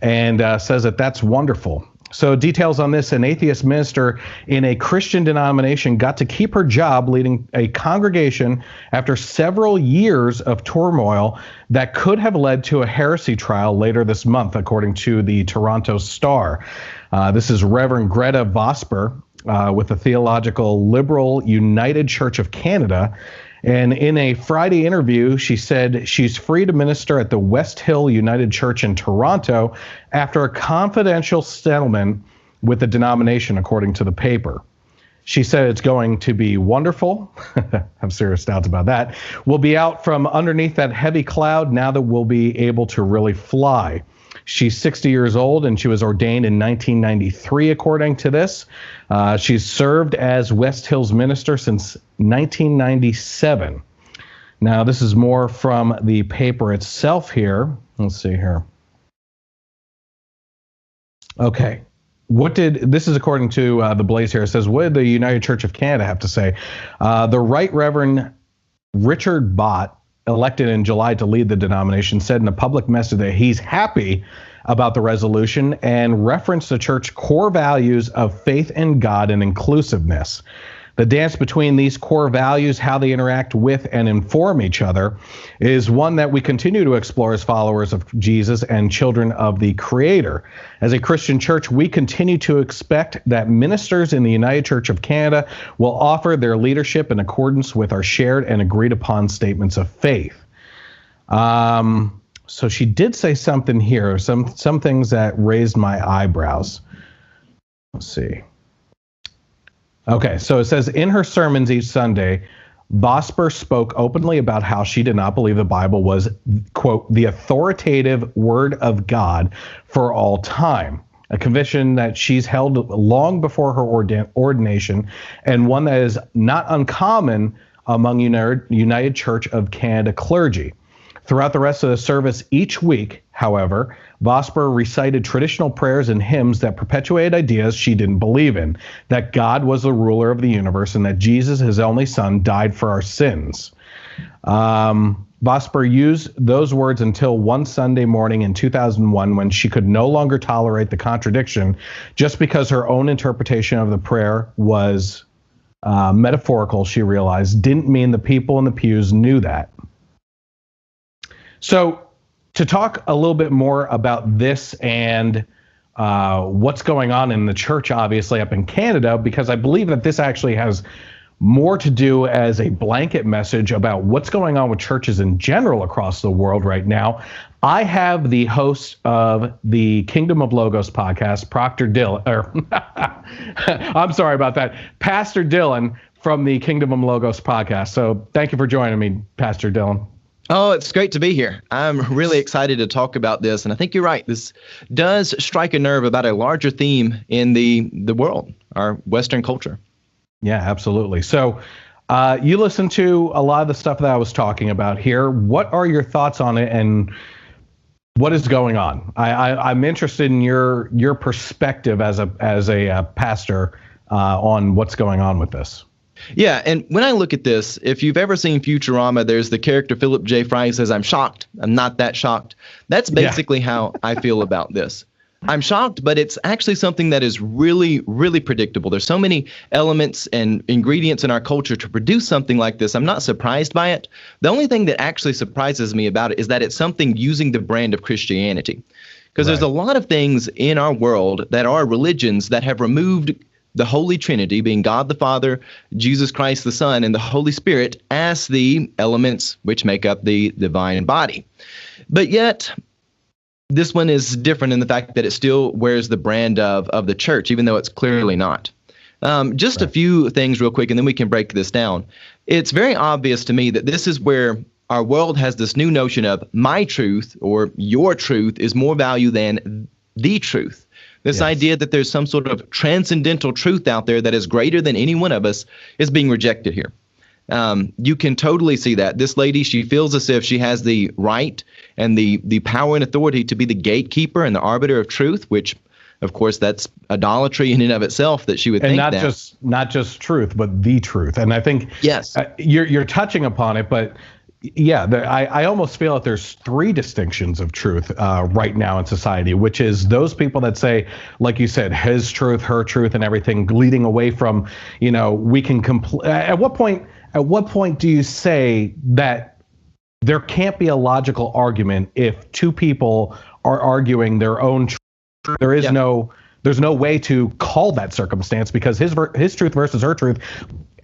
and says that that's wonderful. So details on this: an atheist minister in a Christian denomination got to keep her job leading a congregation after several years of turmoil that could have led to a heresy trial later this month, according to the Toronto Star. This is Reverend Greta Vosper with the Theological Liberal United Church of Canada. And in a Friday interview, she said she's free to minister at the West Hill United Church in Toronto after a confidential settlement with the denomination, according to the paper. She said it's going to be wonderful. I have serious doubts about that. We'll be out from underneath that heavy cloud now that we'll be able to really fly. She's 60 years old, and she was ordained in 1993, according to this. She's served as West Hills minister since 1997. Now, this is more from the paper itself here. Let's see here. Okay. This is according to The Blaze here. It says, what did the United Church of Canada have to say? The Right Reverend Richard Bott, elected in July to lead the denomination, said in a public message that he's happy about the resolution and referenced the church's core values of faith in God and inclusiveness. The dance between these core values, how they interact with and inform each other, is one that we continue to explore as followers of Jesus and children of the Creator. As a Christian church, we continue to expect that ministers in the United Church of Canada will offer their leadership in accordance with our shared and agreed upon statements of faith. So she did say something here, some things that raised my eyebrows. Let's see. Okay, so it says, in her sermons each Sunday, Vosper spoke openly about how she did not believe the Bible was, quote, the authoritative word of God for all time, a conviction that she's held long before her ordination, and one that is not uncommon among United Church of Canada clergy. Throughout the rest of the service each week, however, Vosper recited traditional prayers and hymns that perpetuated ideas she didn't believe in, that God was the ruler of the universe and that Jesus, his only son, died for our sins. Vosper used those words until one Sunday morning in 2001 when she could no longer tolerate the contradiction just because her own interpretation of the prayer was metaphorical, she realized, didn't mean the people in the pews knew that. So to talk a little bit more about this and what's going on in the church, obviously, up in Canada, because I believe that this actually has more to do as a blanket message about what's going on with churches in general across the world right now. I have the host of the Kingdom of Logos podcast, I'm sorry about that, Pastor Dylan from the Kingdom of Logos podcast. So thank you for joining me, Pastor Dylan. Oh, it's great to be here. I'm really excited to talk about this. And I think you're right. This does strike a nerve about a larger theme in the world, our Western culture. Yeah, absolutely. So you listened to a lot of the stuff that I was talking about here. What are your thoughts on it and what is going on? I'm interested in your perspective as a pastor on what's going on with this. Yeah, and when I look at this, if you've ever seen Futurama, there's the character Philip J. Fry says, I'm shocked. I'm not that shocked. That's basically how I feel about this. I'm shocked, but it's actually something that is really, really predictable. There's so many elements and ingredients in our culture to produce something like this. I'm not surprised by it. The only thing that actually surprises me about it is that it's something using the brand of Christianity. Because there's a lot of things in our world that are religions that have removed the Holy Trinity, being God the Father, Jesus Christ the Son, and the Holy Spirit as the elements which make up the divine body. But yet, this one is different in the fact that it still wears the brand of the church, even though it's clearly not. Just a few things real quick, and then we can break this down. It's very obvious to me that this is where our world has this new notion of my truth or your truth is more value than the truth. This idea that there's some sort of transcendental truth out there that is greater than any one of us is being rejected here. You can totally see that. This lady, she feels as if she has the right and the power and authority to be the gatekeeper and the arbiter of truth, which, of course, that's idolatry in and of itself that she would think that. And not just truth, but the truth. And I think you're touching upon it, but yeah, I almost feel that there's three distinctions of truth right now in society, which is those people that say, like you said, his truth, her truth, and everything, leading away from, we can At what point do you say that there can't be a logical argument if two people are arguing their own truth? There is there's no way to call that circumstance because his truth versus her truth.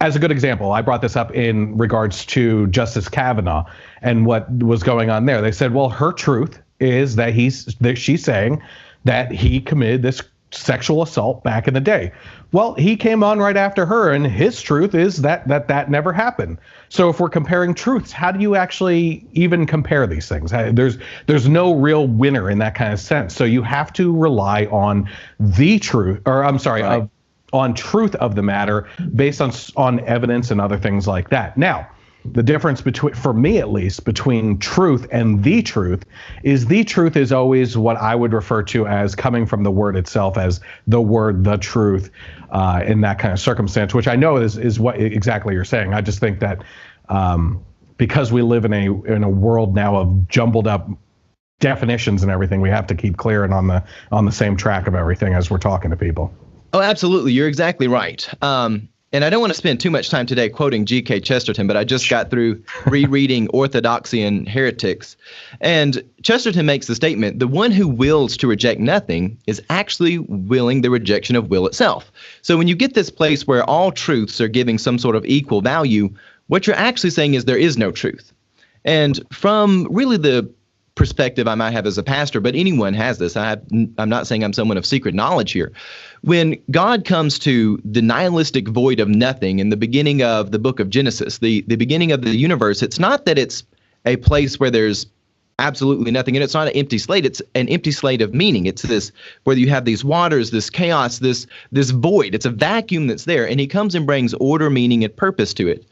As a good example, I brought this up in regards to Justice Kavanaugh and what was going on there. They said, well, her truth is that she's saying that he committed this sexual assault back in the day. Well, he came on right after her, and his truth is that never happened. So if we're comparing truths, how do you actually even compare these things? There's no real winner in that kind of sense. So you have to rely on the truth, on truth of the matter based on evidence and other things like that. Now, the difference for me at least, between truth and the truth is always what I would refer to as coming from the word itself, as the word, the truth, in that kind of circumstance, which I know is what exactly you're saying. I just think that because we live in a world now of jumbled up definitions and everything, we have to keep clear and on the same track of everything as we're talking to people. Oh, absolutely. You're exactly right. and I don't want to spend too much time today quoting G.K. Chesterton, but I just got through rereading Orthodoxy and Heretics. And Chesterton makes the statement, the one who wills to reject nothing is actually willing the rejection of will itself. So when you get this place where all truths are giving some sort of equal value, what you're actually saying is there is no truth. And from really the perspective I might have as a pastor, but anyone has this. I'm not saying I'm someone of secret knowledge here. When God comes to the nihilistic void of nothing in the beginning of the book of Genesis, the beginning of the universe, it's not that it's a place where there's absolutely nothing, and it's not an empty slate. It's an empty slate of meaning. It's this where you have these waters, this chaos, this void. It's a vacuum that's there, and he comes and brings order, meaning, and purpose to it.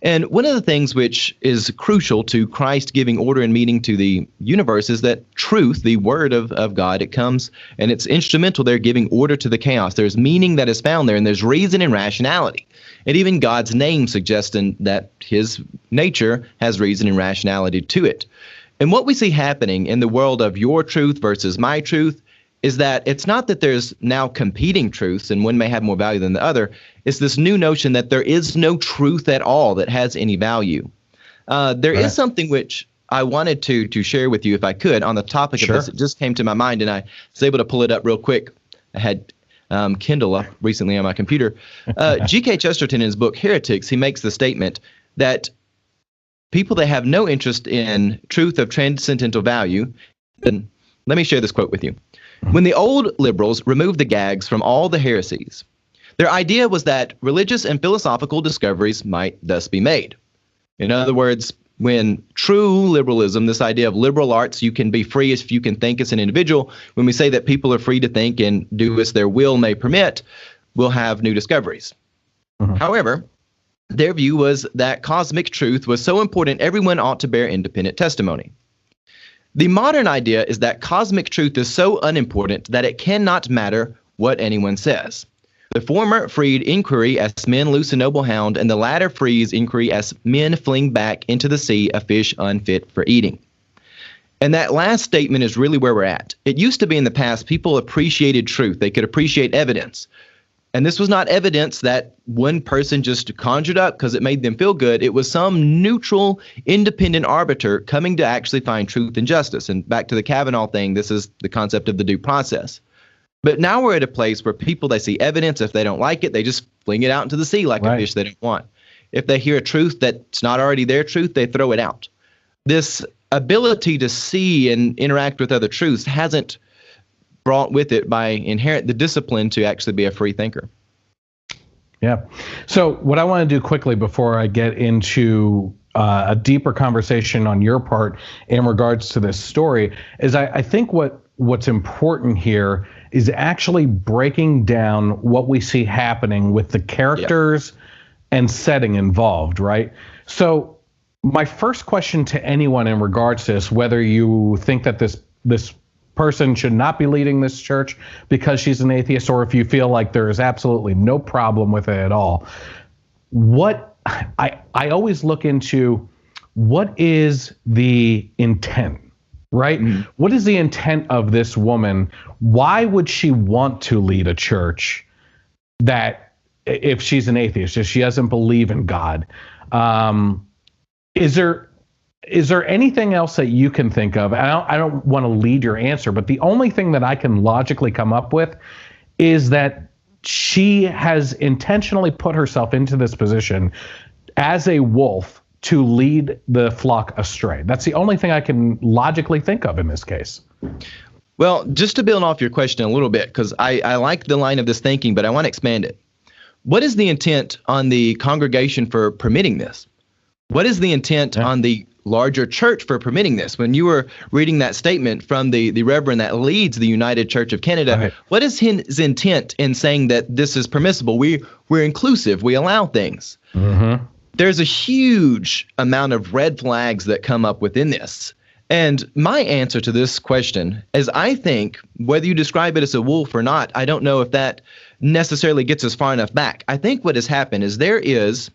And one of the things which is crucial to Christ giving order and meaning to the universe is that truth, the word of God, it comes and it's instrumental there giving order to the chaos. There's meaning that is found there, and there's reason and rationality. And even God's name suggesting that his nature has reason and rationality to it. And what we see happening in the world of your truth versus my truth is that it's not that there's now competing truths and one may have more value than the other. It's this new notion that there is no truth at all that has any value. There is something which I wanted to share with you if I could on the topic of this. It just came to my mind and I was able to pull it up real quick. I had Kindle up recently on my computer. G.K. Chesterton in his book Heretics, he makes the statement that people that have no interest in truth of transcendental value, and let me share this quote with you. When the old liberals removed the gags from all the heresies, their idea was that religious and philosophical discoveries might thus be made. In other words, when true liberalism, this idea of liberal arts, you can be free if you can think as an individual, when we say that people are free to think and do as their will may permit, we'll have new discoveries. However, their view was that cosmic truth was so important everyone ought to bear independent testimony. The modern idea is that cosmic truth is so unimportant that it cannot matter what anyone says. The former freed inquiry as men loose a noble hound, and the latter frees inquiry as men fling back into the sea a fish unfit for eating. And that last statement is really where we're at. It used to be in the past people appreciated truth. They could appreciate evidence. And this was not evidence that one person just conjured up because it made them feel good. It was some neutral, independent arbiter coming to actually find truth and justice. And back to the Kavanaugh thing, this is the concept of the due process. But now we're at a place where people, they see evidence. If they don't like it, they just fling it out into the sea like a fish they don't want. If they hear a truth that's not already their truth, they throw it out. This ability to see and interact with other truths hasn't brought with it by inherent the discipline to actually be a free thinker. Yeah. So what I want to do quickly before I get into a deeper conversation on your part in regards to this story is I think what's important here is actually breaking down what we see happening with the characters and setting involved, right? So my first question to anyone in regards to this, whether you think that this person should not be leading this church because she's an atheist, or if you feel like there is absolutely no problem with it at all. What I always look into, what is the intent, right? What is the intent of this woman? Why would she want to lead a church that, if she's an atheist, if she doesn't believe in God? Is there anything else that you can think of? I don't want to lead your answer, but the only thing that I can logically come up with is that she has intentionally put herself into this position as a wolf to lead the flock astray. That's the only thing I can logically think of in this case. Well, just to build off your question a little bit, because I like the line of this thinking, but I want to expand it. What is the intent on the congregation for permitting this? What is the intent on the larger church for permitting this? When you were reading that statement from the reverend that leads the United Church of Canada, what is his intent in saying that this is permissible? We're inclusive. We allow things. There's a huge amount of red flags that come up within this. And my answer to this question is, I think whether you describe it as a wolf or not, I don't know if that necessarily gets us far enough back. I think what has happened is there is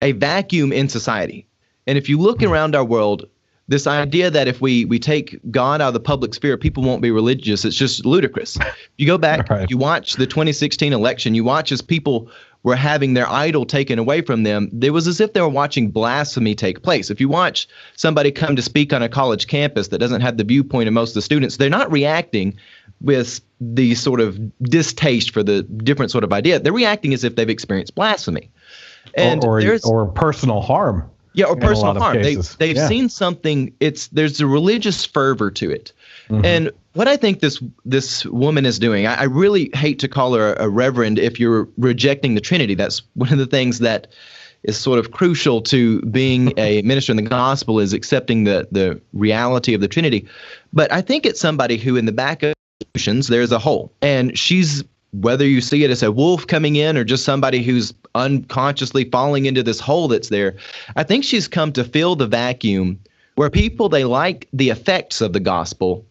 a vacuum in society. And if you look around our world, this idea that if we take God out of the public sphere, people won't be religious, it's just ludicrous. You go back, you watch the 2016 election, you watch as people were having their idol taken away from them, it was as if they were watching blasphemy take place. If you watch somebody come to speak on a college campus that doesn't have the viewpoint of most of the students, they're not reacting with the sort of distaste for the different sort of idea. They're reacting as if they've experienced blasphemy. And or personal harm. Yeah, or personal harm. They've Yeah. seen something. There's a religious fervor to it. And what I think this woman is doing, I really hate to call her a reverend if you're rejecting the Trinity. That's one of the things that is sort of crucial to being a minister in the gospel, is accepting the reality of the Trinity. But I think it's somebody who, in the back of solutions, there's a hole. And she's, whether you see it as a wolf coming in or just somebody who's unconsciously falling into this hole that's there, I think she's come to fill the vacuum where people, they like the effects of the gospel,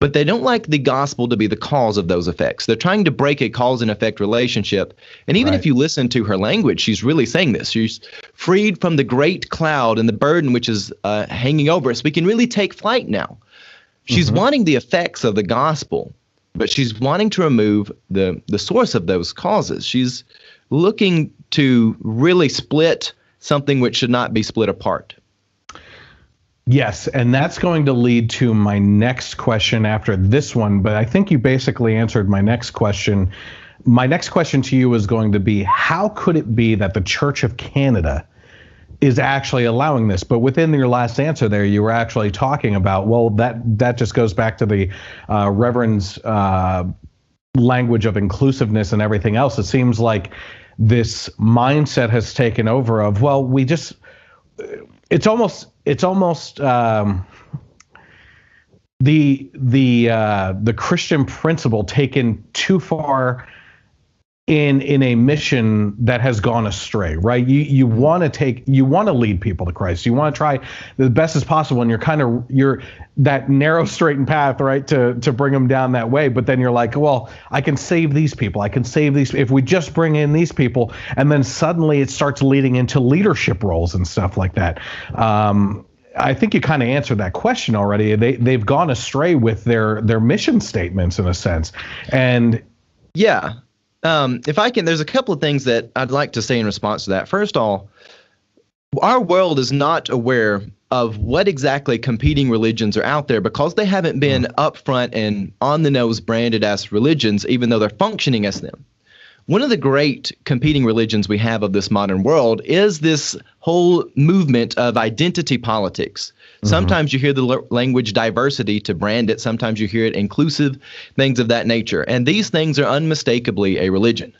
but they don't like the gospel to be the cause of those effects. They're trying to break a cause and effect relationship. And even if you listen to her language, she's really saying this. She's freed from the great cloud and the burden which is hanging over us. We can really take flight now. She's wanting the effects of the gospel, but she's wanting to remove the source of those causes. She's looking to really split something which should not be split apart. Yes, and that's going to lead to my next question after this one, but I think you basically answered my next question. My next question to you is going to be, how could it be that the Church of Canada is actually allowing this? But within your last answer there, you were actually talking about, well, that just goes back to the Reverend's language of inclusiveness and everything else. It seems like this mindset has taken over of, well, we just, it's almost the Christian principle taken too far in a mission that has gone astray, right? You want to lead people to Christ. You want to try the best as possible, and you're that narrow, straightened path, right, to bring them down that way. But then you're like, well, I can save these people. I can save these if we just bring in these people, and then suddenly it starts leading into leadership roles and stuff like that. I think you kind of answered that question already. They've gone astray with their mission statements in a sense, and yeah. If I can, there's a couple of things that I'd like to say in response to that. First of all, our world is not aware of what exactly competing religions are out there because they haven't been upfront and on the nose branded as religions, even though they're functioning as them. One of the great competing religions we have of this modern world is this whole movement of identity politics. Sometimes you hear the language diversity to brand it. Sometimes you hear it inclusive, things of that nature. And these things are unmistakably a religion.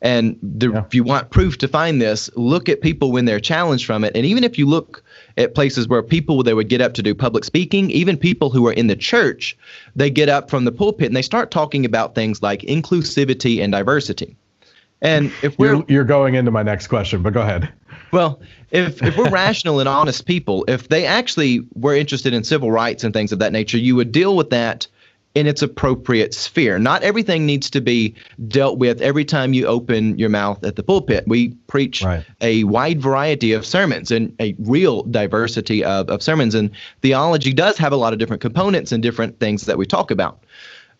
And if you want proof to find this, look at people when they're challenged from it. And even if you look at places where people, they would get up to do public speaking, even people who are in the church, they get up from the pulpit and they start talking about things like inclusivity and diversity. And if you're going into my next question, but go ahead. Well, if we're rational and honest people, if they actually were interested in civil rights and things of that nature, you would deal with that in its appropriate sphere. Not everything needs to be dealt with every time you open your mouth at the pulpit. We preach a wide variety of sermons and a real diversity of sermons. And theology does have a lot of different components and different things that we talk about.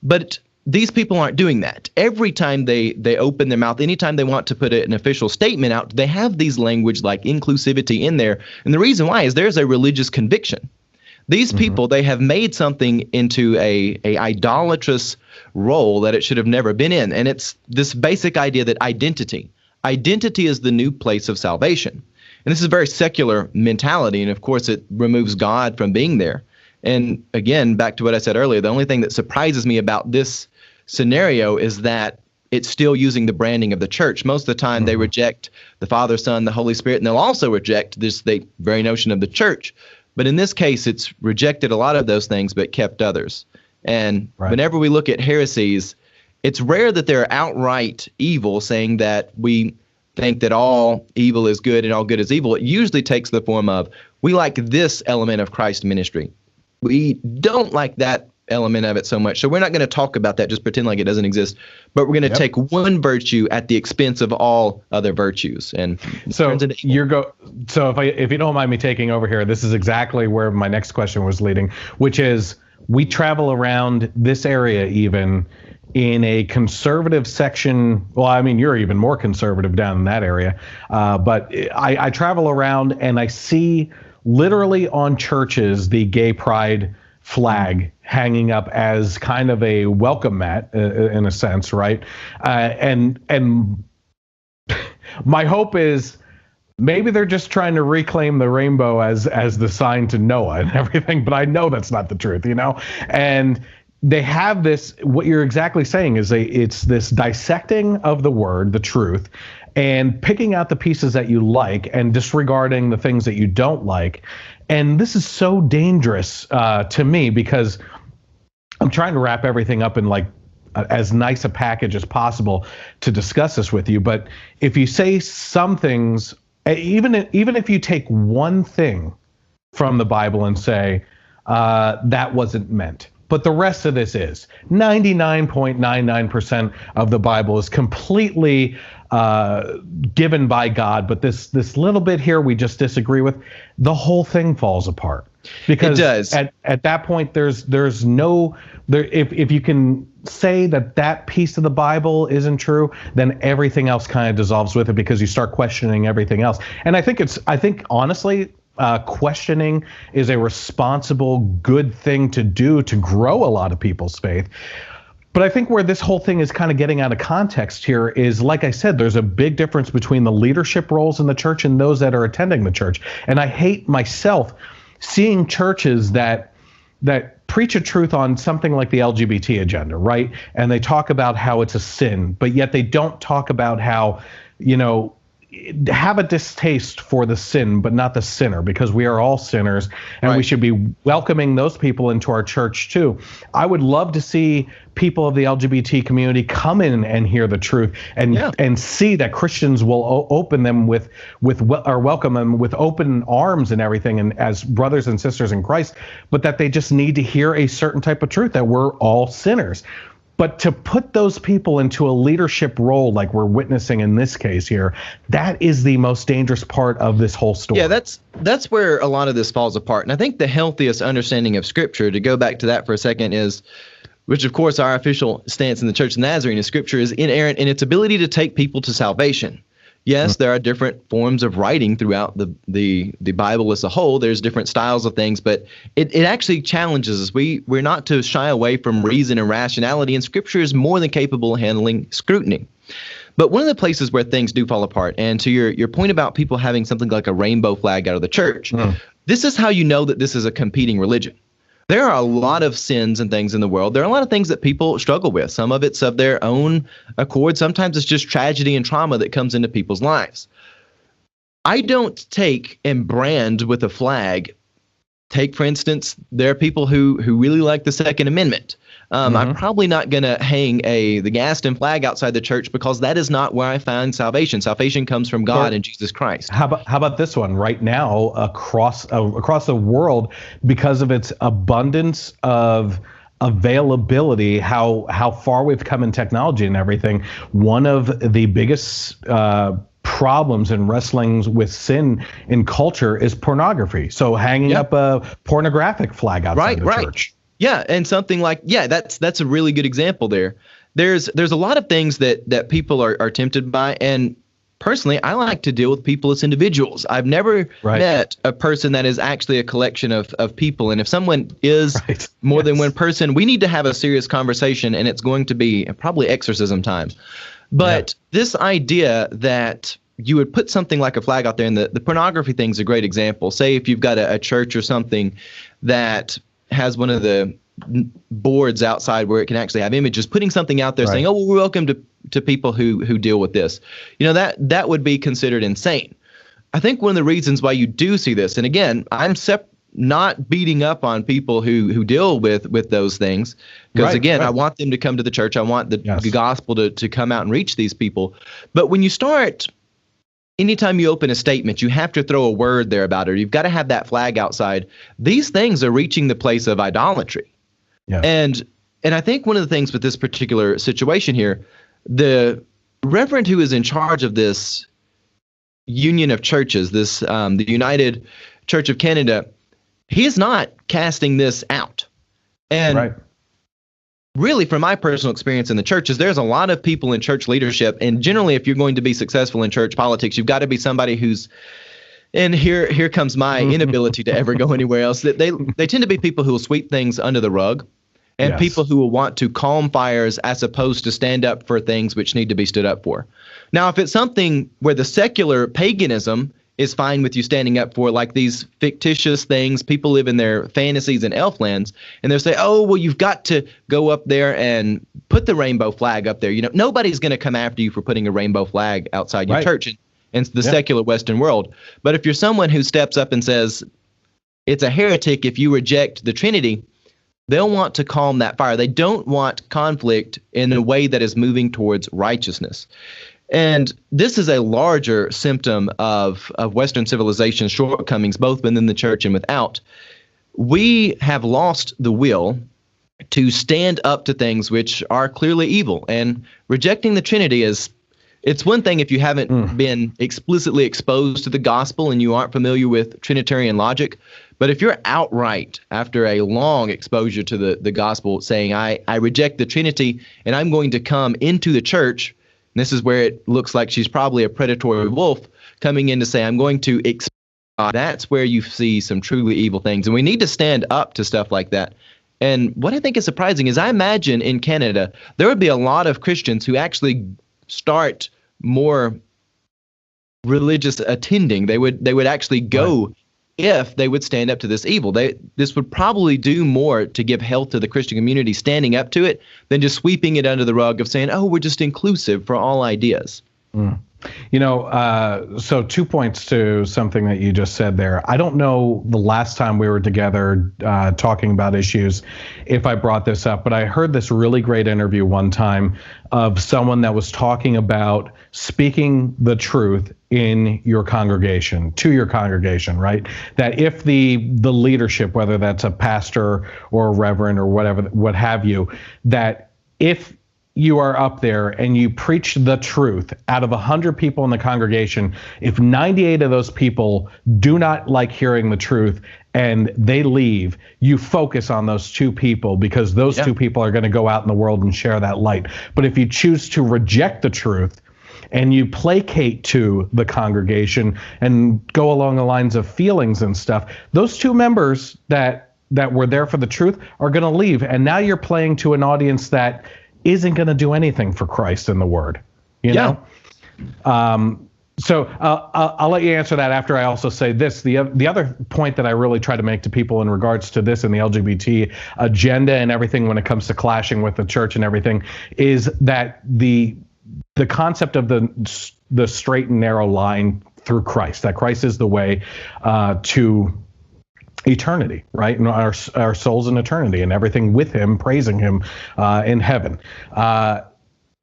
But these people aren't doing that. Every time they open their mouth, anytime they want to put an official statement out, they have these language like inclusivity in there. And the reason why is there's a religious conviction. These people, they have made something into a idolatrous role that it should have never been in. And it's this basic idea that identity is the new place of salvation. And this is a very secular mentality. And of course, it removes God from being there. And again, back to what I said earlier, the only thing that surprises me about this scenario is that it's still using the branding of the church. Most of the time they reject the Father, Son, the Holy Spirit, and they'll also reject the very notion of the church. But in this case, it's rejected a lot of those things but kept others. And whenever we look at heresies, it's rare that they're outright evil, saying that we think that all evil is good and all good is evil. It usually takes the form of, we like this element of Christ's ministry. We don't like that element of it so much. So we're not going to talk about that, just pretend like it doesn't exist. But we're going to take one virtue at the expense of all other virtues. And so if you don't mind me taking over here, this is exactly where my next question was leading, which is we travel around this area even in a conservative section. Well, I mean, you're even more conservative down in that area. But I travel around and I see literally on churches the gay pride flag hanging up as kind of a welcome mat in a sense, right? And my hope is maybe they're just trying to reclaim the rainbow as the sign to Noah and everything, but I know that's not the truth, you know? And they have this, what you're exactly saying is it's this dissecting of the word, the truth, and picking out the pieces that you like and disregarding the things that you don't like. And this is so dangerous to me because I'm trying to wrap everything up in like as nice a package as possible to discuss this with you. But if you say some things, even if you take one thing from the Bible and say that wasn't meant, but the rest of this is 99.99% of the Bible is completely given by God, but this little bit here we just disagree with, the whole thing falls apart. Because it does. At that point, there's no there. If you can say that piece of the Bible isn't true, then everything else kind of dissolves with it because you start questioning everything else. And I think honestly, questioning is a responsible, good thing to do to grow a lot of people's faith. But I think where this whole thing is kind of getting out of context here is, like I said, there's a big difference between the leadership roles in the church and those that are attending the church. And I hate myself seeing churches that preach a truth on something like the LGBT agenda, right? And they talk about how it's a sin, but yet they don't talk about how, you know, have a distaste for the sin, but not the sinner, because we are all sinners, and we should be welcoming those people into our church too. I would love to see people of the LGBT community come in and hear the truth and see that Christians will open them or welcome them with open arms and everything, and as brothers and sisters in Christ, but that they just need to hear a certain type of truth that we're all sinners. But to put those people into a leadership role like we're witnessing in this case here, that is the most dangerous part of this whole story. Yeah, that's where a lot of this falls apart. And I think the healthiest understanding of Scripture, to go back to that for a second, is, which of course our official stance in the Church of Nazarene is, Scripture is inerrant in its ability to take people to salvation. Yes, there are different forms of writing throughout the Bible as a whole. There's different styles of things, but it actually challenges us. We're not to shy away from reason and rationality, and Scripture is more than capable of handling scrutiny. But one of the places where things do fall apart, and to your point about people having something like a rainbow flag out of the church, this is how you know that this is a competing religion. There are a lot of sins and things in the world. There are a lot of things that people struggle with. Some of it's of their own accord. Sometimes it's just tragedy and trauma that comes into people's lives. I don't take and brand with a flag. Take, for instance, there are people who really like the Second Amendment. I'm probably not going to hang the Gaston flag outside the church, because that is not where I find salvation. Salvation comes from God and Jesus Christ. How about this one right now across the world, because of its abundance of availability, how far we've come in technology and everything. One of the biggest problems in wrestling with sin in culture is pornography. So hanging up a pornographic flag outside the church. Yeah, and something like, that's a really good example there. There's a lot of things that people are tempted by, and personally, I like to deal with people as individuals. I've never met a person that is actually a collection of people, and if someone is more than one person, we need to have a serious conversation, and it's going to be probably exorcism time. But this idea that you would put something like a flag out there, and the pornography thing's a great example. Say if you've got a church or something that has one of the boards outside where it can actually have images, putting something out there saying, oh, well, we're welcome to people who deal with this. You know, that would be considered insane. I think one of the reasons why you do see this, and again, I'm not beating up on people who deal with those things, because again, I want them to come to the church. I want the gospel to come out and reach these people. But when you start, anytime you open a statement, you have to throw a word there about it. You've got to have that flag outside. These things are reaching the place of idolatry. Yeah. And I think one of the things with this particular situation here, the reverend who is in charge of this union of churches, the United Church of Canada, he is not casting this out. And really, from my personal experience in the church, is there's a lot of people in church leadership, and generally, if you're going to be successful in church politics, you've got to be somebody who's, and here comes my inability to ever go anywhere else. That they tend to be people who will sweep things under the rug, and people who will want to calm fires as opposed to stand up for things which need to be stood up for. Now, if it's something where the secular paganism is fine with you standing up for, like these fictitious things, people live in their fantasies and elflands, and they'll say, oh, well, you've got to go up there and put the rainbow flag up there. You know, nobody's going to come after you for putting a rainbow flag outside your church in the secular Western world. But if you're someone who steps up and says, it's a heretic if you reject the Trinity, they'll want to calm that fire. They don't want conflict in a way that is moving towards righteousness. And this is a larger symptom of Western civilization's shortcomings, both within the church and without. We have lost the will to stand up to things which are clearly evil. And rejecting the Trinity it's one thing if you haven't been explicitly exposed to the gospel and you aren't familiar with Trinitarian logic. But if you're outright, after a long exposure to the gospel, saying, I reject the Trinity and I'm going to come into the church, and this is where it looks like she's probably a predatory wolf coming in to say, I'm going to expose God. That's where you see some truly evil things. And we need to stand up to stuff like that. And what I think is surprising is I imagine in Canada, there would be a lot of Christians who actually start more religious attending. They would actually go if they would stand up to this evil. This would probably do more to give health to the Christian community standing up to it than just sweeping it under the rug of saying, oh, we're just inclusive for all ideas. You know, so 2 points to something that you just said there. I don't know the last time we were together talking about issues if I brought this up, but I heard this really great interview one time of someone that was talking about speaking the truth in your congregation, to your congregation, right? That if the leadership, whether that's a pastor or a reverend or whatever, what have you, that if you are up there and you preach the truth, out of 100 people in the congregation, if 98 of those people do not like hearing the truth and they leave, you focus on those 2 people because those 2 people are going to go out in the world and share that light. But if you choose to reject the truth and you placate to the congregation and go along the lines of feelings and stuff, those 2 members that were there for the truth are going to leave. And now you're playing to an audience that isn't going to do anything for Christ and the Word, you know? So I'll let you answer that after I also say this. The other point that I really try to make to people in regards to this and the LGBT agenda and everything when it comes to clashing with the church and everything is that the concept of the straight and narrow line through Christ, that Christ is the way to eternity, right? And our souls in eternity and everything with him, praising him in heaven.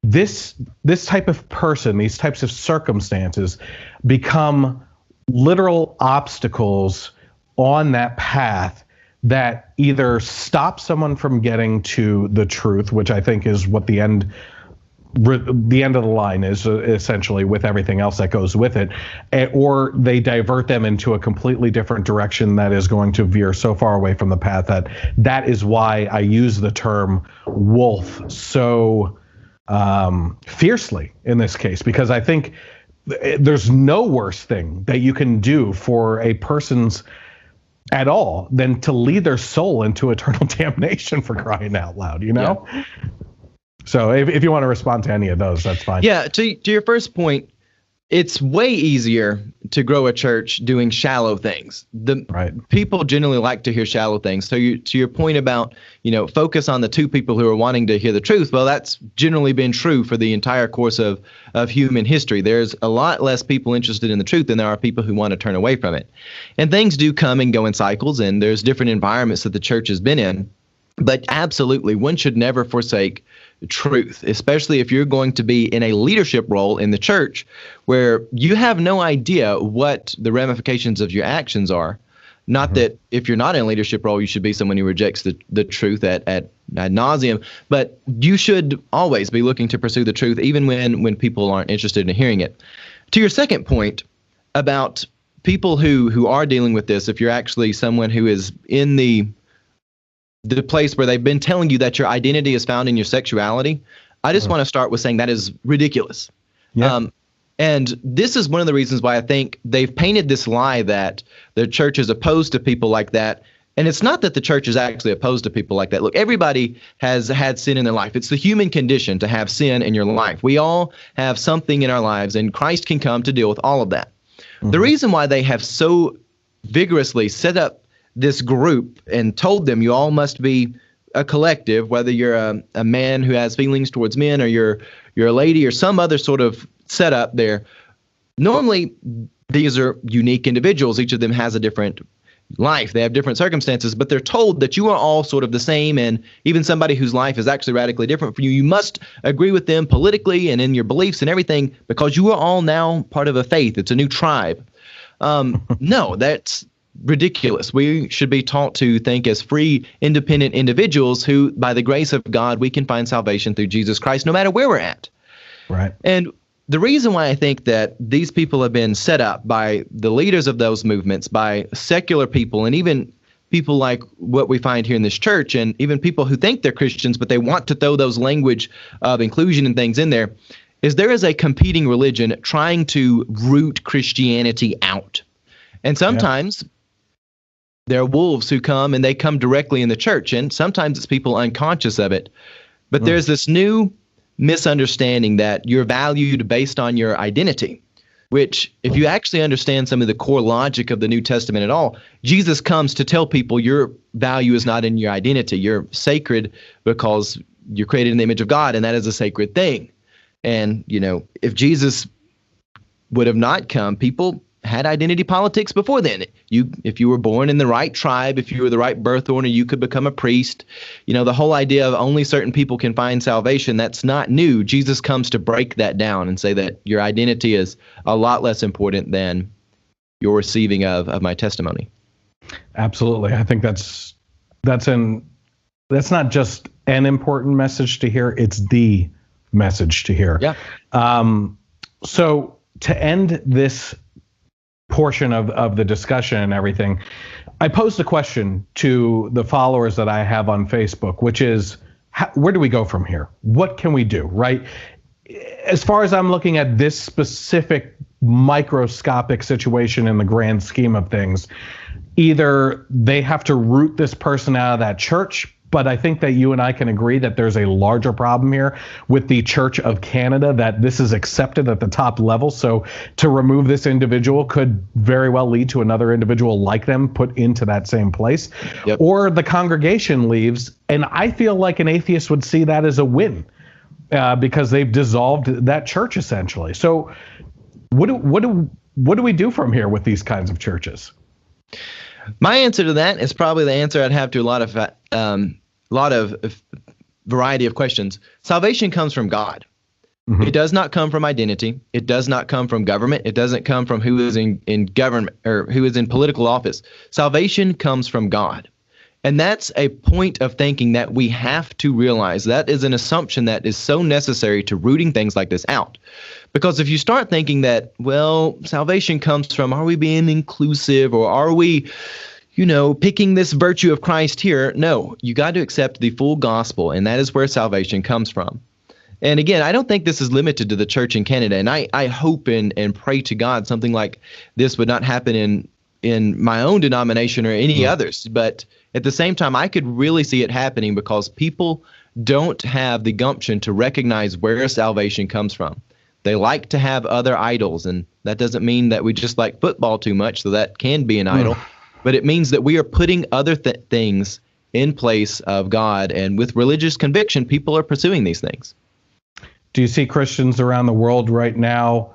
This type of person, these types of circumstances become literal obstacles on that path that either stop someone from getting to the truth, which I think is what the end of the line is essentially with everything else that goes with it, or they divert them into a completely different direction that is going to veer so far away from the path that is why I use the term wolf so fiercely in this case, because I think there's no worse thing that you can do for a person's at all than to lead their soul into eternal damnation, for crying out loud, you know? Yeah. So if you want to respond to any of those, that's fine. Yeah, to your first point, it's way easier to grow a church doing shallow things. People generally like to hear shallow things. So to your point about, focus on the 2 people who are wanting to hear the truth, well, that's generally been true for the entire course of human history. There's a lot less people interested in the truth than there are people who want to turn away from it. And things do come and go in cycles, and there's different environments that the church has been in. But absolutely, one should never forsake truth, especially if you're going to be in a leadership role in the church where you have no idea what the ramifications of your actions are. Not that if you're not in a leadership role, you should be someone who rejects the truth at nauseum, but you should always be looking to pursue the truth, even when people aren't interested in hearing it. To your second point about people who are dealing with this, if you're actually someone who is in the the place where they've been telling you that your identity is found in your sexuality, I just want to start with saying that is ridiculous. Yeah. And this is one of the reasons why I think they've painted this lie that the church is opposed to people like that. And it's not that the church is actually opposed to people like that. Look, everybody has had sin in their life. It's the human condition to have sin in your life. We all have something in our lives, and Christ can come to deal with all of that. The reason why they have so vigorously set up this group and told them you all must be a collective, whether you're a man who has feelings towards men or you're a lady or some other sort of setup there. Normally, these are unique individuals. Each of them has a different life. They have different circumstances, but they're told that you are all sort of the same, and even somebody whose life is actually radically different from you, you must agree with them politically and in your beliefs and everything because you are all now part of a faith. It's a new tribe. No, that's ridiculous. We should be taught to think as free, independent individuals who, by the grace of God, we can find salvation through Jesus Christ no matter where we're at. Right. And the reason why I think that these people have been set up by the leaders of those movements, by secular people, and even people like what we find here in this church, and even people who think they're Christians, but they want to throw those language of inclusion and things in there, is there is a competing religion trying to root Christianity out. And sometimes there are wolves who come, and they come directly in the church, and sometimes it's people unconscious of it. But there's this new misunderstanding that you're valued based on your identity, which if you actually understand some of the core logic of the New Testament at all, Jesus comes to tell people your value is not in your identity. You're sacred because you're created in the image of God, and that is a sacred thing. And, you know, if Jesus would have not come, people had identity politics before then. If you were born in the right tribe, if you were the right birth order, you could become a priest. You know, the whole idea of only certain people can find salvation, that's not new. Jesus comes to break that down and say that your identity is a lot less important than your receiving of my testimony. Absolutely. I think that's not just an important message to hear, it's the message to hear. Yeah. So to end this portion of the discussion and everything, I posed a question to the followers that I have on Facebook, which is, where do we go from here? What can we do, right? As far as I'm looking at this specific microscopic situation in the grand scheme of things, either they have to root this person out of that church, but I think that you and I can agree that there's a larger problem here with the Church of Canada, that this is accepted at the top level. So to remove this individual could very well lead to another individual like them put into that same place. Yep. Or the congregation leaves, and I feel like an atheist would see that as a win because they've dissolved that church essentially. So what do we do from here with these kinds of churches? My answer to that is probably the answer I'd have to a lot of variety of questions. Salvation comes from God. Mm-hmm. It does not come from identity. It does not come from government. It doesn't come from who is in government or who is in political office. Salvation comes from God. And that's a point of thinking that we have to realize. That is an assumption that is so necessary to rooting things like this out. Because if you start thinking that, well, salvation comes from, are we being inclusive, or are we, picking this virtue of Christ here? No, you got to accept the full gospel, and that is where salvation comes from. And again, I don't think this is limited to the church in Canada, and I hope and pray to God something like this would not happen in my own denomination or any others. But at the same time, I could really see it happening because people don't have the gumption to recognize where salvation comes from. They like to have other idols, and that doesn't mean that we just like football too much, so that can be an idol. But it means that we are putting other things in place of God, and with religious conviction, people are pursuing these things. Do you see Christians around the world right now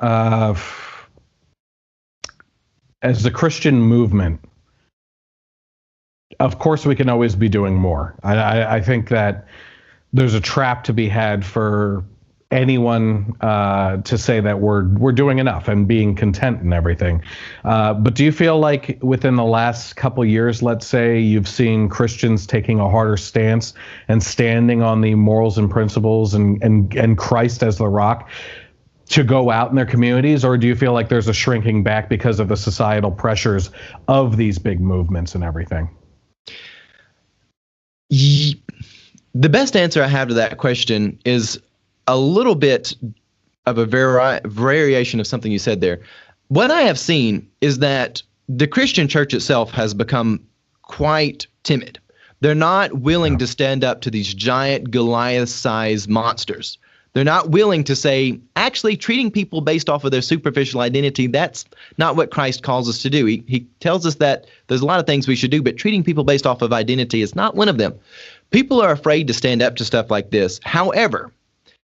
as the Christian movement? Of course, we can always be doing more. I think that there's a trap to be had for anyone to say that we're doing enough and being content and everything. But do you feel like within the last couple years, let's say, you've seen Christians taking a harder stance and standing on the morals and principles and Christ as the rock to go out in their communities? Or do you feel like there's a shrinking back because of the societal pressures of these big movements and everything? The best answer I have to that question is a little bit of a variation of something you said there. What I have seen is that the Christian church itself has become quite timid. They're not willing to stand up to these giant Goliath-sized monsters. They're not willing to say, actually, treating people based off of their superficial identity, that's not what Christ calls us to do. He tells us that there's a lot of things we should do, but treating people based off of identity is not one of them. People are afraid to stand up to stuff like this. However,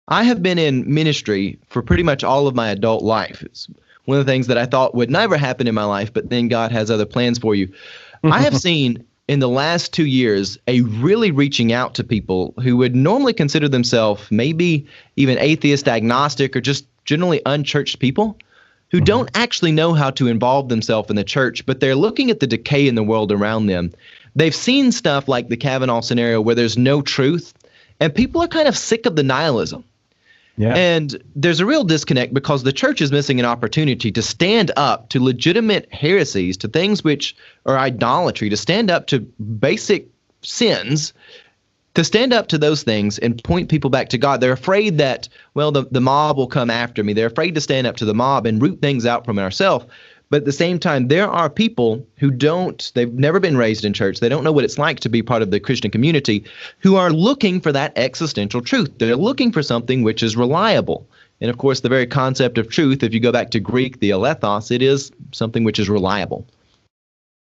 I have been in ministry for pretty much all of my adult life. It's one of the things that I thought would never happen in my life, but then God has other plans for you. I have seen in the last 2 years a really reaching out to people who would normally consider themselves maybe even atheist, agnostic, or just generally unchurched people who don't actually know how to involve themselves in the church, but they're looking at the decay in the world around them. They've seen stuff like the Kavanaugh scenario where there's no truth, and people are kind of sick of the nihilism. Yeah. And there's a real disconnect because the church is missing an opportunity to stand up to legitimate heresies, to things which are idolatry, to stand up to basic sins, to stand up to those things and point people back to God. They're afraid that, well, the mob will come after me. They're afraid to stand up to the mob and root things out from ourselves. But at the same time, there are people who they've never been raised in church. They don't know what it's like to be part of the Christian community, who are looking for that existential truth. They're looking for something which is reliable. And of course, the very concept of truth, if you go back to Greek, the alethos, it is something which is reliable.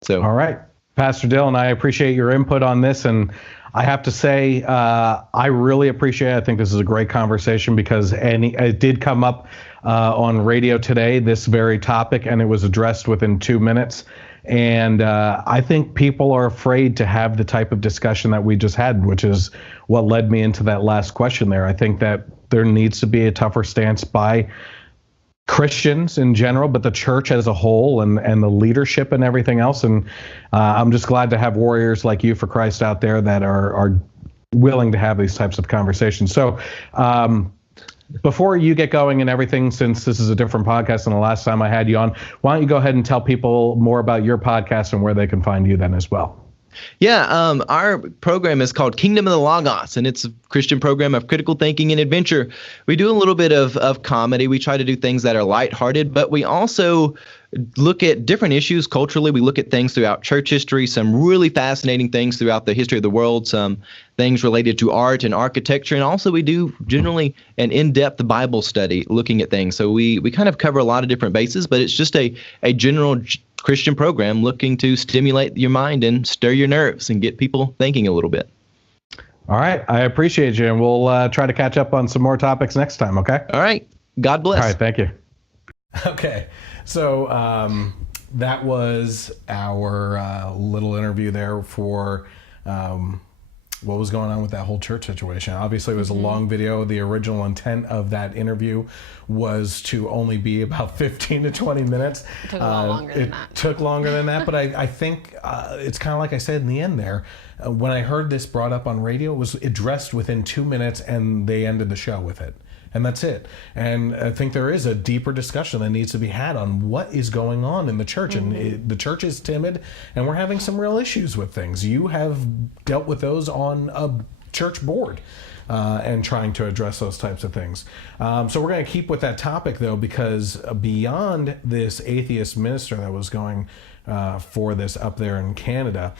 So, all right, Pastor Dylan, I appreciate your input on this. And I have to say, I really appreciate it. I think this is a great conversation because it did come up on radio today, this very topic, and it was addressed within 2 minutes. And I think people are afraid to have the type of discussion that we just had, which is what led me into that last question there. I think that there needs to be a tougher stance by Christians in general, but the church as a whole and the leadership and everything else. And I'm just glad to have warriors like you for Christ out there that are willing to have these types of conversations. So before you get going and everything, since this is a different podcast than the last time I had you on, why don't you go ahead and tell people more about your podcast and where they can find you then as well? Yeah, our program is called Kingdom of the Logos, and it's a Christian program of critical thinking and adventure. We do a little bit of comedy. We try to do things that are lighthearted, but we also look at different issues culturally. We look at things throughout church history, some really fascinating things throughout the history of the world, some things related to art and architecture, and also we do generally an in-depth Bible study looking at things. So we kind of cover a lot of different bases, but it's just a general Christian program looking to stimulate your mind and stir your nerves and get people thinking a little bit. All right. I appreciate you, and we'll try to catch up on some more topics next time, okay? All right. God bless. All right. Thank you. Okay. So that was our little interview there for what was going on with that whole church situation. Obviously, it was a long video. The original intent of that interview was to only be about 15 to 20 minutes. It took a lot longer than that. It took longer than that, but I think it's kind of like I said in the end there. When I heard this brought up on radio, it was addressed within 2 minutes, and they ended the show with it. And that's it. And I think there is a deeper discussion that needs to be had on what is going on in the church. And the church is timid, and we're having some real issues with things. You have dealt with those on a church board and trying to address those types of things. So we're going to keep with that topic, though, because beyond this atheist minister that was going for this up there in Canada,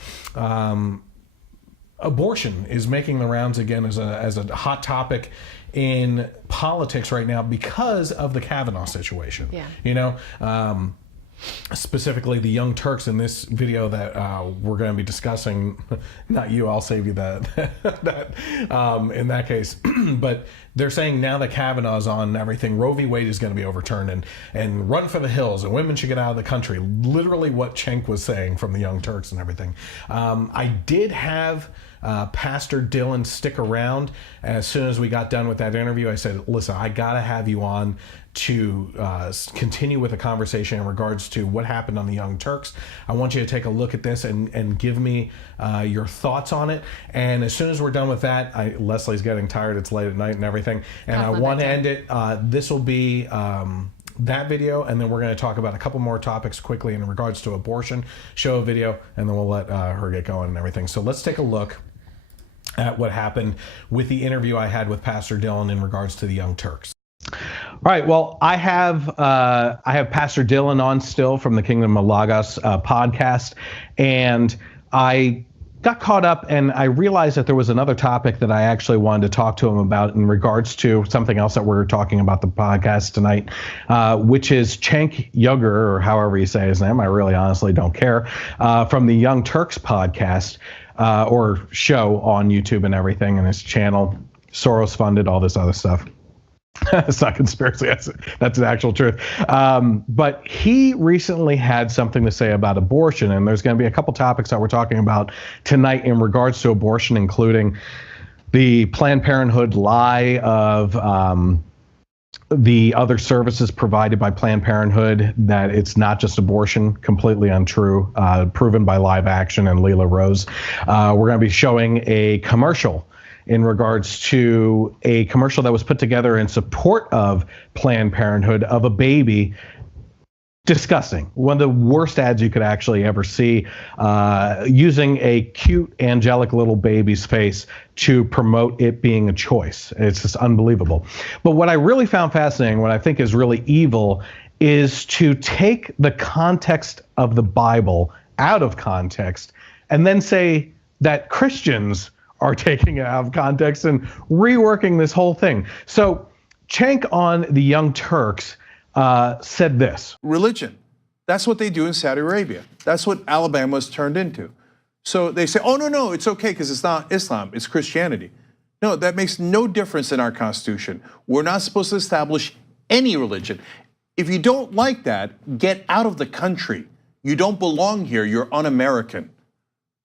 abortion is making the rounds again as a hot topic in politics right now because of the Kavanaugh situation. Yeah. You know, specifically the Young Turks in this video that we're going to be discussing. Not you, I'll save you that in that case. But they're saying now that Kavanaugh's on and everything, Roe v. Wade is going to be overturned and run for the hills and women should get out of the country. Literally what Cenk was saying from the Young Turks and everything. I did have Pastor Dylan stick around. As soon as we got done with that interview, I said, listen, I got to have you on to continue with a conversation in regards to what happened on the Young Turks. I want you to take a look at this and give me your thoughts on it. And as soon as we're done with that, Leslie's getting tired. It's late at night and everything. And I want to end it. This will be that video, and then we're going to talk about a couple more topics quickly in regards to abortion, show a video, and then we'll let her get going and everything. So let's take a look at what happened with the interview I had with Pastor Dylan in regards to the Young Turks. All right. Well, I have Pastor Dylan on still from the Kingdom of Lagos podcast, and I got caught up and I realized that there was another topic that I actually wanted to talk to him about in regards to something else that we're talking about the podcast tonight, which is Cenk Uygur, or however you say his name. I really honestly don't care, from the Young Turks podcast or show on YouTube and everything, and his channel, Soros funded, all this other stuff. It's not conspiracy. That's the actual truth. But he recently had something to say about abortion, and there's going to be a couple topics that we're talking about tonight in regards to abortion, including the Planned Parenthood lie of the other services provided by Planned Parenthood, that it's not just abortion, completely untrue, proven by live action and Leela Rose. We're going to be showing a commercial in regards to a commercial that was put together in support of Planned Parenthood of a baby. Disgusting. One of the worst ads you could actually ever see, using a cute, angelic little baby's face to promote it being a choice. It's just unbelievable. But what I really found fascinating, what I think is really evil, is to take the context of the Bible out of context and then say that Christians are taking it out of context and reworking this whole thing. So Cenk on the Young Turks said this. Religion. That's what they do in Saudi Arabia. That's what Alabama was turned into. So they say, oh, no, it's okay because it's not Islam, it's Christianity. No, that makes no difference in our Constitution. We're not supposed to establish any religion. If you don't like that, get out of the country. You don't belong here, you're un-American.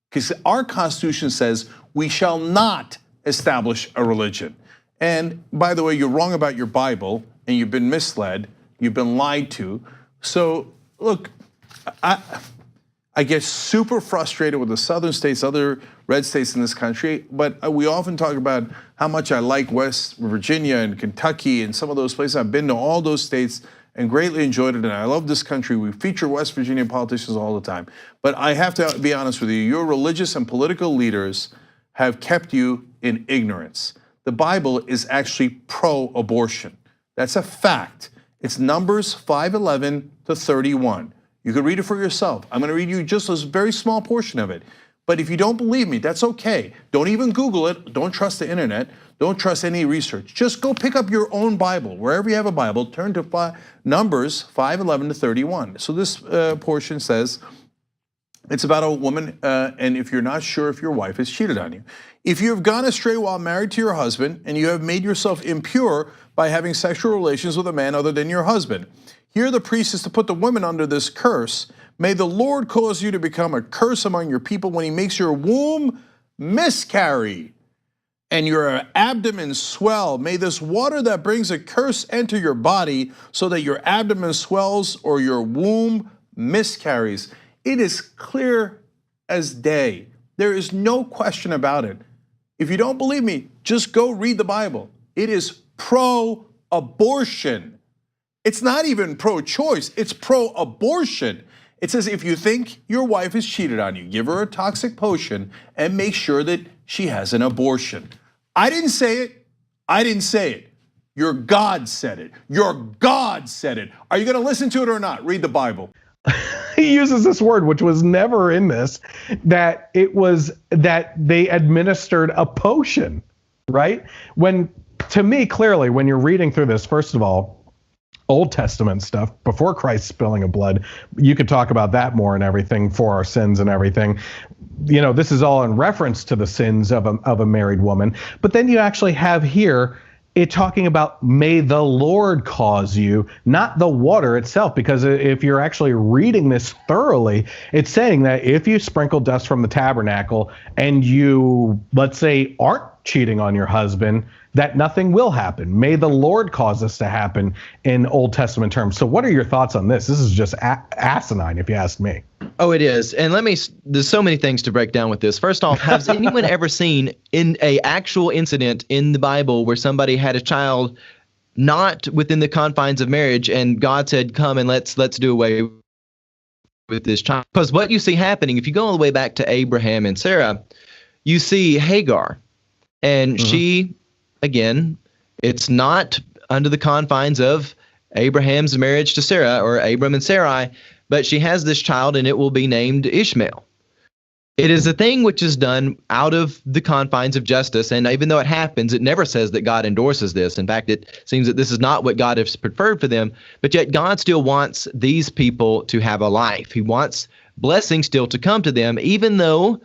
Because our Constitution says we shall not establish a religion. And by the way, you're wrong about your Bible, and you've been misled, you've been lied to. So look, I get super frustrated with the southern states, other red states in this country, but we often talk about how much I like West Virginia and Kentucky and some of those places. I've been to all those states and greatly enjoyed it, and I love this country. We feature West Virginia politicians all the time. But I have to be honest with you, your religious and political leaders have kept you in ignorance. The Bible is actually pro-abortion. That's a fact. It's Numbers 5:11 to 31. You can read it for yourself. I'm gonna read you just a very small portion of it. But if you don't believe me, that's okay. Don't even Google it. Don't trust the internet. Don't trust any research. Just go pick up your own Bible. Wherever you have a Bible, turn to Numbers 5:11 to 31. So this portion says, it's about a woman, and if you're not sure if your wife has cheated on you. If you have gone astray while married to your husband, and you have made yourself impure by having sexual relations with a man other than your husband, here the priest is to put the woman under this curse. May the Lord cause you to become a curse among your people when he makes your womb miscarry and your abdomen swell. May this water that brings a curse enter your body so that your abdomen swells or your womb miscarries. It is clear as day. There is no question about it. If you don't believe me, just go read the Bible. It is pro-abortion. It's not even pro-choice, it's pro-abortion. It says if you think your wife has cheated on you, give her a toxic potion and make sure that she has an abortion. I didn't say it. I didn't say it. Your God said it. Your God said it. Are you gonna listen to it or not? Read the Bible. He uses this word, which was never in this, that it was that they administered a potion, right? When, to me, clearly, when you're reading through this, first of all, Old Testament stuff, before Christ's spilling of blood, you could talk about that more and everything, for our sins and everything. You know, this is all in reference to the sins of a married woman. But then you actually have here it talking about may the Lord cause you, not the water itself, because if you're actually reading this thoroughly, it's saying that if you sprinkle dust from the tabernacle and you, let's say, aren't cheating on your husband, that nothing will happen. May the Lord cause this to happen in Old Testament terms. So what are your thoughts on this? This is just asinine, if you ask me. Oh, it is. And there's so many things to break down with this. First off, has anyone ever seen in a actual incident in the Bible where somebody had a child not within the confines of marriage and God said, come and let's do away with this child? Because what you see happening, if you go all the way back to Abraham and Sarah, you see Hagar. And she, again, it's not under the confines of Abraham's marriage to Sarah or Abram and Sarai, but she has this child and it will be named Ishmael. It is a thing which is done out of the confines of justice, and even though it happens, it never says that God endorses this. In fact, it seems that this is not what God has preferred for them, but yet God still wants these people to have a life. He wants blessing still to come to them, even though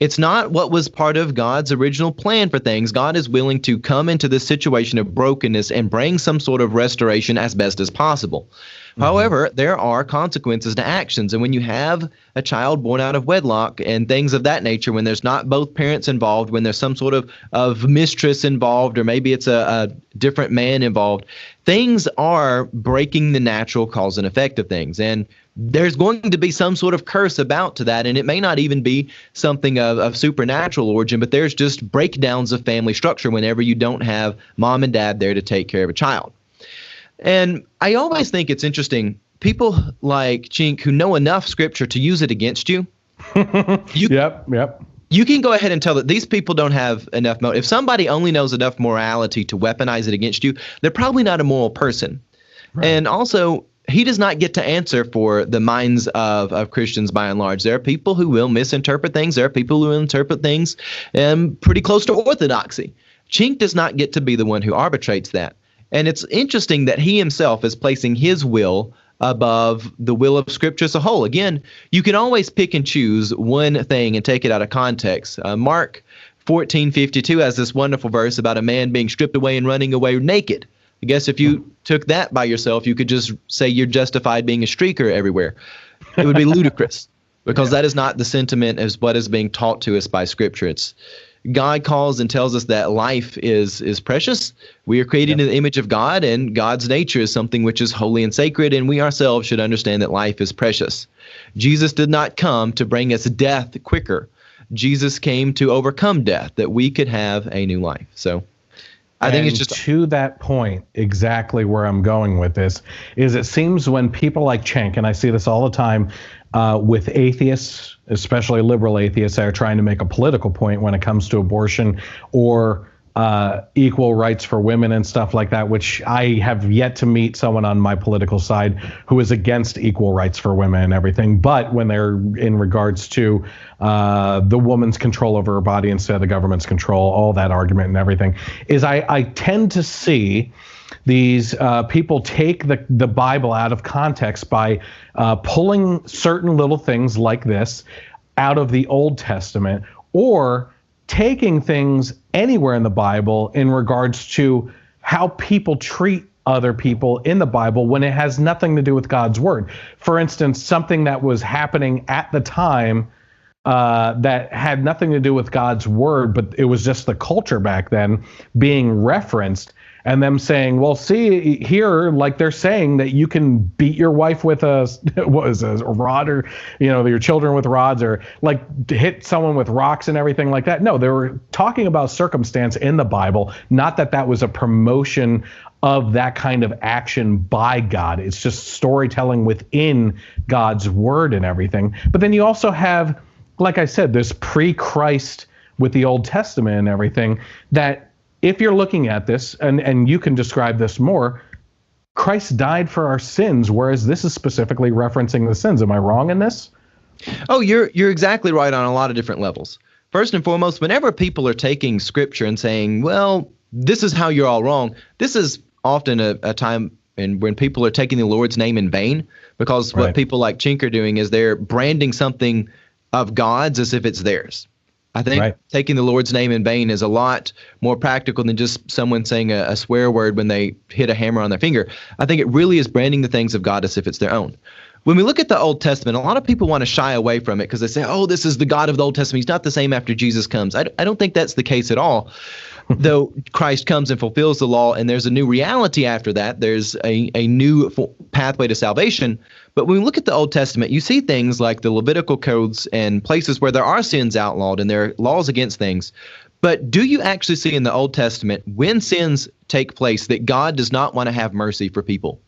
it's not what was part of God's original plan for things. God is willing to come into this situation of brokenness and bring some sort of restoration as best as possible. However, there are consequences to actions. And when you have a child born out of wedlock and things of that nature, when there's not both parents involved, when there's some sort of mistress involved, or maybe it's a different man involved, things are breaking the natural cause and effect of things. And there's going to be some sort of curse about to that. And it may not even be something of supernatural origin, but there's just breakdowns of family structure whenever you don't have mom and dad there to take care of a child. And I always think it's interesting, people like Chink who know enough scripture to use it against you. Yep. You can go ahead and tell that these people don't have enough motive. If somebody only knows enough morality to weaponize it against you, they're probably not a moral person. Right. And also, he does not get to answer for the minds of Christians by and large. There are people who will misinterpret things. There are people who will interpret things pretty close to orthodoxy. Chink does not get to be the one who arbitrates that. And it's interesting that he himself is placing his will above the will of Scripture as a whole. Again, you can always pick and choose one thing and take it out of context. Mark 14:52 has this wonderful verse about a man being stripped away and running away naked. I guess if you took that by yourself, you could just say you're justified being a streaker everywhere. It would be ludicrous, because that is not the sentiment as what is being taught to us by Scripture. It's God calls and tells us that life is precious. We are created in the image of God, and God's nature is something which is holy and sacred, and we ourselves should understand that life is precious. Jesus did not come to bring us death quicker. Jesus came to overcome death, that we could have a new life. So I think it's just to that point, exactly where I'm going with this is, it seems when people like Cenk, and I see this all the time with atheists, especially liberal atheists, that are trying to make a political point when it comes to abortion or equal rights for women and stuff like that, which I have yet to meet someone on my political side who is against equal rights for women and everything. But when they're in regards to the woman's control over her body instead of the government's control, all that argument and everything, is I tend to see these people take the Bible out of context by pulling certain little things like this out of the Old Testament, or taking things anywhere in the Bible in regards to how people treat other people in the Bible when it has nothing to do with God's word. For instance, something that was happening at the time that had nothing to do with God's word, but it was just the culture back then being referenced, and them saying, well, see here, like they're saying that you can beat your wife with a rod, or, your children with rods, or like hit someone with rocks and everything like that. No, they were talking about circumstance in the Bible, not that was a promotion of that kind of action by God. It's just storytelling within God's word and everything. But then you also have, like I said, this pre-Christ with the Old Testament and everything, that if you're looking at this, and you can describe this more, Christ died for our sins, whereas this is specifically referencing the sins. Am I wrong in this? Oh, you're exactly right on a lot of different levels. First and foremost, whenever people are taking scripture and saying, well, this is how you're all wrong, this is often a time when people are taking the Lord's name in vain, because what people like Chink are doing is they're branding something of God's as if it's theirs. I think taking the Lord's name in vain is a lot more practical than just someone saying a swear word when they hit a hammer on their finger. I think it really is branding the things of God as if it's their own. When we look at the Old Testament, a lot of people want to shy away from it because they say, oh, this is the God of the Old Testament. He's not the same after Jesus comes. I don't think that's the case at all. Though Christ comes and fulfills the law, and there's a new reality after that. There's a new pathway to salvation. But when we look at the Old Testament, you see things like the Levitical codes and places where there are sins outlawed and there are laws against things. But do you actually see in the Old Testament, when sins take place, that God does not want to have mercy for people?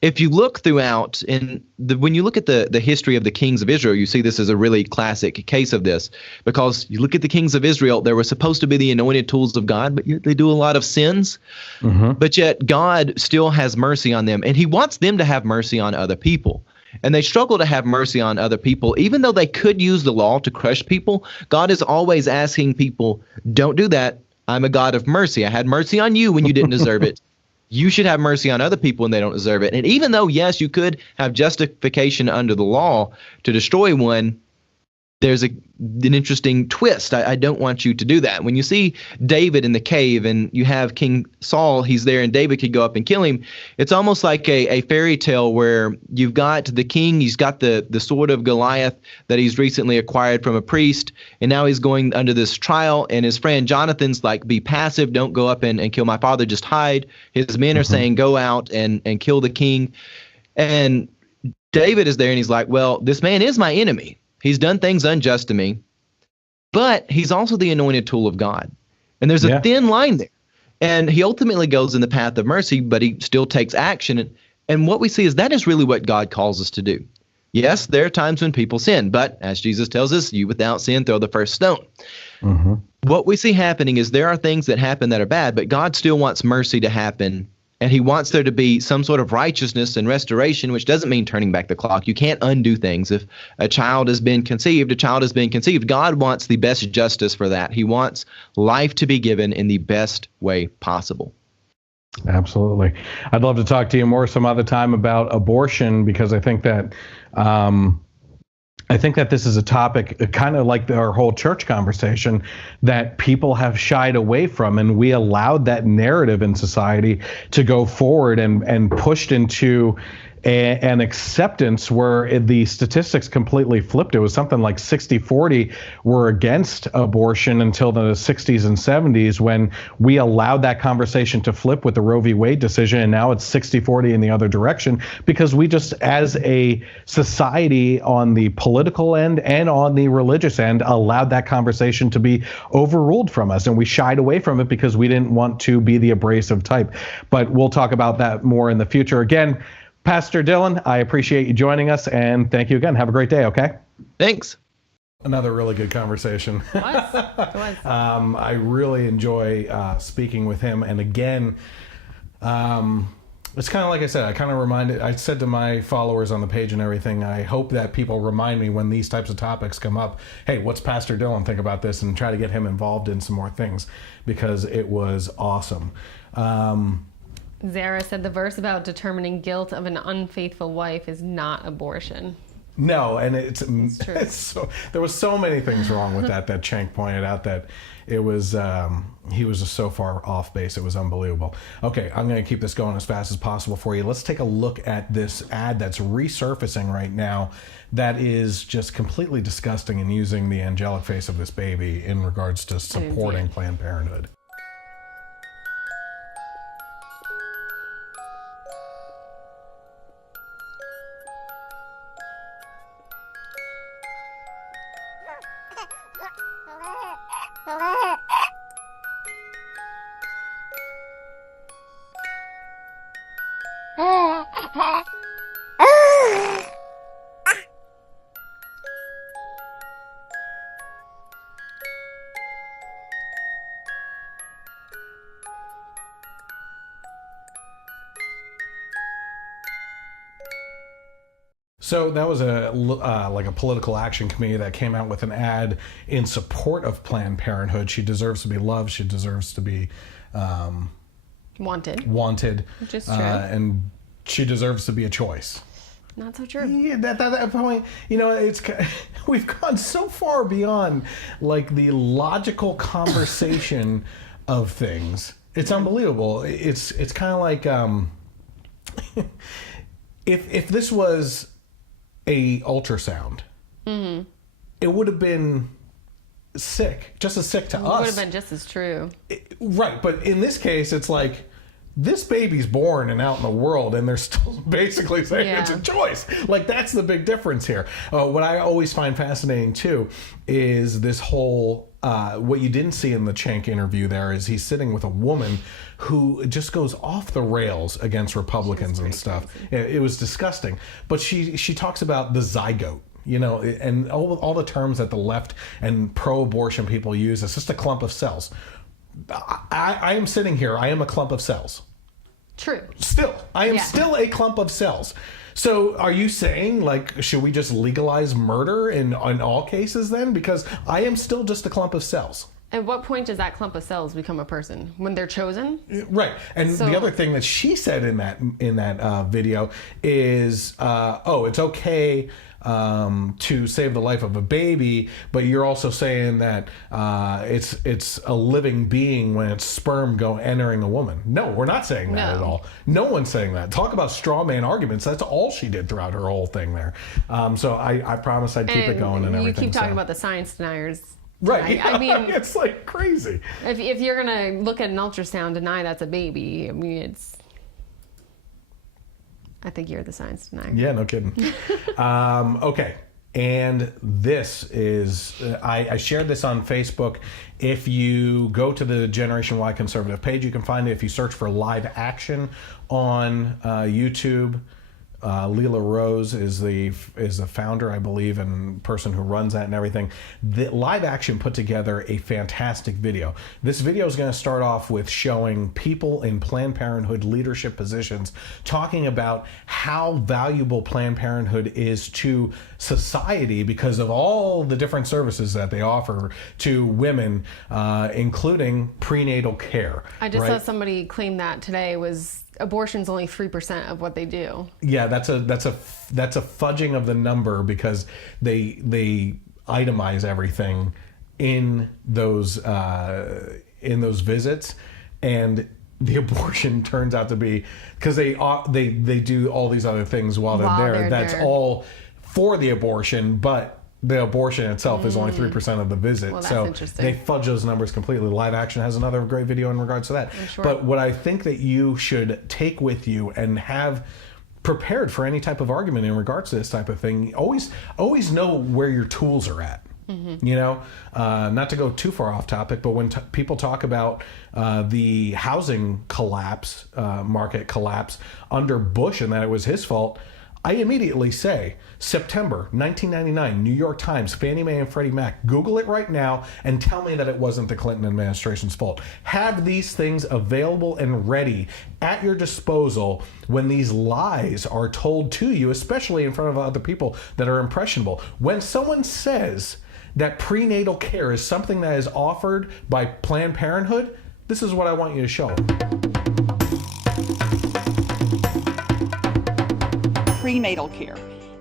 if you look throughout, when you look at the history of the kings of Israel, you see this as a really classic case of this, because you look at the kings of Israel, they were supposed to be the anointed tools of God, but yet they do a lot of sins. But yet God still has mercy on them, and he wants them to have mercy on other people. And they struggle to have mercy on other people. Even though they could use the law to crush people, God is always asking people, don't do that. I'm a God of mercy. I had mercy on you when you didn't deserve it. You should have mercy on other people when they don't deserve it. And even though, yes, you could have justification under the law to destroy one, there's an interesting twist. I don't want you to do that. When you see David in the cave and you have King Saul, he's there and David could go up and kill him. It's almost like a fairy tale where you've got the king, he's got the sword of Goliath that he's recently acquired from a priest, and now he's going under this trial, and his friend Jonathan's like, be passive, don't go up and kill my father, just hide. His men are saying, go out and kill the king. And David is there and he's like, well, this man is my enemy. He's done things unjust to me, but he's also the anointed tool of God. And there's a thin line there. And he ultimately goes in the path of mercy, but he still takes action. And what we see is that is really what God calls us to do. Yes, there are times when people sin, but as Jesus tells us, you without sin, throw the first stone. What we see happening is there are things that happen that are bad, but God still wants mercy to happen. And he wants there to be some sort of righteousness and restoration, which doesn't mean turning back the clock. You can't undo things. If a child has been conceived, a child has been conceived. God wants the best justice for that. He wants life to be given in the best way possible. Absolutely. I'd love to talk to you more some other time about abortion, because I think that this is a topic, kind of like our whole church conversation, that people have shied away from, and we allowed that narrative in society to go forward and pushed into an acceptance where the statistics completely flipped. It was something like 60-40 were against abortion until the 60s and 70s, when we allowed that conversation to flip with the Roe v. Wade decision, and now it's 60-40 in the other direction, because we just, as a society on the political end and on the religious end, allowed that conversation to be overruled from us, and we shied away from it because we didn't want to be the abrasive type. But we'll talk about that more in the future. Again, Pastor Dylan, I appreciate you joining us, and thank you again. Have a great day, okay? Thanks. Another really good conversation. It was. I really enjoy speaking with him. And again, it's kind of like I said, I said to my followers on the page and everything, I hope that people remind me when these types of topics come up, hey, what's Pastor Dylan think about this? And try to get him involved in some more things, because it was awesome. Zara said the verse about determining guilt of an unfaithful wife is not abortion. No, and it's true. There was so many things wrong with that Cenk pointed out, that it was he was just so far off base. It was unbelievable. Okay, I'm going to keep this going as fast as possible for you. Let's take a look at this ad that's resurfacing right now that is just completely disgusting and using the angelic face of this baby in regards to supporting Planned Parenthood. So that was like a political action committee that came out with an ad in support of Planned Parenthood. She deserves to be loved. She deserves to be wanted. Which is true. And she deserves to be a choice. Not so true. Yeah, that point, it's we've gone so far beyond like the logical conversation of things. It's unbelievable. It's kind of like if this was a ultrasound, it would have been sick, just as sick to us. It would have been just as true. Right, but in this case, it's like this baby's born and out in the world, and they're still basically saying it's a choice. Like, that's the big difference here. What I always find fascinating too is this whole what you didn't see in the Cenk interview there is he's sitting with a woman who just goes off the rails against Republicans and stuff. It was disgusting. But she talks about the zygote, you know, and all the terms that the left and pro-abortion people use. It's just a clump of cells. I am sitting here. I am a clump of cells. True. Still, I am still a clump of cells. So are you saying, like, should we just legalize murder in all cases then? Because I am still just a clump of cells. At what point does that clump of cells become a person? When they're chosen? Right. And the other thing that she said in that video is, it's okay to save the life of a baby, but you're also saying that it's a living being when it's sperm entering a woman. No, we're not saying that at all. No one's saying that. Talk about straw man arguments. That's all she did throughout her whole thing there. So I promised I'd keep it going and everything. You keep talking about the science deniers. Right. I mean, it's like crazy. If you're going to look at an ultrasound, deny that's a baby, I mean, I think you're the science denier. Yeah, no kidding. Okay. And this is, I shared this on Facebook. If you go to the Generation Y Conservative page, you can find it. If you search for live action on YouTube, Leela Rose is the founder, I believe, and person who runs that and everything. The Live Action put together a fantastic video. This video is going to start off with showing people in Planned Parenthood leadership positions talking about how valuable Planned Parenthood is to society because of all the different services that they offer to women, including prenatal care. I just saw somebody claim that today was abortion's only 3% of what they do. Yeah, that's a fudging of the number because they itemize everything in those visits, and the abortion turns out to be because they do all these other things while they're there. That's all for the abortion, but the abortion itself is only 3% of the visit. Well, that's so interesting. they fudge those numbers completely. Live Action has another great video in regards to that. Sure. But what I think that you should take with you and have prepared for any type of argument in regards to this type of thing, always know where your tools are at. Mm-hmm. You know, not to go too far off topic, but when people talk about the housing collapse, market collapse under Bush and that it was his fault, I immediately say, September 1999, New York Times, Fannie Mae and Freddie Mac. Google it right now and tell me that it wasn't the Clinton administration's fault. Have these things available and ready at your disposal when these lies are told to you, especially in front of other people that are impressionable. When someone says that prenatal care is something that is offered by Planned Parenthood, this is what I want you to show. Prenatal care.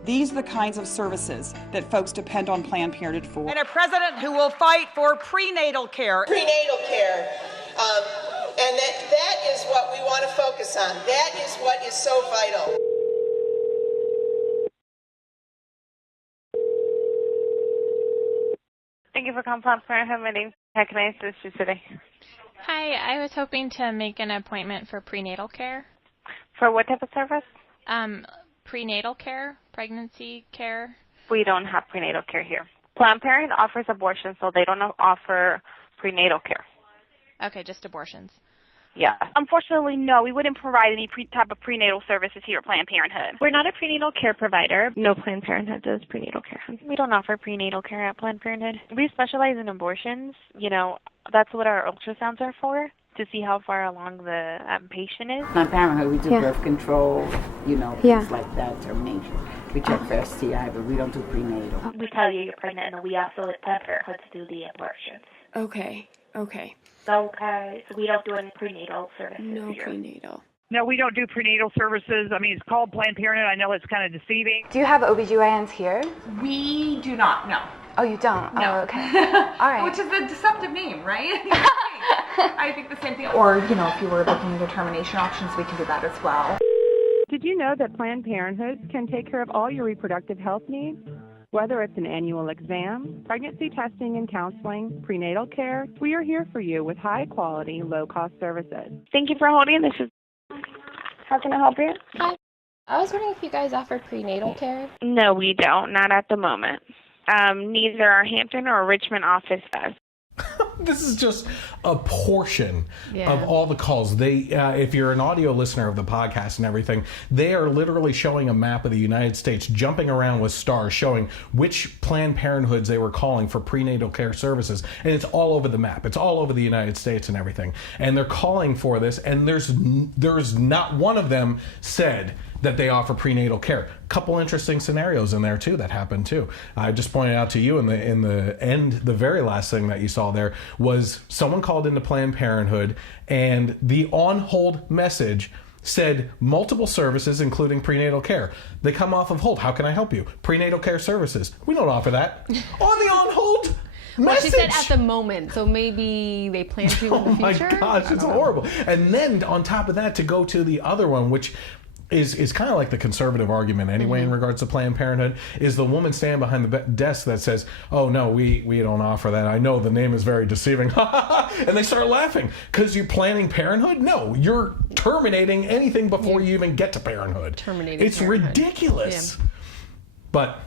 These are the kinds of services that folks depend on Planned Parenthood for. And a president who will fight for prenatal care. Prenatal care. And that is what we want to focus on. That is what is so vital. Thank you for calling Planned Parenthood. My name. How can I assist you today? Hi, I was hoping to make an appointment for prenatal care. For what type of service? Prenatal care, pregnancy care. We don't have prenatal care here. Planned Parenthood offers abortion, so they don't offer prenatal care. Okay, just abortions. Yeah. Unfortunately, no. We wouldn't provide any type of prenatal services here at Planned Parenthood. We're not a prenatal care provider. No Planned Parenthood does prenatal care. We don't offer prenatal care at Planned Parenthood. We specialize in abortions. You know, that's what our ultrasounds are for, to see how far along the patient is. Planned Parenthood, we do birth control, things like that, termination. We check for STI, but we don't do prenatal. We tell you you're pregnant, and we also let Pepper do the abortions. Okay. Okay, so we don't do any prenatal services No here. prenatal. No, we don't do prenatal services. I mean, it's called Planned Parenthood. I know it's kind of deceiving. Do you have OBGYNs here? We do not, no. Oh, you don't? No. Oh, okay. All right. Which is a deceptive name, right? I think the same thing. Or, if you were looking at termination options, we can do that as well. Did you know that Planned Parenthood can take care of all your reproductive health needs? Whether it's an annual exam, pregnancy testing and counseling, prenatal care, we are here for you with high-quality, low-cost services. Thank you for holding. This is How can I help you? Hi. I was wondering if you guys offer prenatal care. No, we don't. Not at the moment. Neither our Hampton or Richmond office does. This is just a portion Yeah. of all the calls. They, if you're an audio listener of the podcast and everything, they are literally showing a map of the United States, jumping around with stars, showing which Planned Parenthoods they were calling for prenatal care services, and it's all over the map. It's all over the United States and everything, and they're calling for this, and there's not one of them said that they offer prenatal care. Couple interesting scenarios in there too that happened too. I just pointed out to you in the end, the very last thing that you saw there was someone called into Planned Parenthood, and the on hold message said multiple services, including prenatal care. They come off of hold. How can I help you? Prenatal care services. We don't offer that. On the on hold Well, she message. said at the moment, so maybe they plan to in the Oh my future. gosh, it's horrible. And then on top of that, to go to the other one, which is kind of like the conservative argument anyway in regards to Planned Parenthood, is the woman standing behind the desk that says, oh no, we don't offer that. I know the name is very deceiving. And they start laughing. Because you're planning parenthood? No, you're terminating anything before you even get to parenthood. Terminating it's parenthood. ridiculous. Yeah. But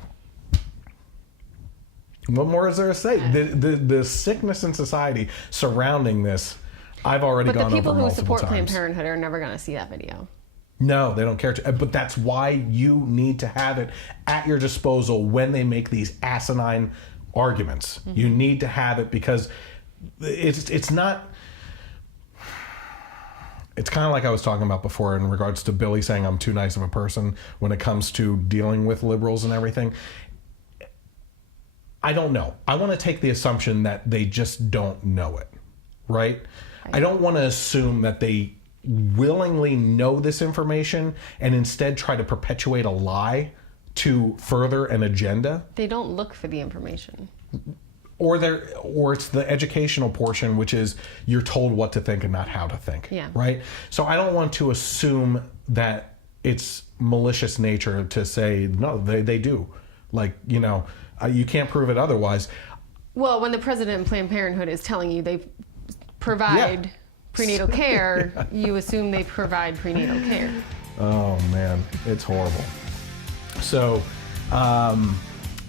what more is there to say? The sickness in society surrounding this, I've already gone over multiple times. But the people who support Planned Parenthood are never going to see that video. No, they don't care to. But that's why you need to have it at your disposal when they make these asinine arguments. You need to have it because it's not. It's kind of like I was talking about before in regards to Billy saying I'm too nice of a person when it comes to dealing with liberals and everything. I don't know. I want to take the assumption that they just don't know it, right? I don't want to assume that they willingly know this information and instead try to perpetuate a lie to further an agenda. They don't look for the information. Or it's the educational portion, which is you're told what to think and not how to think. Yeah. Right? So I don't want to assume that it's malicious nature to say, no, they do. Like, you can't prove it otherwise. Well, when the president of Planned Parenthood is telling you they provide prenatal care, you assume they provide prenatal care. Oh man, it's horrible. So,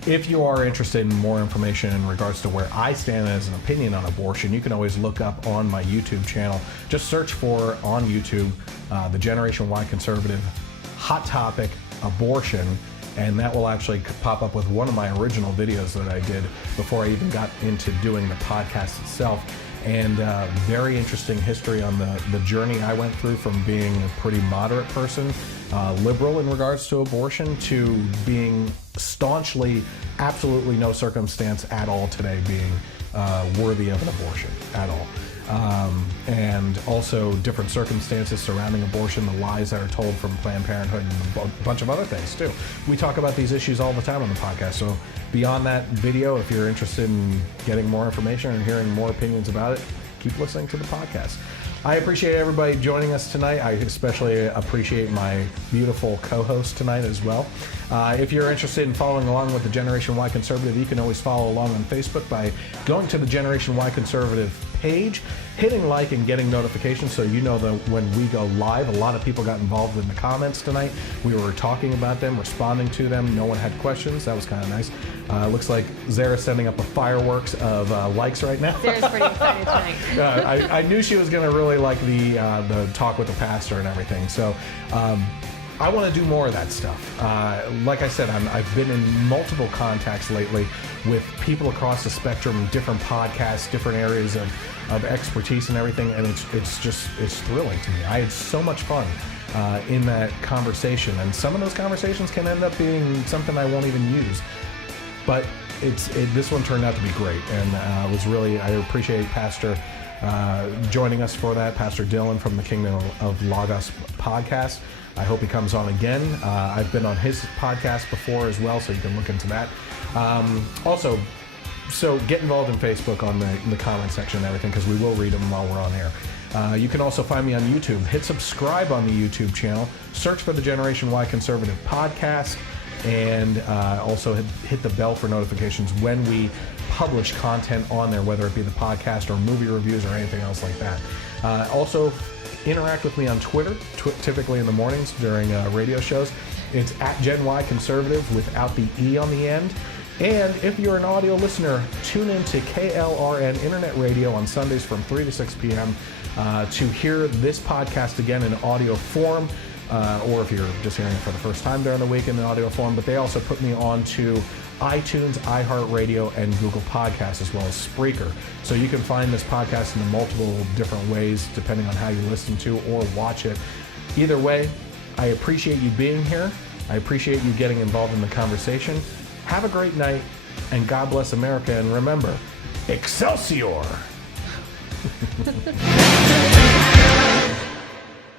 if you are interested in more information in regards to where I stand as an opinion on abortion, you can always look up on my YouTube channel. Just search for, on YouTube, the Generation Y Conservative Hot Topic Abortion, and that will actually pop up with one of my original videos that I did before I even got into doing the podcast itself. And very interesting history on the journey I went through from being a pretty moderate person, liberal in regards to abortion, to being staunchly, absolutely no circumstance at all today being worthy of an abortion at all. And also different circumstances surrounding abortion, the lies that are told from Planned Parenthood, and a bunch of other things too. We talk about these issues all the time on the podcast, so beyond that video, if you're interested in getting more information and hearing more opinions about it, keep listening to the podcast. I appreciate everybody joining us tonight. I especially appreciate my beautiful co-host tonight as well. If you're interested in following along with the Generation Y Conservative, you can always follow along on Facebook by going to the Generation Y Conservative page, hitting like and getting notifications so you know that when we go live. A lot of people got involved in the comments tonight. We were talking about them, responding to them. No one had questions. That was kind of nice. Looks like Zara's sending up a fireworks of likes right now. Zara's pretty excited tonight. I knew she was going to really like the talk with the pastor and everything. So I want to do more of that stuff. Like I said, I've been in multiple contacts lately with people across the spectrum, different podcasts, different areas of expertise and everything, and it's thrilling to me. I had so much fun in that conversation, and some of those conversations can end up being something I won't even use. But this one turned out to be great, and I appreciate Pastor joining us for that, Pastor Dylan from the Kingdom of Logos podcast. I hope he comes on again. I've been on his podcast before as well, so you can look into that. Also, so get involved in Facebook on the comment section and everything, because we will read them while we're on air. You can also find me on YouTube. Hit subscribe on the YouTube channel. Search for the Generation Y Conservative podcast, and also hit the bell for notifications when we publish content on there, whether it be the podcast or movie reviews or anything else like that. Also, interact with me on Twitter, typically in the mornings during radio shows. It's at Gen Y Conservative without the E on the end. And if you're an audio listener, tune in to KLRN Internet Radio on Sundays from 3 to 6 p.m. To hear this podcast again in audio form, or if you're just hearing it for the first time during the week in audio form. But they also put me on to iTunes, iHeartRadio, and Google Podcasts, as well as Spreaker. So you can find this podcast in multiple different ways, depending on how you listen to or watch it. Either way, I appreciate you being here. I appreciate you getting involved in the conversation. Have a great night, and God bless America. And remember, Excelsior!